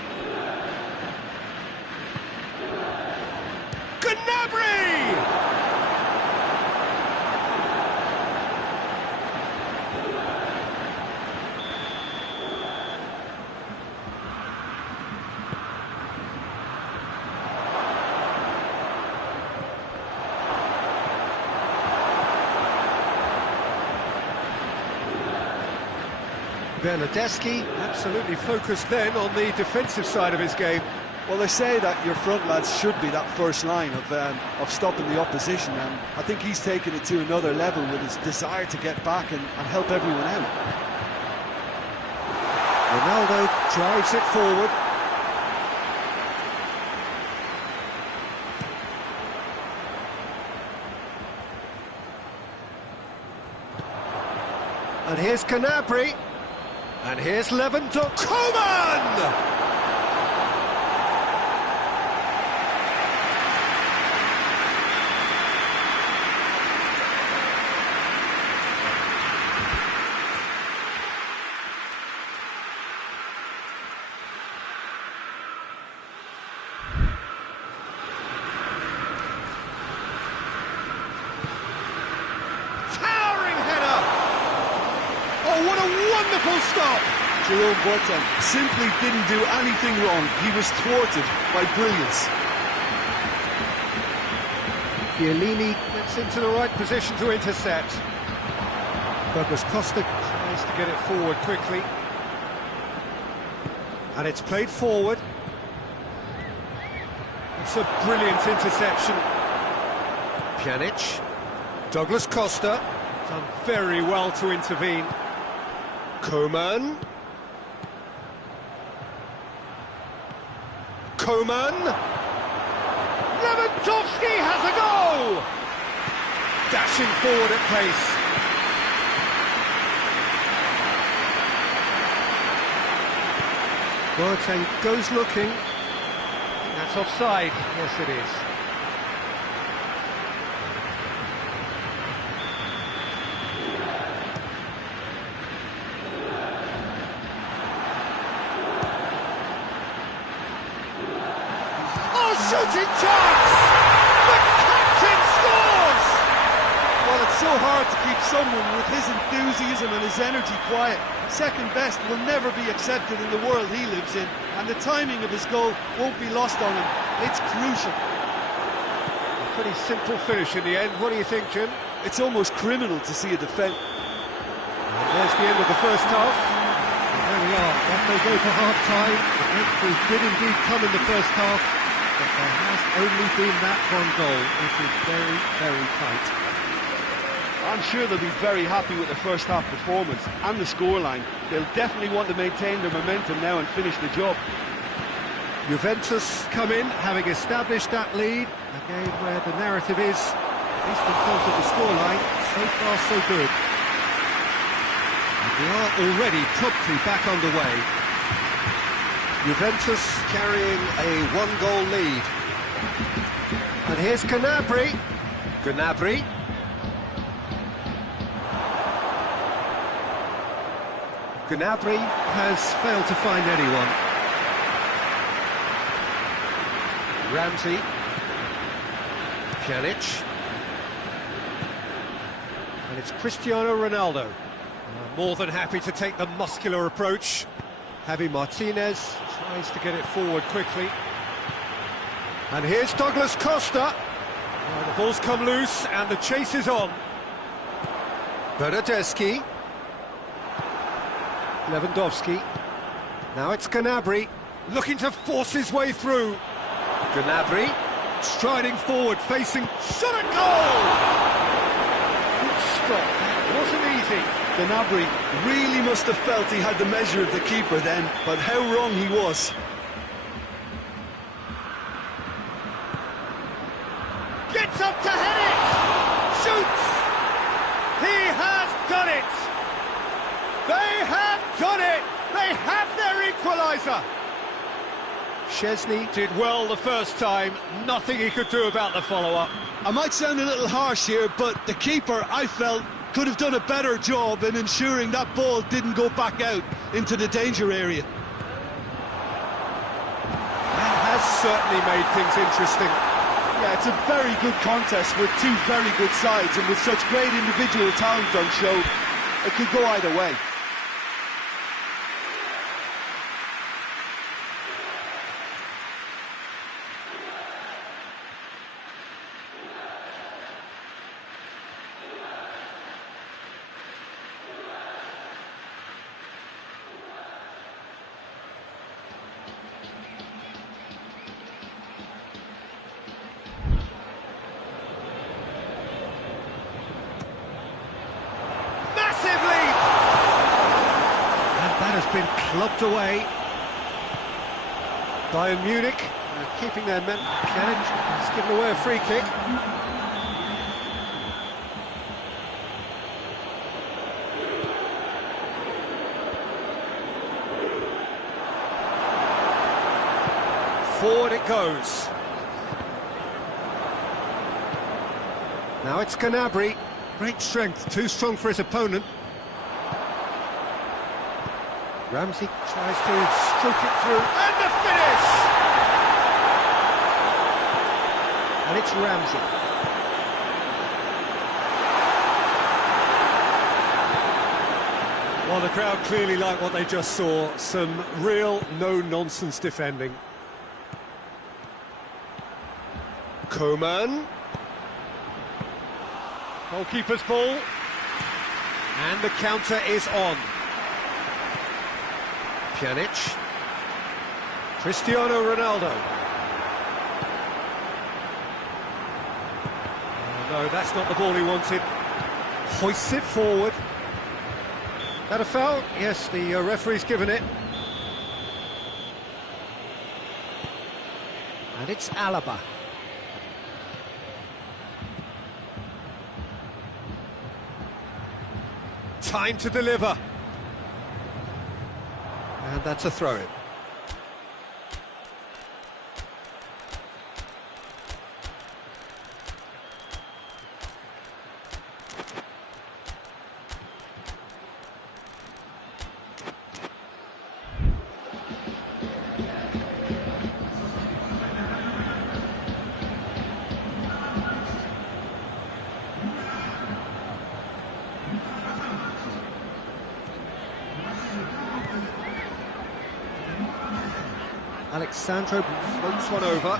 Gnabry! Bernardeschi absolutely focused then on the defensive side of his game. Well, they say that your front lads should be that first line of stopping the opposition, and I think he's taken it to another level with his desire to get back and help everyone out. Ronaldo drives it forward. And here's Gnabry. And here's Lewandowski. Coman! What a wonderful stop! Jerome Boateng simply didn't do anything wrong. He was thwarted by brilliance. Chiellini gets into the right position to intercept. Douglas Costa tries to get it forward quickly. And it's played forward. It's a brilliant interception. Pjanic. Douglas Costa. Done very well to intervene. Coman. Coman. Lewandowski has a goal! Dashing forward at pace. Boateng goes looking. That's offside. Yes, it is. Shooting chance! The captain scores! Well, it's so hard to keep someone with his enthusiasm and his energy quiet. Second best will never be accepted in the world he lives in, and the timing of his goal won't be lost on him. It's crucial. A pretty simple finish in the end. What do you think, Jim? It's almost criminal to see a defence. There's the end of the first half. And there we are. Off they go for half-time. The entry did indeed come in the first half. But there has only been that one goal. It is very, very tight. I'm sure they'll be very happy with the first half performance and the scoreline. They'll definitely want to maintain their momentum now and finish the job. Juventus come in, having established that lead. A game where the narrative is, at least in terms of the scoreline, so far so good. And we are already promptly back underway. Juventus carrying a one-goal lead. And here's Gnabry. Gnabry. Gnabry has failed to find anyone. Ramsey. Pjanic. And it's Cristiano Ronaldo. More than happy to take the muscular approach. Javi Martinez tries to get it forward quickly. And here's Douglas Costa. The ball's come loose and the chase is on. Bernardeschi. Lewandowski. Now it's Gnabry, looking to force his way through. Gnabry, striding forward, facing... shot at goal! Good stop, that wasn't easy. Gnabry really must have felt he had the measure of the keeper then, but how wrong he was. Gets up to head it! Shoots! He has done it! They have done it! They They have their equaliser! Chesney did well the first time, nothing he could do about the follow-up. I might sound a little harsh here, but the keeper, I felt, could have done a better job in ensuring that ball didn't go back out into the danger area. That has certainly made things interesting. Yeah, it's a very good contest with two very good sides, and with such great individual talent on show, it could go either way. Been clubbed away. Bayern Munich keeping their men. It's given away a free kick. Forward it goes. Now it's Gnabry. Great strength, too strong for his opponent. Ramsey tries to stroke it through, and the finish! And it's Ramsey. Well, the crowd clearly like what they just saw. Some real no-nonsense defending. Coman. Goalkeeper's ball. And the counter is on. Pjanic. Cristiano Ronaldo. Oh, no, that's not the ball he wanted. Hoists it forward. That a foul? Yes, the referee's given it. And it's Alaba. Time to deliver. And that's a throw-in. Alexandro floats one over.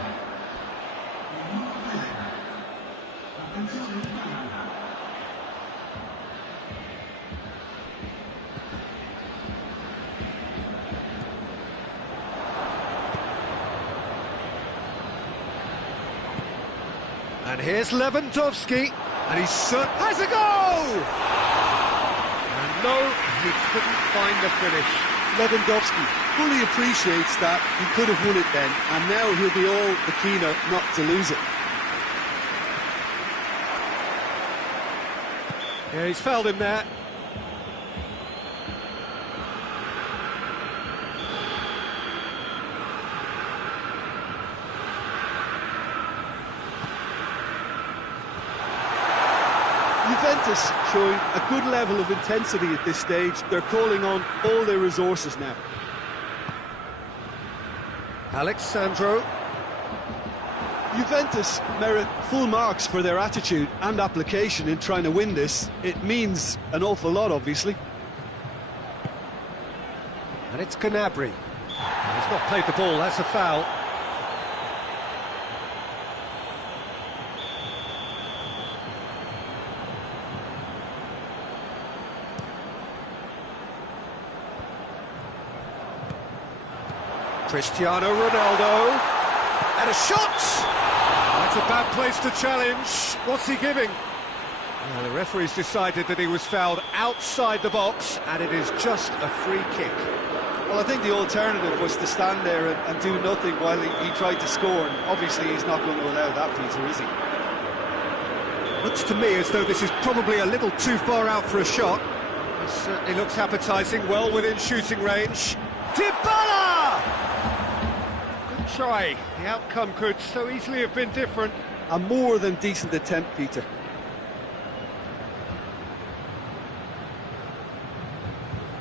And here's Lewandowski, and he has a goal! And no, he couldn't find the finish. Lewandowski fully appreciates that he could have won it then, and now he'll be all the keener not to lose it. Yeah, he's fouled him there. Juventus showing a good level of intensity at this stage. They're calling on all their resources now. Alexandro. Juventus merit full marks for their attitude and application in trying to win this. It means an awful lot, obviously. And it's Gnabry. He's not played the ball, that's a foul. Cristiano Ronaldo, and a shot! That's a bad place to challenge. What's he giving? Well, the referee's decided that he was fouled outside the box, and it is just a free kick. Well, I think the alternative was to stand there and do nothing while he tried to score, and obviously he's not going to allow that, Peter, is he? Looks to me as though this is probably a little too far out for a shot. It certainly looks appetising, well within shooting range. Dybala! Good try. The outcome could so easily have been different. A more than decent attempt, Peter.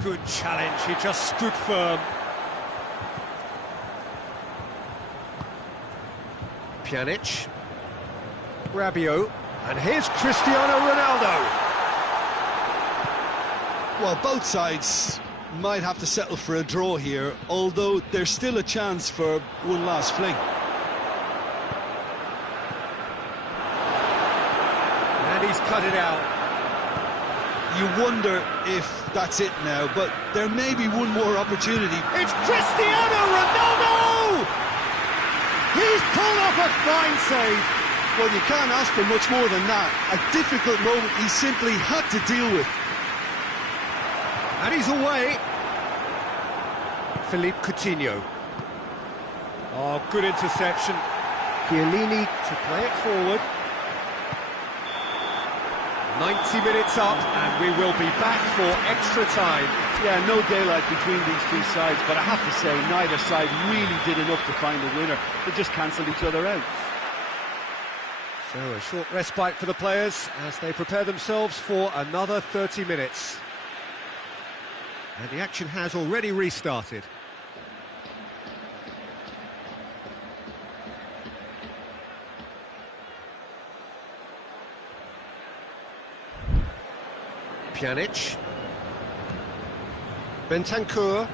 Good challenge, he just stood firm. Pjanic. Rabiot. And here's Cristiano Ronaldo. Well, both sides might have to settle for a draw here, although there's still a chance for one last fling. And he's cut it out. You wonder if that's it now, but there may be one more opportunity. It's Cristiano Ronaldo! He's pulled off a fine save. Well, you can't ask for much more than that. A difficult moment he simply had to deal with. And he's away. Philippe Coutinho. Oh, good interception. Chiellini to play it forward. 90 minutes up, and we will be back for extra time. Yeah, no daylight between these two sides, but I have to say, neither side really did enough to find a winner. They just cancelled each other out. So a short respite for the players as they prepare themselves for another 30 minutes. And the action has already restarted. Pjanic. Bentancur.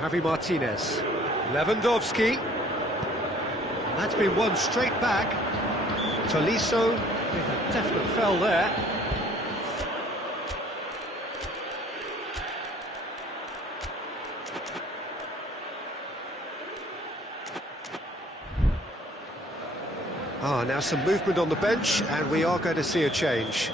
Javi Martinez. Lewandowski. And that's been won straight back. Tolisso with a definite foul there. Now some movement on the bench, and we are going to see a change.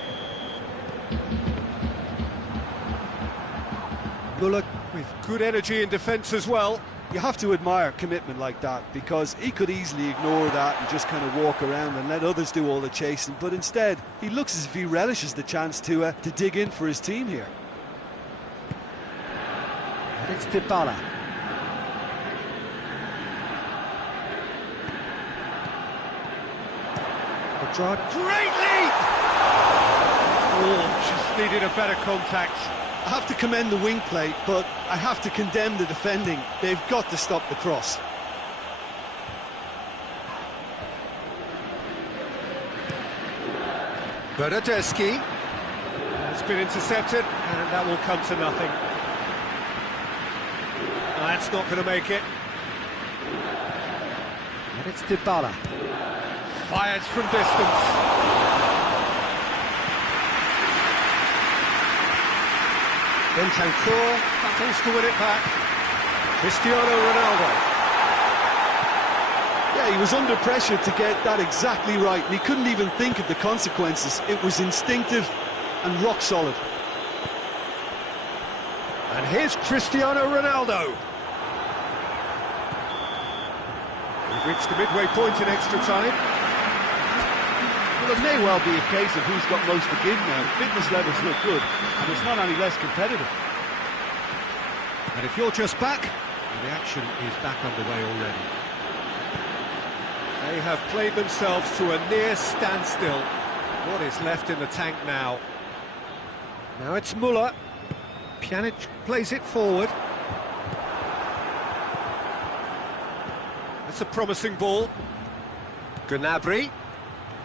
Muller with good energy in defence as well. You have to admire commitment like that, because he could easily ignore that and just kind of walk around and let others do all the chasing, but instead he looks as if he relishes the chance to dig in for his team here. And it's Dybala. Great leap! Oh, just needed a better contact. I have to commend the wing play, but I have to condemn the defending. They've got to stop the cross. Bernardeschi has been intercepted, and that will come to nothing. That's not going to make it. And it's Dybala. Fires from distance. Bentancur battles to win it back. Cristiano Ronaldo. Yeah, he was under pressure to get that exactly right, and he couldn't even think of the consequences. It was instinctive and rock solid. And here's Cristiano Ronaldo. We've reached the midway point in extra time. Well, it may well be a case of who's got most to give now. Fitness levels look good, and it's not any less competitive. And if you're just back, the action is back underway already. They have played themselves to a near standstill. What is left in the tank now? Now it's Muller. Pjanic plays it forward. That's a promising ball. Gnabry.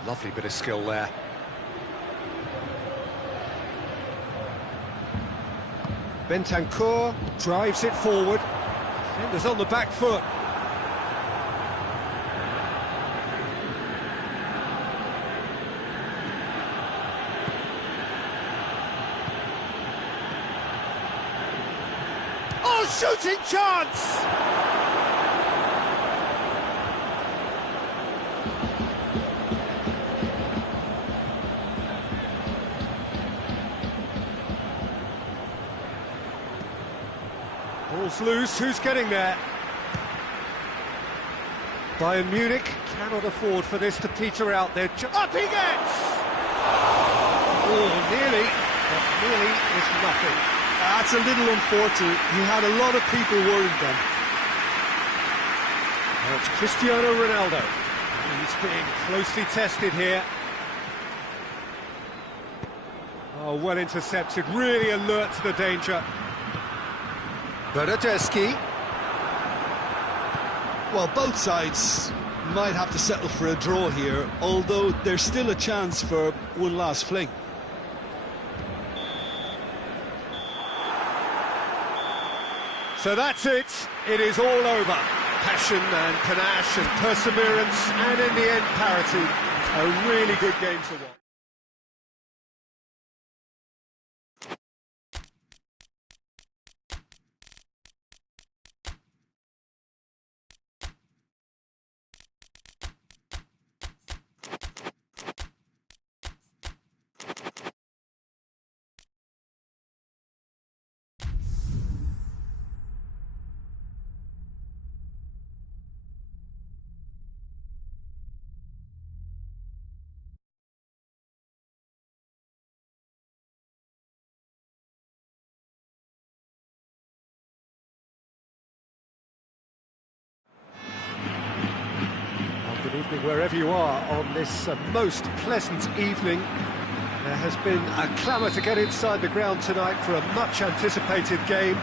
Lovely bit of skill there. Bentancur drives it forward. Defenders on the back foot. Oh, shooting chance! Ball's loose, who's getting there? Bayern Munich cannot afford for this to peter out. Up he gets! Oh, nearly, but nearly is nothing. That's a little unfortunate. He had a lot of people worried then. Now it's Cristiano Ronaldo. He's being closely tested here. Oh, well intercepted, really alert to the danger. Bernardeschi. Well, both sides might have to settle for a draw here, although there's still a chance for one last fling. So that's it. It is all over. Passion and panache and perseverance, and in the end, parity. A really good game to watch. Good evening wherever you are on this most pleasant evening. There has been a clamour to get inside the ground tonight for a much anticipated game.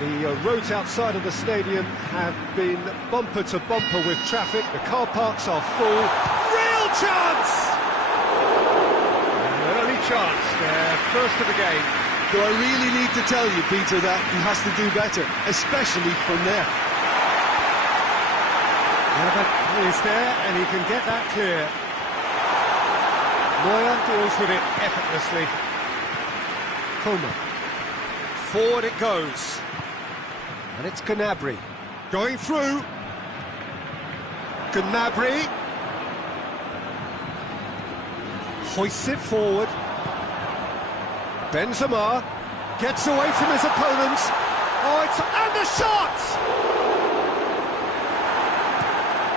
The roads outside of the stadium have been bumper to bumper with traffic. The car parks are full. Real chance! An early chance, their first of the game. Do I really need to tell you, Peter, that he has to do better, especially from there? Yeah, but he's there and he can get that clear. Neuer deals with it effortlessly. Coman. Forward it goes. And it's Gnabry. Going through. Gnabry. Hoists it forward. Benzema gets away from his opponents. Oh, it's... and the shot!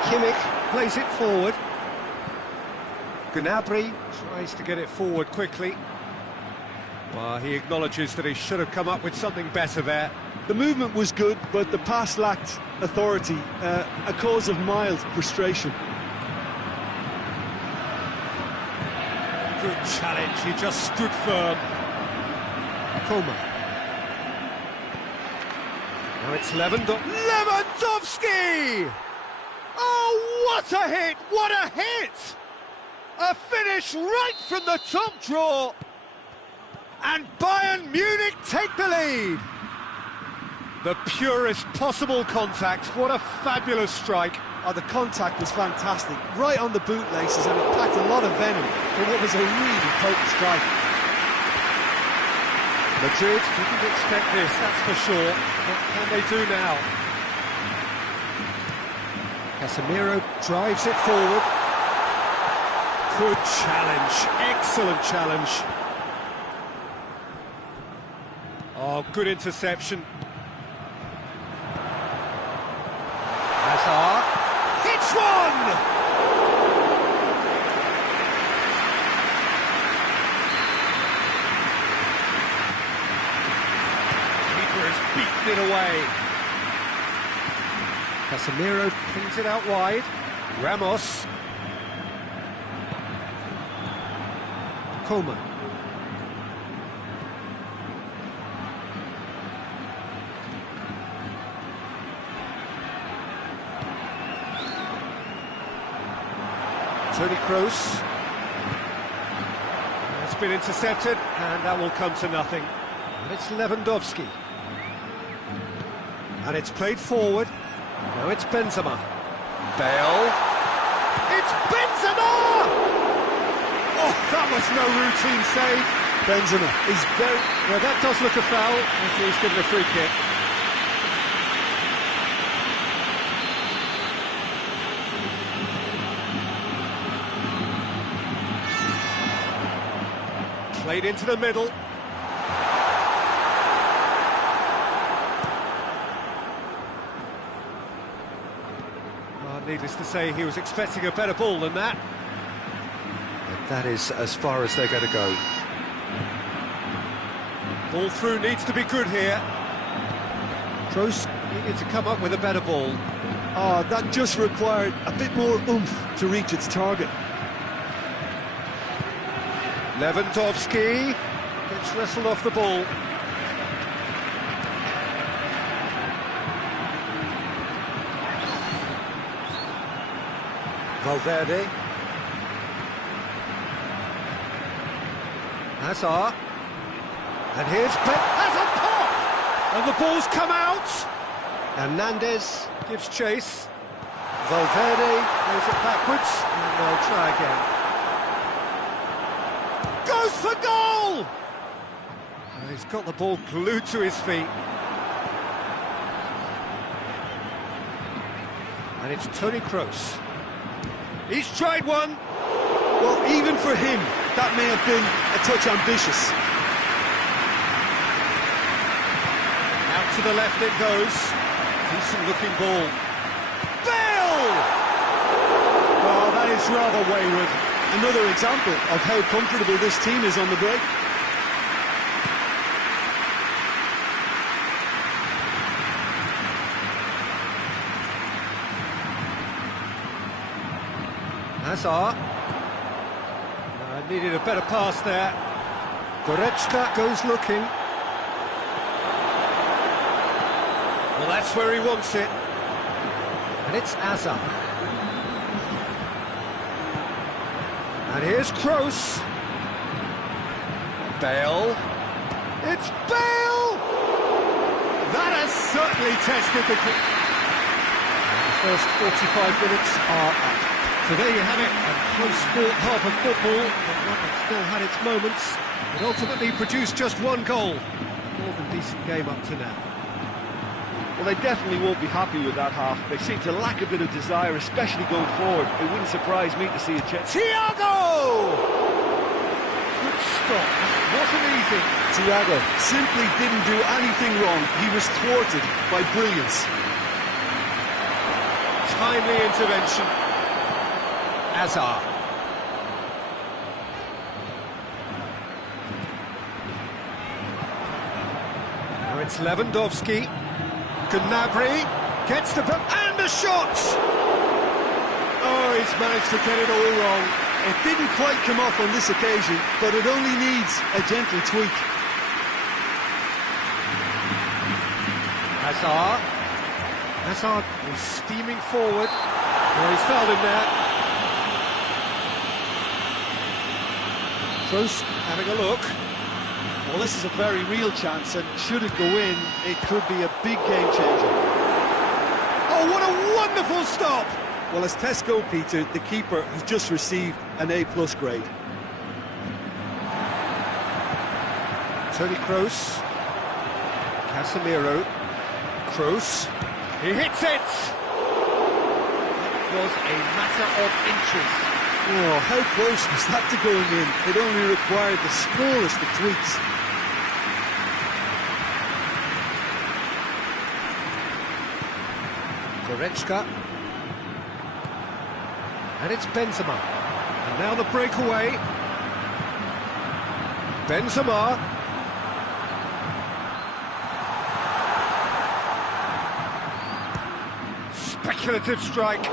Kimmich plays it forward. Gnabry tries to get it forward quickly. Well, he acknowledges that he should have come up with something better there. The movement was good, but the pass lacked authority, a cause of mild frustration. Good challenge, he just stood firm. Coman. Now it's Lewandowski! Oh, what a hit! What a hit! A finish right from the top draw. And Bayern Munich take the lead. The purest possible contact. What a fabulous strike. Oh, the contact was fantastic. Right on the bootlaces, and it packed a lot of venom for what was a really potent strike. Madrid didn't expect this, that's for sure. What can they do now? Casemiro drives it forward. Good challenge, excellent challenge. Oh, good interception. Hazard hits one! Keeper has beaten it away. Casemiro pings it out wide. Ramos. Coman. Toni Kroos. It's been intercepted, and that will come to nothing. And it's Lewandowski. And it's played forward. Now it's Benzema. Bale. It's Benzema! Oh, that was no routine save. Benzema is very... Well, that does look a foul, as he's given a free kick. Played into the middle. Needless to say, he was expecting a better ball than that. And that is as far as they're going to go. Ball through needs to be good here. Kroos needed to come up with a better ball. Oh, that just required a bit more oomph to reach its target. Lewandowski gets wrestled off the ball. Valverde. Hazard. And here's Hazard pop! And the ball's come out! Hernandez gives chase. Valverde plays it backwards, and they'll try again. Goes for goal! And he's got the ball glued to his feet. And it's Toni Kroos. He's tried one. Well, even for him, that may have been a touch ambitious. Out to the left it goes. Decent looking ball. Bale! Oh, that is rather wayward. Another example of how comfortable this team is on the break. Hazard. Needed a better pass there. Goretzka goes looking. Well, that's where he wants it. And it's Hazard. And here's Kroos. Bale. It's Bale! That has certainly tested the... The first 45 minutes are up. So there you have it, a close-fought half of football, but one that still had its moments, but ultimately produced just one goal. More than decent game up to now. Well, they definitely won't be happy with that half. They seem to lack a bit of desire, especially going forward. It wouldn't surprise me to see a change. Thiago! Good stop. Wasn't easy. Thiago simply didn't do anything wrong. He was thwarted by brilliance. Timely intervention. Hazard. Now it's Lewandowski. Gnabry gets the... and the shot! Oh, he's managed to get it all wrong. It didn't quite come off on this occasion, but it only needs a gentle tweak. Hazard. Hazard is steaming forward. Oh, he's fouled him there. Kroos having a look. Well, this is a very real chance, and should it go in, it could be a big game changer. Oh, what a wonderful stop! Well, as tests go, Peter, the keeper has just received an A+ grade. Toni Kroos. Casemiro. Kroos. He hits it! That was a matter of inches. Oh, how close was that to going in? It only required the smallest of tweaks. Goretzka. And it's Benzema. And now the breakaway. Benzema. Speculative strike.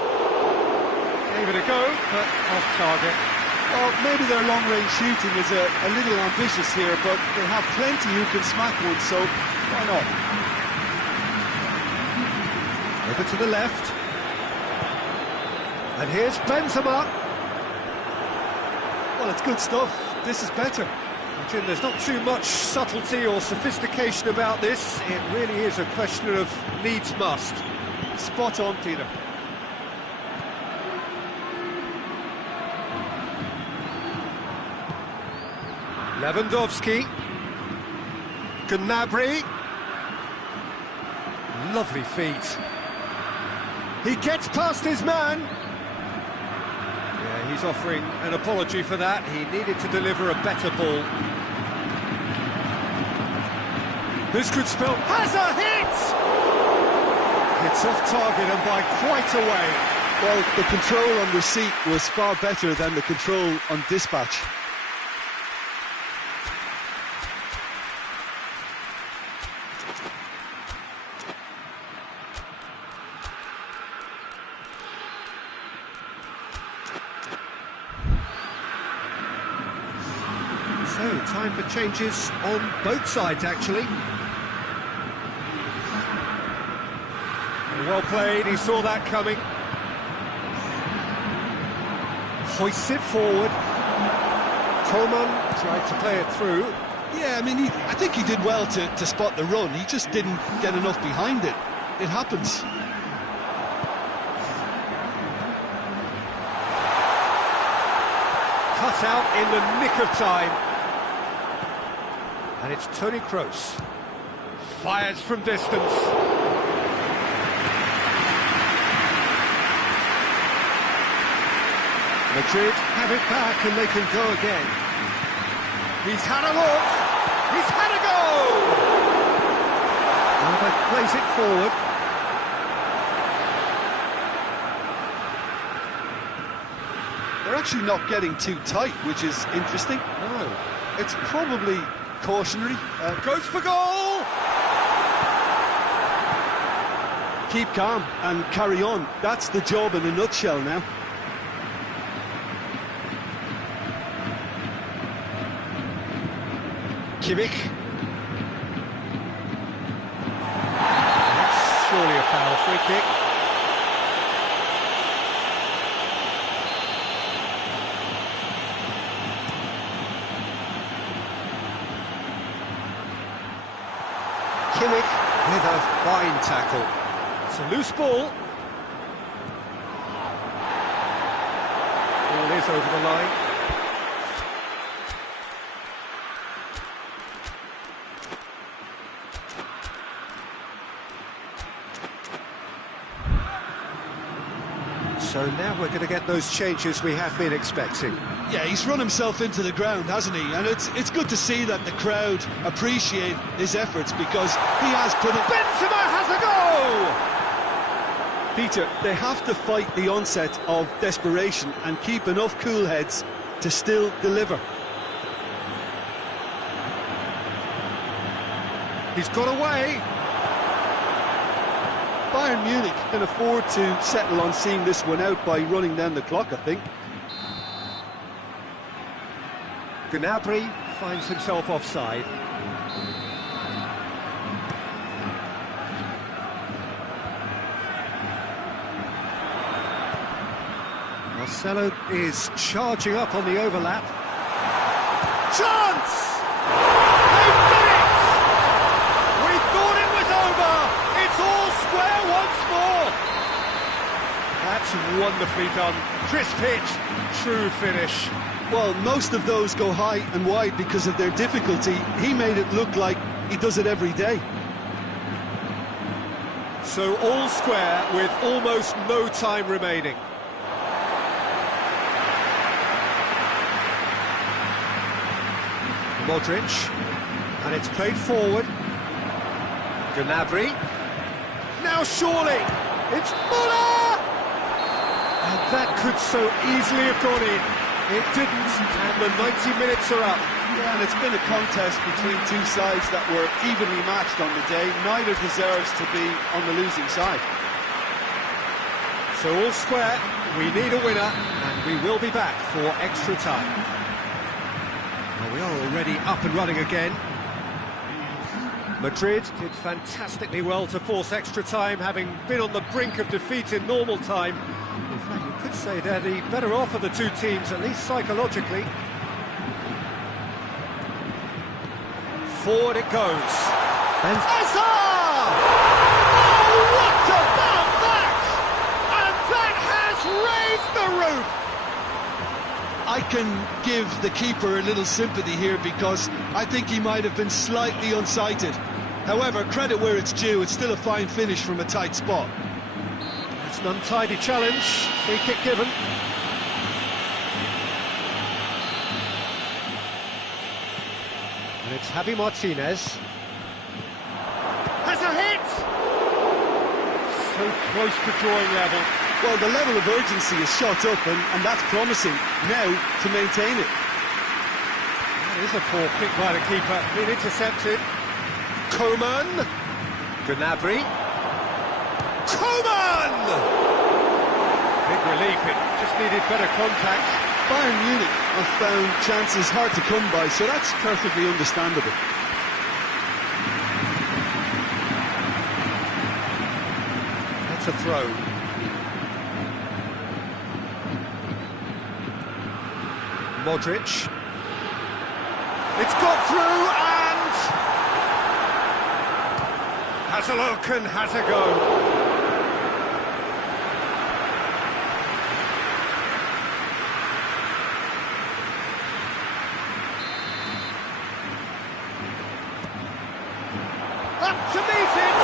Gave it a go, but off target. Well, maybe their long-range shooting is a little ambitious here, but they have plenty who can smack one, so why not? Over to the left. And here's Benzema. Well, it's good stuff. This is better. Jim, there's not too much subtlety or sophistication about this. It really is a question of needs must. Spot on, Peter. Lewandowski. Gnabry. Lovely feet. He gets past his man. Yeah, he's offering an apology for that. He needed to deliver a better ball. This could spell... Has a hit! It's off target and by quite a way. Well, the control on receipt was far better than the control on dispatch. So, time for changes on both sides, actually. Well played, he saw that coming. Hoists it forward. Coleman tried to play it through. Yeah, I mean, I think he did well to spot the run. He just didn't get enough behind it. It happens. Cut out in the nick of time. And it's Toni Kroos. Fires from distance. Madrid have it back and they can go again. He's had a look. He's had a go. Narek plays it forward. They're actually not getting too tight, which is interesting. No. It's probably cautionary. Goes for goal. Keep calm and carry on. That's the job in a nutshell now. Kimmich. That's surely a foul. Free kick. Kimmich with a fine tackle. It's a loose ball. Ball is over the line. So now we're going to get those changes we have been expecting. Yeah, he's run himself into the ground, hasn't he? And it's good to see that the crowd appreciate his efforts because he has put it... Benzema has a goal! Peter, they have to fight the onset of desperation and keep enough cool heads to still deliver. He's got away. Bayern Munich can afford to settle on seeing this one out by running down the clock, I think. Gnabry finds himself offside. Marcelo is charging up on the overlap. Chance! They've done it! We thought it was over! It's all square once more! That's wonderfully done. Crisp hit, true finish. Well, most of those go high and wide because of their difficulty. He made it look like he does it every day. So all square with almost no time remaining. Modric, and it's played forward. Gnabry. Now surely, it's Muller! And that could so easily have gone in. It didn't, and the 90 minutes are up. Yeah, and it's been a contest between two sides that were evenly matched on the day. Neither deserves to be on the losing side. So all square, we need a winner, and we will be back for extra time. Well, we are already up and running again. Madrid did fantastically well to force extra time, having been on the brink of defeat in normal time. In fact, you could say they're the better off of the two teams, at least psychologically. Forward it goes. And Hazard! Oh, what about that? And that has raised the roof! I can give the keeper a little sympathy here because I think he might have been slightly unsighted. However, credit where it's due, it's still a fine finish from a tight spot. It's an untidy challenge, free kick given. And it's Javi Martinez. Has a hit! So close to drawing level. Well, the level of urgency is shot up, and that's promising now to maintain it. That is a poor kick by the keeper, been intercepted. Coman! Gnabry. Coman! Big relief, it just needed better contact. Bayern Munich have found chances hard to come by, so that's perfectly understandable. That's a throw. Modric. It's got through and has a look and has a go. Up to meet it!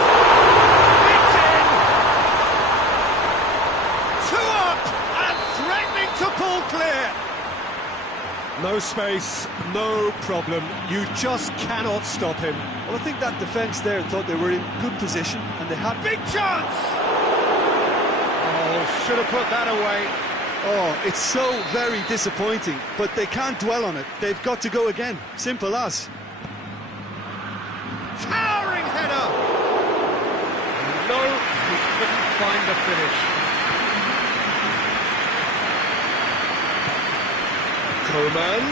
It's in! 2 up and threatening to pull clear! No space, no problem. You just cannot stop him. Well, I think that defence there thought they were in good position and they had... Big chance! Oh, should have put that away. Oh, it's so very disappointing, but they can't dwell on it. They've got to go again. Simple as. Towering header! No, he couldn't find the finish. Coman.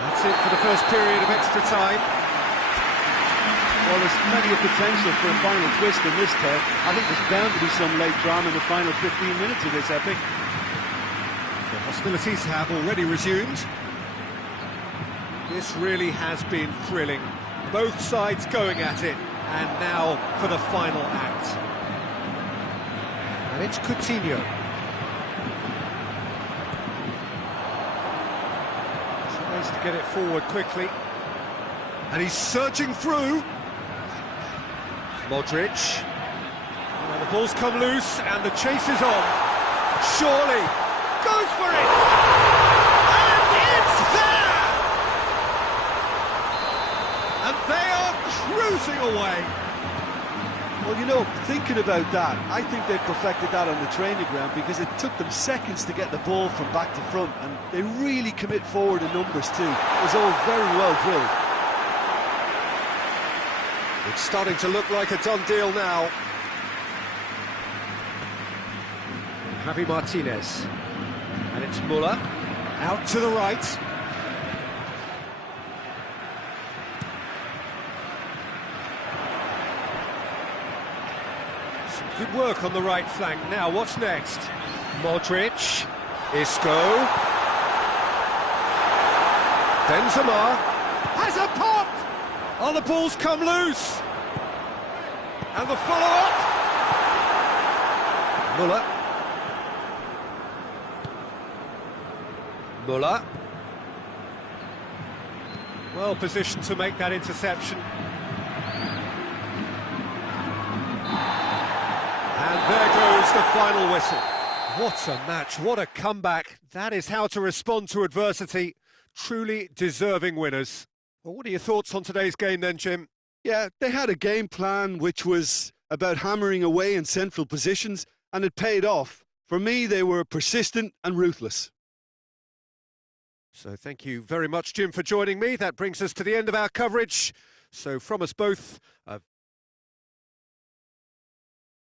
That's it for the first period of extra time. Well, there's plenty of potential for a final twist in this tale. I think there's bound to be some late drama in the final 15 minutes of this epic. The hostilities have already resumed. This really has been thrilling. Both sides going at it, and now for the final act. And it's Coutinho. Tries to get it forward quickly. And he's surging through. Modric. Well, the ball's come loose and the chase is on. Surely. Goes for it! And it's there! And they are cruising away. Well, you know, thinking about that, I think they perfected that on the training ground because it took them seconds to get the ball from back to front, and they really commit forward in numbers too. It was all very well drilled. It's starting to look like a done deal now. Javi Martinez. And it's Muller. Out to the right. Some good work on the right flank. Now, what's next? Modric. Isco. Benzema. Has a pop! Oh, the ball's come loose! And the follow-up! Muller. Muller. Well positioned to make that interception. And there goes the final whistle. What a match, what a comeback. That is how to respond to adversity. Truly deserving winners. Well, what are your thoughts on today's game then, Jim? Yeah, they had a game plan which was about hammering away in central positions, and it paid off. For me, they were persistent and ruthless. So thank you very much, Jim, for joining me. That brings us to the end of our coverage. So from us both, a